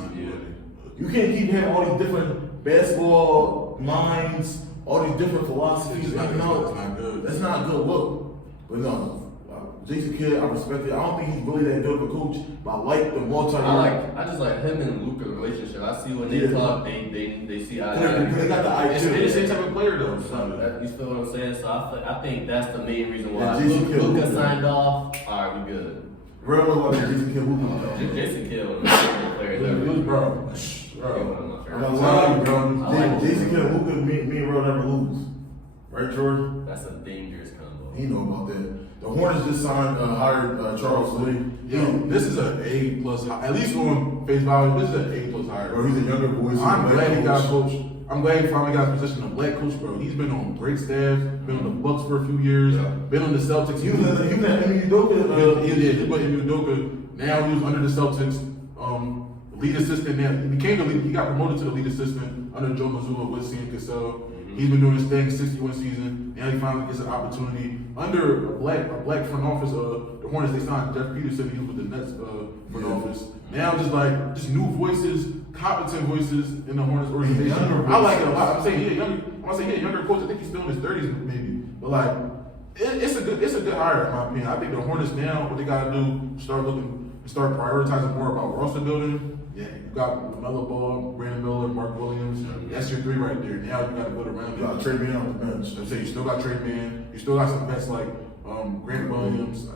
You can't keep having all these different basketball minds, all these different philosophies. It's not hanging good. out. It's not good. That's not a good look. But no, Jason Kidd, I respect it. I don't think he's really that good of a coach, but I like the multi-year. I just like him and Luka's relationship. I see when they Yeah. talk, they see eye to They eye. got the eye It's too. the same type of player though. You feel what I'm saying? So I think that's the main reason why Yeah, Jason Kidd. Luka signed off. All right, we good. Real like Jason Kidd moving. Jason Kidd was one of my favorite players ever. Bro. He was one of my I'm favorite not players. lying, bro. I like Jason Kidd and Luka, me and Real never lose. Right, Jordan? That's a dangerous combo. He know about that. The Hornets just hired Charles Lee. Yo, this is an A plus. At least on face value, this is an A plus hire. Bro, he's a younger voice. He's I'm a glad he black got coach. coach. I'm glad he finally got his position of black coach, bro. He's been on great staff, been on the Bucks for a few years, been on the Celtics. He was in Emmy Udoka. He did. He put Ime Udoka. Now he was under the Celtics. lead assistant now. He became the lead. He got promoted to the lead assistant under Joe Mazzulla with CM Cassell. He's been doing his thing 61 season. Now he finally gets an opportunity under a black front office. The Hornets, they signed Jeff Peterson. He was with the Nets front office. Now just new voices, competent voices in the Hornets organization. I like it a lot. I'm saying younger coach. I think he's still in his 30s maybe, but like it's a good hire in my opinion. I think the Hornets now what they gotta do start prioritizing more about roster building. Yeah, you got LaMelo Ball, Brandon Miller, Mark Williams. That's your three right there. Now you got to build around. You got Trey Man on the bench. I'm saying you still got Trey Man. You still got some vets like Grant Williams.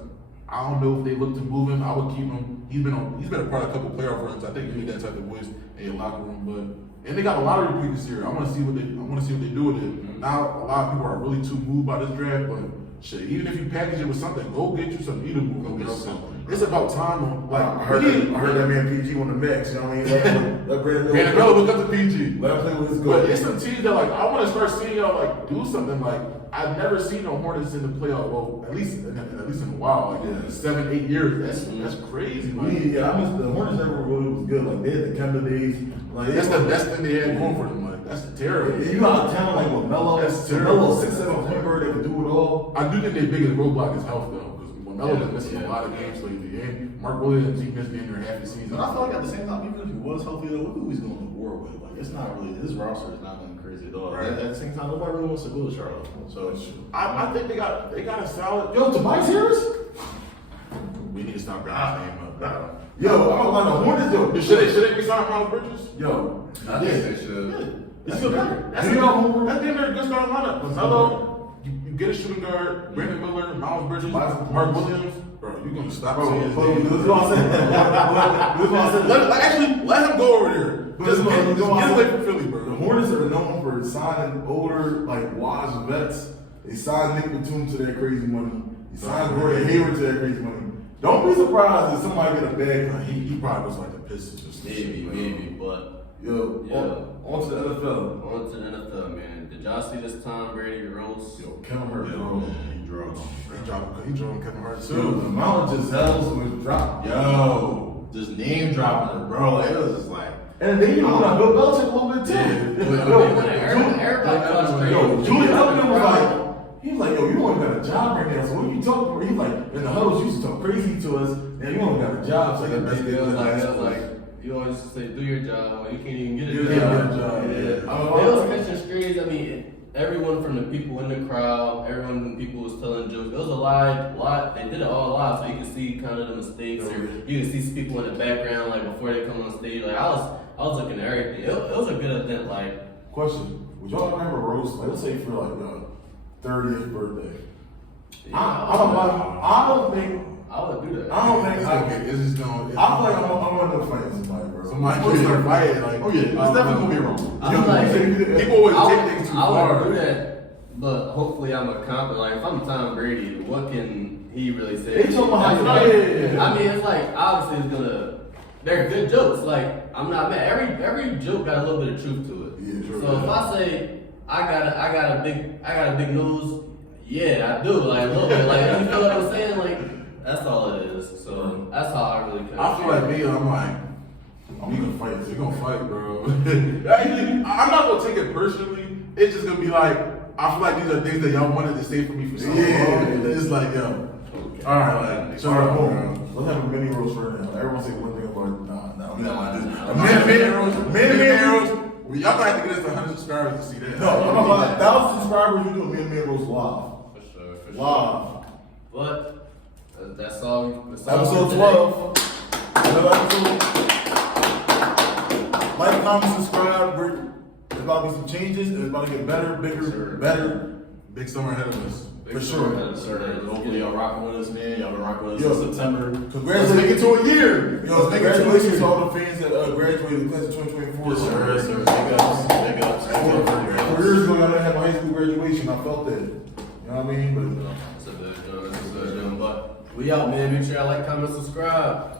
I don't know if they look to move him. I would keep him. He's been a part of a couple playoff runs. I think you need that type of voice in your locker room. And they got a lot of recruiting this year. I want to see what they do with it. Now a lot of people are really too moved by this draft, but shit, even if you package it with something, go get you some eatable. Go get something. It's about time. Like I heard that man PG on the max. You know what I mean? Let Brandon Miller look up to PG. Let him play with his goal. But it's some teams that like I want to start seeing y'all like do something. Like I've never seen the Hornets in the playoff. Well, at least in a while. Like 7-8 years. That's crazy. Like, I miss the Hornets never really was good. Like they had the Kemba days. Like that's the best thing they had going for them. Like that's terrible. You got a talent like LaMelo. That's terrible. 6'7" point guard that can do it all. I do think their biggest roadblock is health though, because LaMelo been missing a lot of games lately. And Mark Williams, he missed the end of half the season. But I feel like at the same time, even if he was healthy, though, look who he's going to war with. Like, it's not really, his roster is not going crazy at all. Right. At the same time, nobody really wants to go to Charlotte. So I think they got a solid. Yo, Tobias Harris? We need to stop bringing his name up. Yo, I'm like the Hornets. Yo, Should they resign Miles Bridges? Yo, I think they should. It's still better. That's the good starting lineup. LaMelo, you get a shooting guard, Brandon Miller, Miles Bridges, Mark Williams. Bro, you gonna stop saying his name? This is what I'm saying. Actually, let him go over there. Just get away from Philly, bro. The Hornets are known for signing older, like wise vets. They signed Nick Batum to that crazy money. They signed Gordon Hayward to that crazy money. Don't be surprised if somebody get a bag. He probably was like the Pistons or something. Maybe, but Yo, on to the NFL. On to the NFL, man. Did y'all see this Tom Brady roast? Yo, Kevin Hurt, bro. He drove Kevin Hart Dude, too. the amount of Giselles was dropped. Yo, just name dropping it, bro. Like, it was just like, And they even put on Bill Belichick a little bit too. Everybody got straight. Yo, Julian Edelman was like, he was like, yo, you only got a job right now. So what are you talking about? He's like, in the huddles, you used to talk crazy to us, and you only got a job. So It was like, you always say, do your job, when you can't even get a You job. can't get a job, Yeah. yeah. It was catching strays. I mean, everyone from the people in the crowd, everyone from the people was telling jokes. It was a lot. They did it all live, so you can see kind of the mistakes. Or you can see people in the background, like before they come on stage. Like I was looking at everything. It was a good event. Like, Question: would y'all remember roast? Like, let's say for like your 30th birthday. yeah, I don't think. I would do that. I don't think. I feel like I'm gonna fight somebody, bro. Somebody will start fighting. Like, oh yeah, it's definitely going to be wrong. I'm like, people always take things too I far. would do that, but hopefully I'm a confident. Like, if I'm Tom Brady, what can he really say? They talking about how I yeah. mean, it's like obviously it's gonna. They're good jokes. Like I'm not mad. Every joke got a little bit of truth to it. Yeah, true. So if I say I got a big nose, yeah, I do. Like a little bit. Like you feel what I'm saying? Like that's all it is. So that's how I really. I feel like me, I'm like, we gonna fight. We're gonna fight, bro. I'm not gonna take it personally. It's just gonna be like, I feel like these are things that y'all wanted to say for me for so long. It's like, yo, all right, like, So let's have a mini roast right now. Everyone say one thing about mini roast. Y'all might have to get us to 100 subscribers to see that. No, I'm about 1,000 subscribers. We do a mini roast live. For sure. Live. But that's all. Episode 12. Another episode. Like, comment, subscribe. There's about to be some changes. It's about to get better, bigger, better. Big summer ahead of us. For sure. Hopefully y'all rocking with us, man. Y'all been rocking with us Yo, since September. Congratulations. Let's make it to a year. Yo, congratulations to all the fans that graduated the class of 2024. Yes, sir. Big ups. 4 years ago, I didn't have my high school graduation. I felt that. You know what I mean? But It's a good job. But we out, man. Make sure y'all like, comment, subscribe.